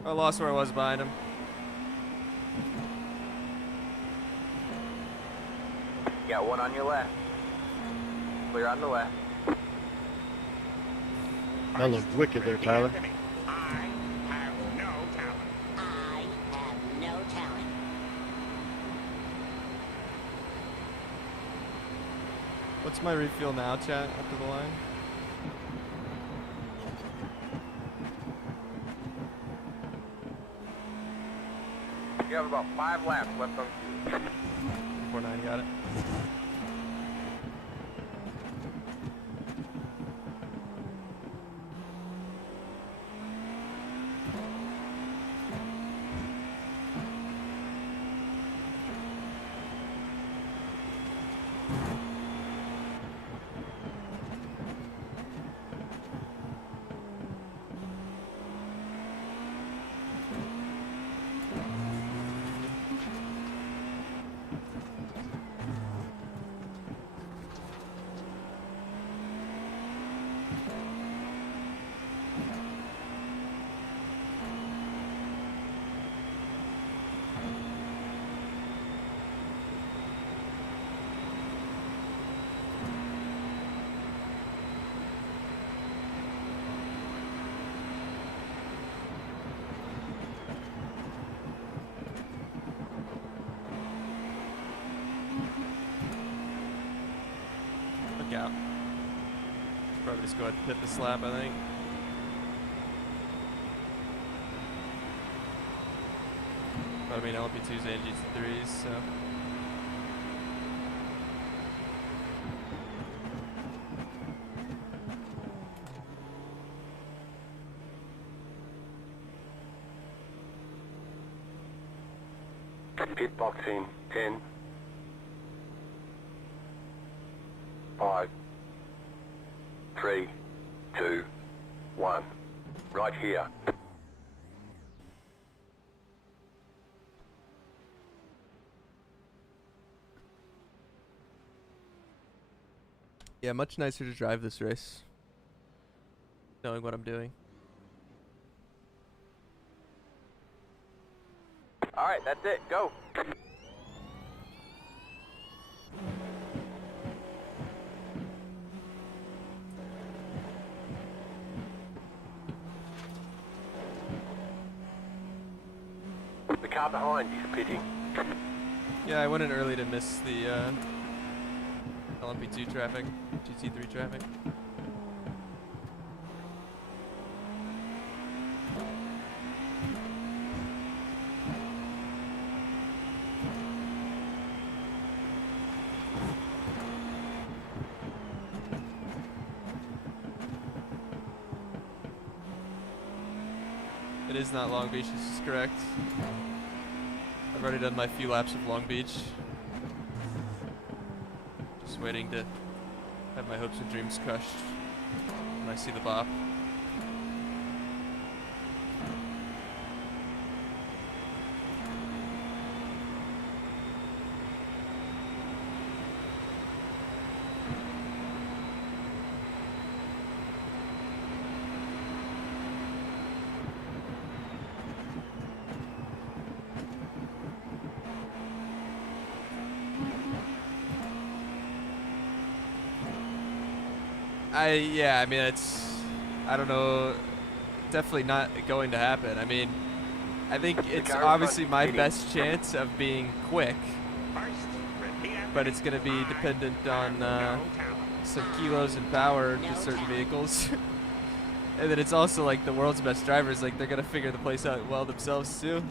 I lost where I was behind him. You got one on your left. Clear on the left. That looked wicked there, Tyler. I have no talent. I have no talent. What's my refuel now, chat, after the line? You have about 5 laps left on fuel. 49, got it. Look out. Probably just go ahead and pit this lap, I think. But I mean, LP2s and GT3s, so. Pit box in 10, 5, 3, 2, 1. Right here. Yeah, much nicer to drive this race. Knowing what I'm doing. Alright, that's it. Go. The car behind is pitting. Yeah, I went in early to miss the LMP2 traffic, GT3 traffic. It is not Long Beach, this is correct. I've already done my few laps of Long Beach. Just waiting to have my hopes and dreams crushed when I see the bop. Yeah, I mean, I don't know, definitely not going to happen. I mean, I think it's obviously my best chance of being quick, but it's going to be dependent on some kilos and power to certain vehicles. And then it's also like the world's best drivers, like they're going to figure the place out well themselves too.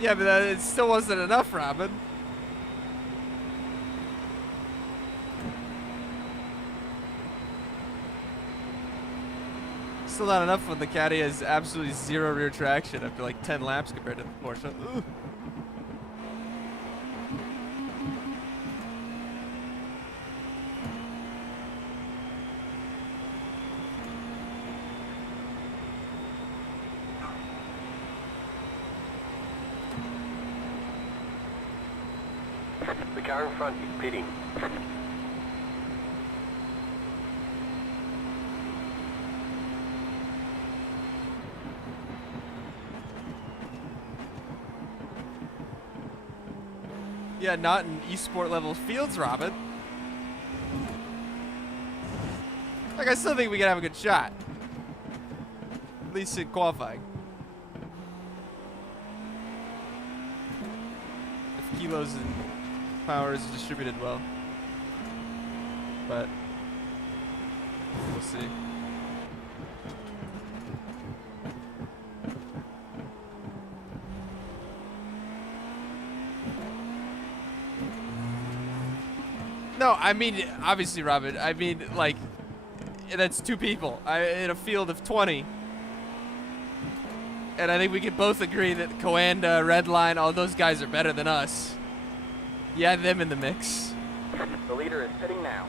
Yeah, but it still wasn't enough, Robin. Still not enough when the Caddy has absolutely zero rear traction after like 10 laps compared to the Porsche. Ooh. The car in front is pitting. Yeah, not in eSport level fields, Robin. Like, I still think we can have a good shot. At least in qualifying. If kilos and power is distributed well. But we'll see. No, I mean, obviously, Robin, I mean, like, that's two people in a field of 20. And I think we can both agree that Coanda, Redline, all those guys are better than us. You add them in the mix. The leader is pitting now.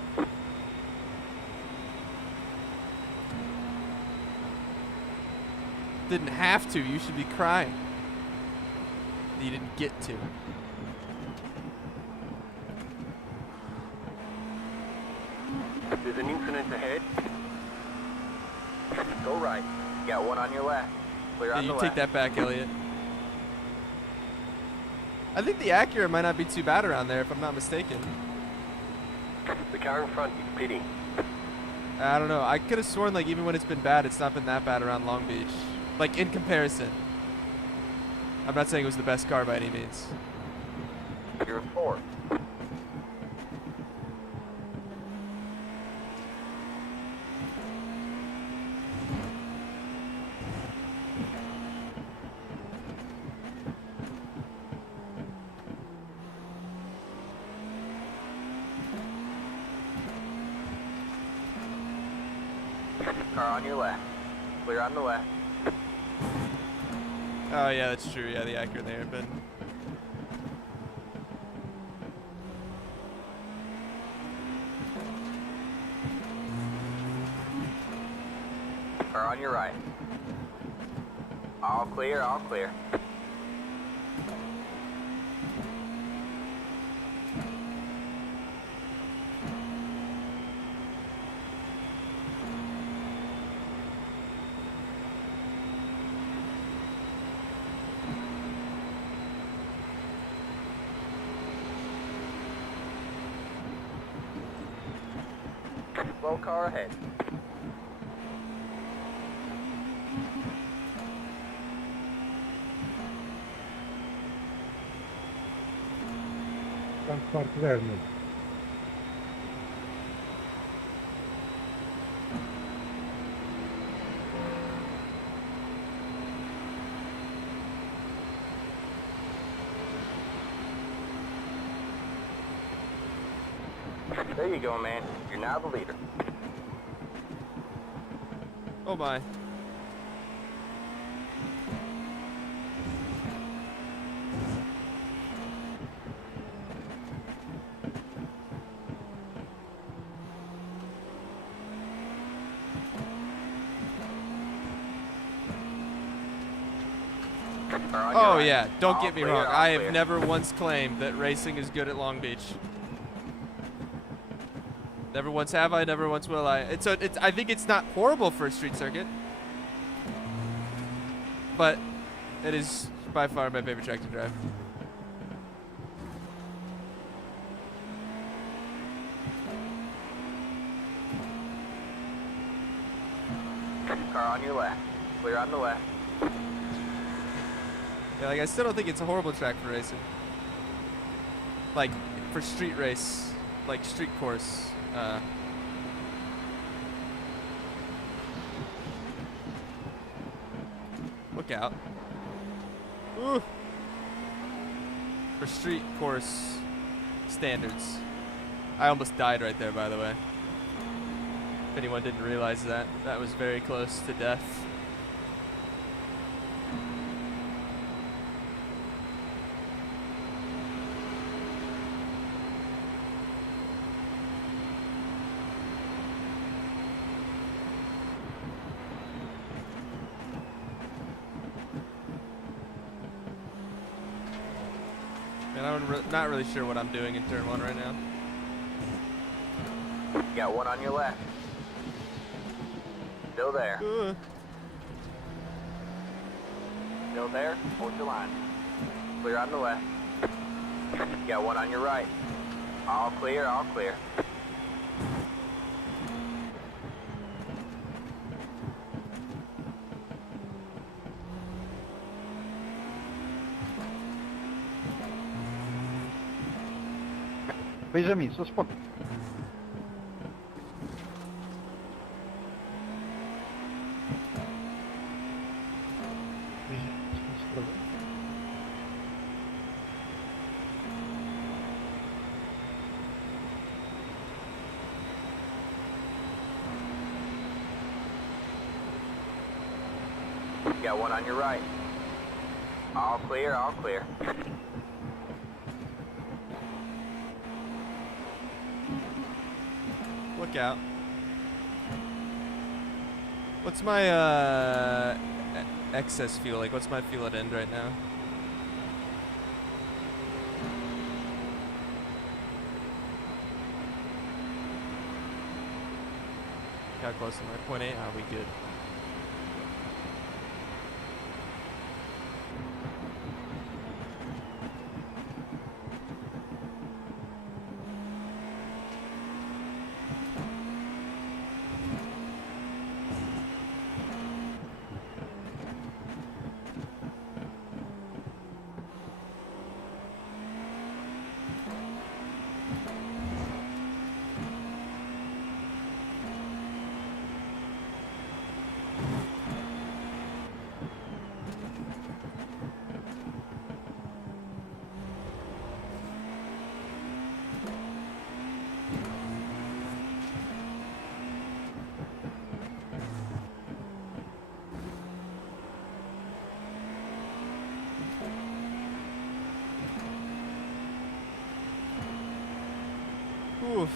Didn't have to. You should be crying. You didn't get to. There's an incident ahead. Go right. You got one on your left. Clear on the left. You take that back, Elliot. I think the Acura might not be too bad around there, if I'm not mistaken. The car in front is pitting. I don't know. I could have sworn, like, even when it's been bad, it's not been that bad around Long Beach. Like, in comparison. I'm not saying it was the best car by any means. You're in fourth. Car on your left. Clear on the left. Oh, yeah, that's true. Yeah, the Acura there, but... Car on your right. All clear, all clear. patrol car ahead. There you go, man. You're now the leader. Oh my. Oh yeah, don't get me wrong. I have never once claimed that racing is good at Long Beach. Never once have I, never once will I. I think it's not horrible for a street circuit, but it is by far my favorite track to drive. Car on your left. Clear on the left. Yeah, like I still don't think it's a horrible track for racing. Like for street race, like street course. Look out. Ooh. For street course standards. I almost died right there, by the way. If anyone didn't realize that, that was very close to death. Not really sure what I'm doing in turn 1 right now. You got one on your left. Still there. Still there. Hold your line. Clear on the left. You got one on your right. All clear, all clear. Benjamin, só spoko. You got one on your right. All clear, all clear. Look out. What's my excess fuel like? What's my fuel at end right now? How close am I? 0.8? Are we good? Oof.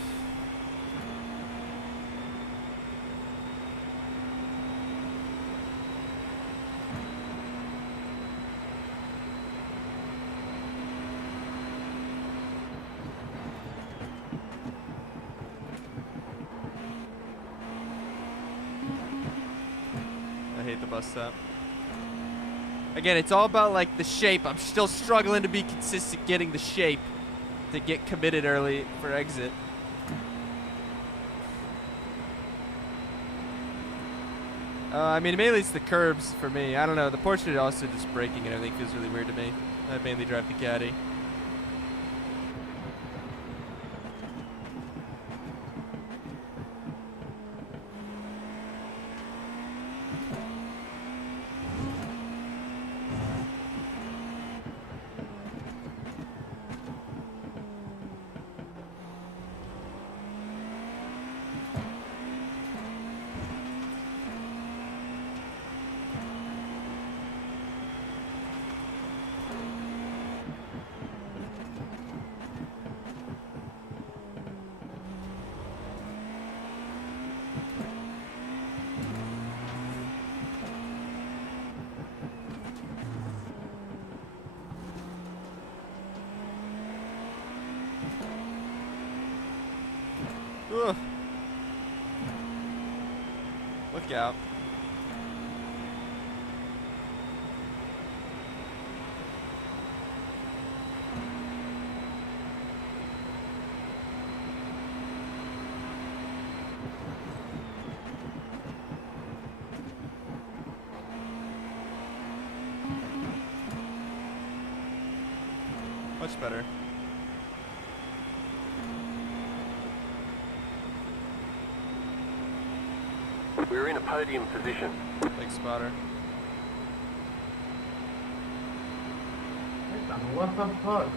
I hate the bus stop. Again, it's all about like the shape. I'm still struggling to be consistent getting the shape to get committed early for exit. I mean, mainly it's the curbs for me. I don't know. The Porsche also just braking and everything feels really weird to me. I mainly drive the Caddy. Ugh. Look out. Much better. We're in a podium position. Thanks, spotter. What the fuck?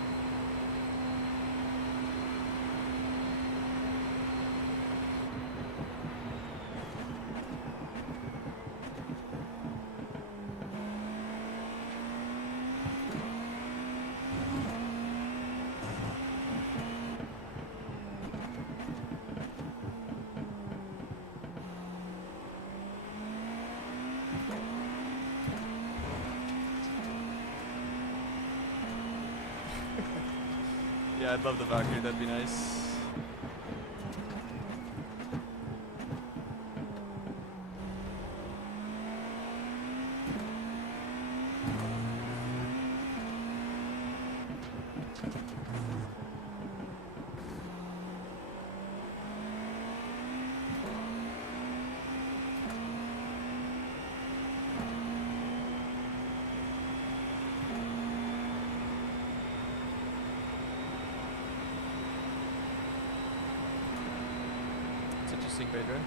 Yeah, I'd love the Valkyrie, that'd be nice. It's interesting, Pedro.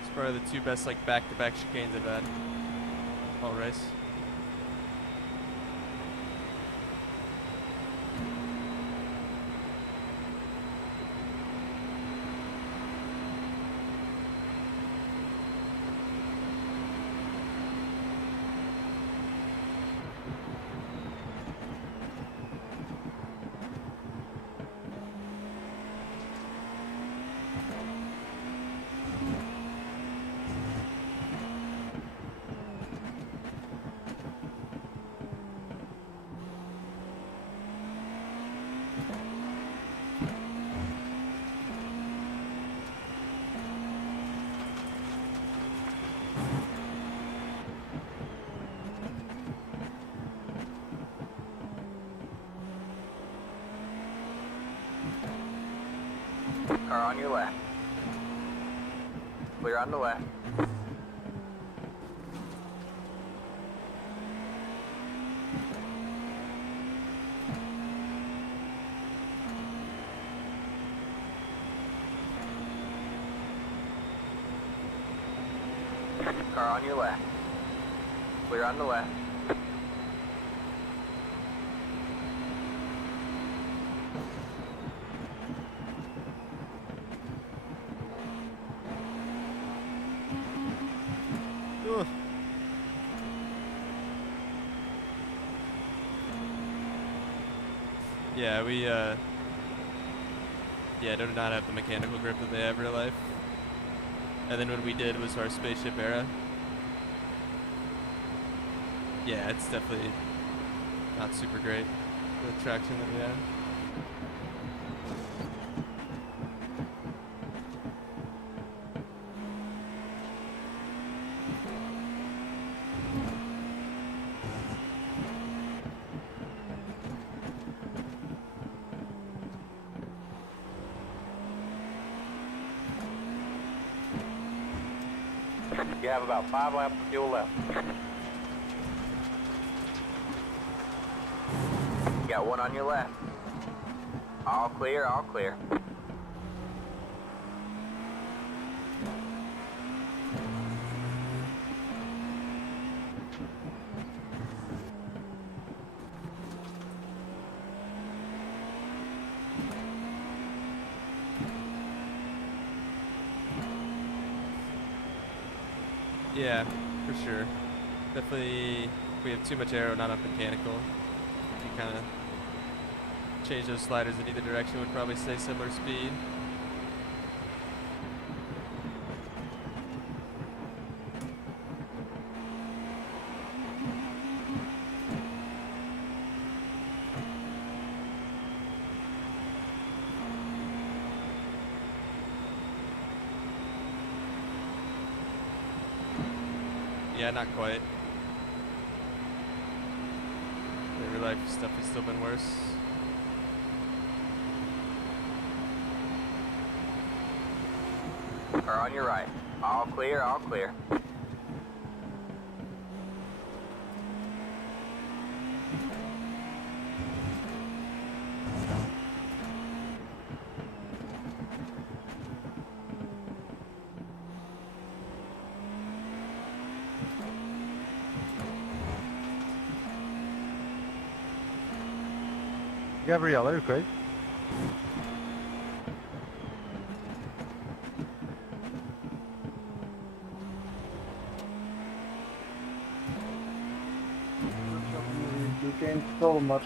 It's probably the two best like back-to-back chicanes I've had all race. Car on your left. Clear on the left. Car on your left. Clear on the left. Ugh. Yeah, we do not have the mechanical grip that they have in real life. And then what we did was our spaceship era. Yeah, it's definitely not super great, the traction that we have. You have about 5 laps of fuel left. You got one on your left. All clear, all clear. Yeah, for sure. Definitely, we have too much aero, not enough mechanical. If you kind of change those sliders in either direction, would probably stay similar speed. Yeah, not quite. The real life stuff has still been worse. Are on your right. All clear, all clear. Gabriel, are you okay? You gained so much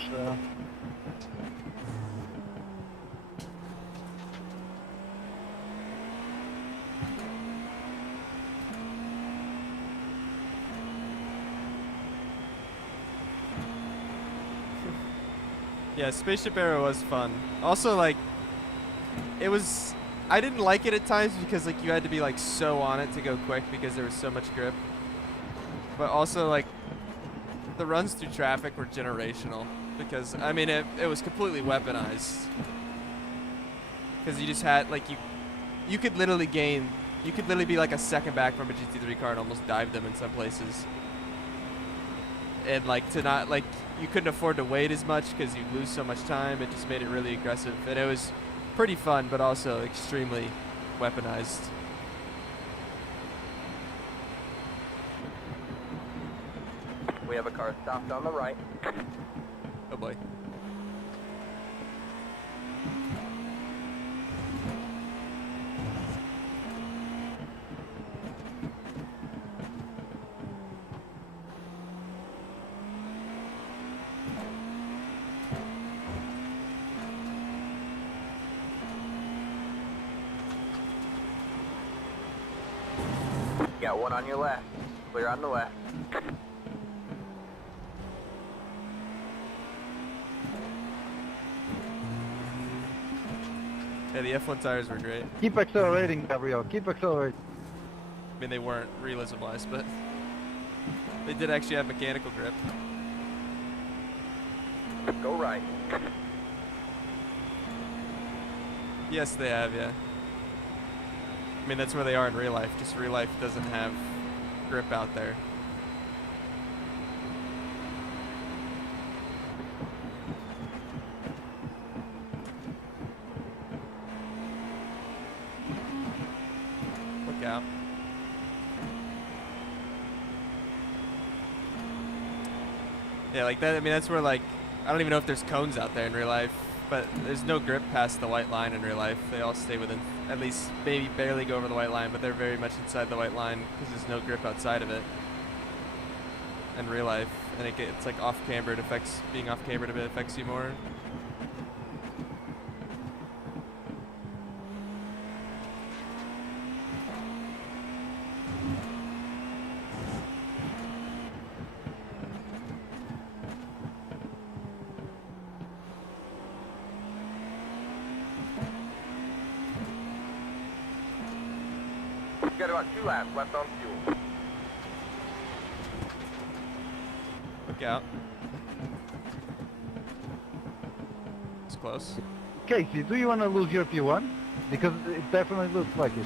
Yeah, Spaceship Arrow was fun. Also, like, it was... I didn't like it at times because, like, you had to be, like, so on it to go quick because there was so much grip. But also, like, the runs through traffic were generational because, I mean, it was completely weaponized. Because you just had, like, you could literally gain... You could literally be, like, a second back from a GT3 car and almost dive them in some places. And, like, to not, like... You couldn't afford to wait as much because you lose so much time. It just made it really aggressive. And it was pretty fun, but also extremely weaponized. We have a car stopped on the right. Oh boy. Got one on your left. Clear on the left. Yeah, the F1 tires were great. Keep accelerating, Gabriel. Keep accelerating. I mean, they weren't realism-wise, but they did actually have mechanical grip. Go right. Yes, they have, yeah. I mean, that's where they are in real life. Just real life doesn't have grip out there. Look out. Yeah, like that. I mean, that's where, like, I don't even know if there's cones out there in real life, but there's no grip past the white line in real life. They all stay within, at least maybe barely go over the white line, but they're very much inside the white line because there's no grip outside of it in real life. And it's like off camber. It affects, being off camber a bit affects you more. You got about 2 laps left on fuel. Look out. It's close. Casey, do you want to lose your P1? Because it definitely looks like it.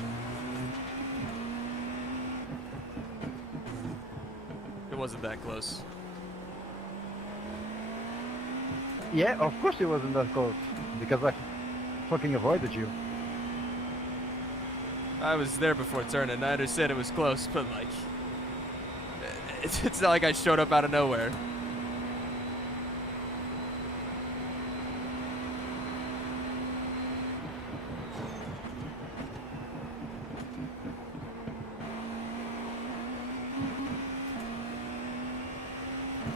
wasn't that close. Yeah, of course it wasn't that close. Because I fucking avoided you. I was there before turning, and I understand it was close, but like, it's not like I showed up out of nowhere.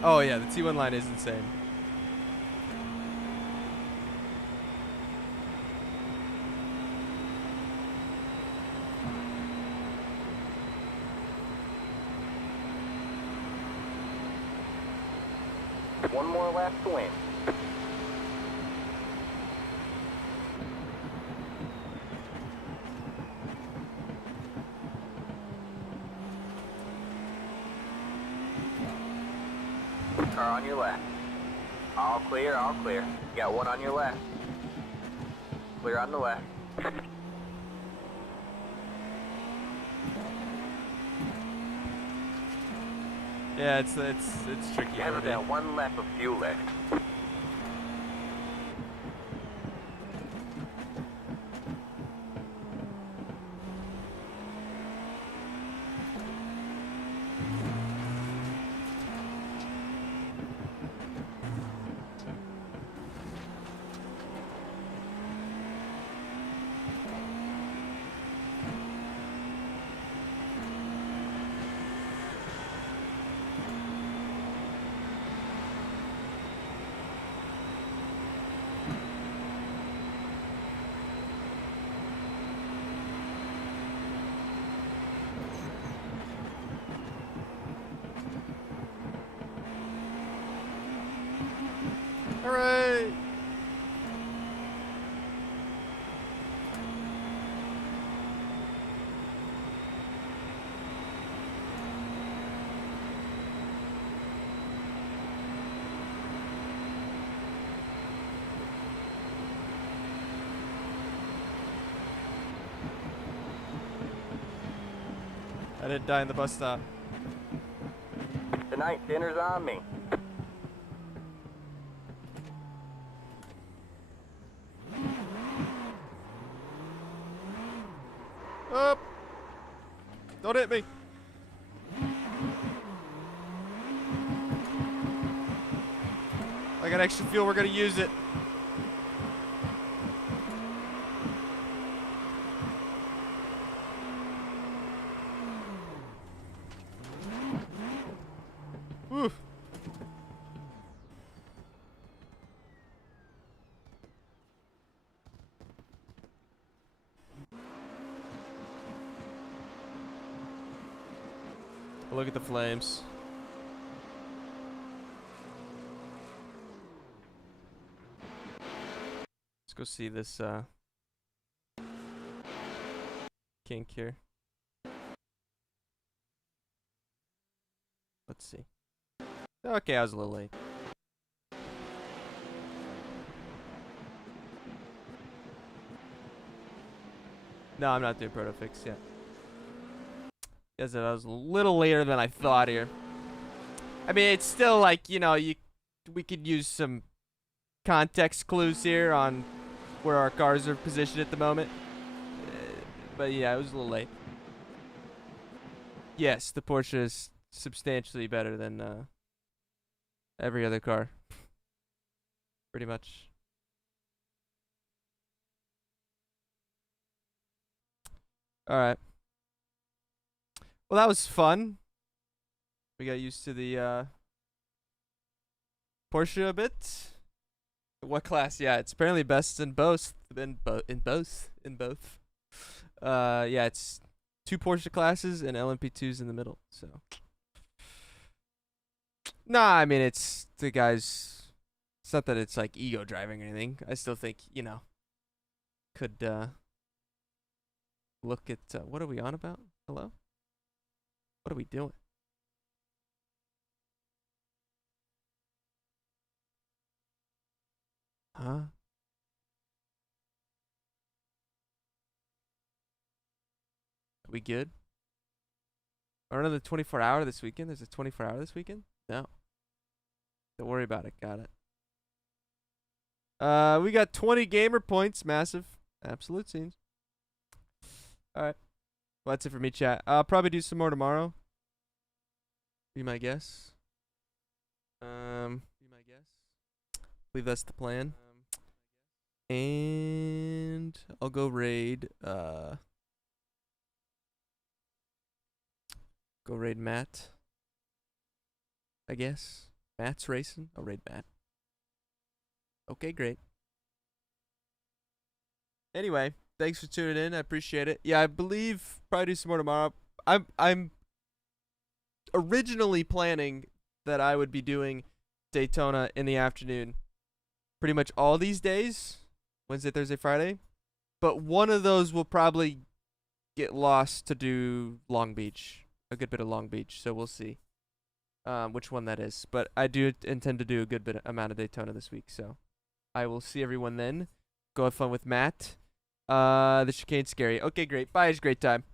Oh yeah, the T1 line is insane. One more lap to win. Car on your left. All clear, all clear. You got one on your left. Clear on the left. Yeah, it's tricky. You have already. about one lap of fuel left. Hooray! I didn't die in the bus stop. Tonight, dinner's on me. Up! Don't hit me! I got extra fuel, we're gonna use it. Whew. Look at the flames. Let's go see this kink here. Let's see. Okay, I was a little late. No, I'm not doing proto fix yet. Yes, I was a little later than I thought here. I mean, it's still like, you know, we could use some context clues here on where our cars are positioned at the moment. But yeah, it was a little late. Yes, the Porsche is substantially better than every other car. Pretty much. Alright. Well, that was fun. We got used to the Porsche a bit. What class? Yeah, it's apparently best in both. In both. Yeah, it's 2 Porsche classes and LMP2s in the middle. So, nah, I mean it's the guys. It's not that it's like ego driving or anything. I still think, you know, could look at what are we on about? Hello? What are we doing? Huh? Are we good? Or another 24-hour this weekend. There's a 24-hour this weekend? No. Don't worry about it. Got it. We got 20 gamer points. Massive. Absolute scenes. Alright. Well, that's it for me, chat. I'll probably do some more tomorrow. Be my guess. Be my guess. I believe that's the plan. And I'll go raid Matt. I guess. Matt's racing. I'll raid Matt. Okay, great. Anyway, thanks for tuning in. I appreciate it. Yeah, I believe probably do some more tomorrow. I'm originally planning that I would be doing Daytona in the afternoon pretty much all these days. Wednesday, Thursday, Friday. But one of those will probably get lost to do Long Beach. A good bit of Long Beach. So we'll see which one that is. But I do intend to do a good bit amount of Daytona this week. So I will see everyone then. Go have fun with Matt. The chicane's scary. Okay, great. Bye. It's a great time.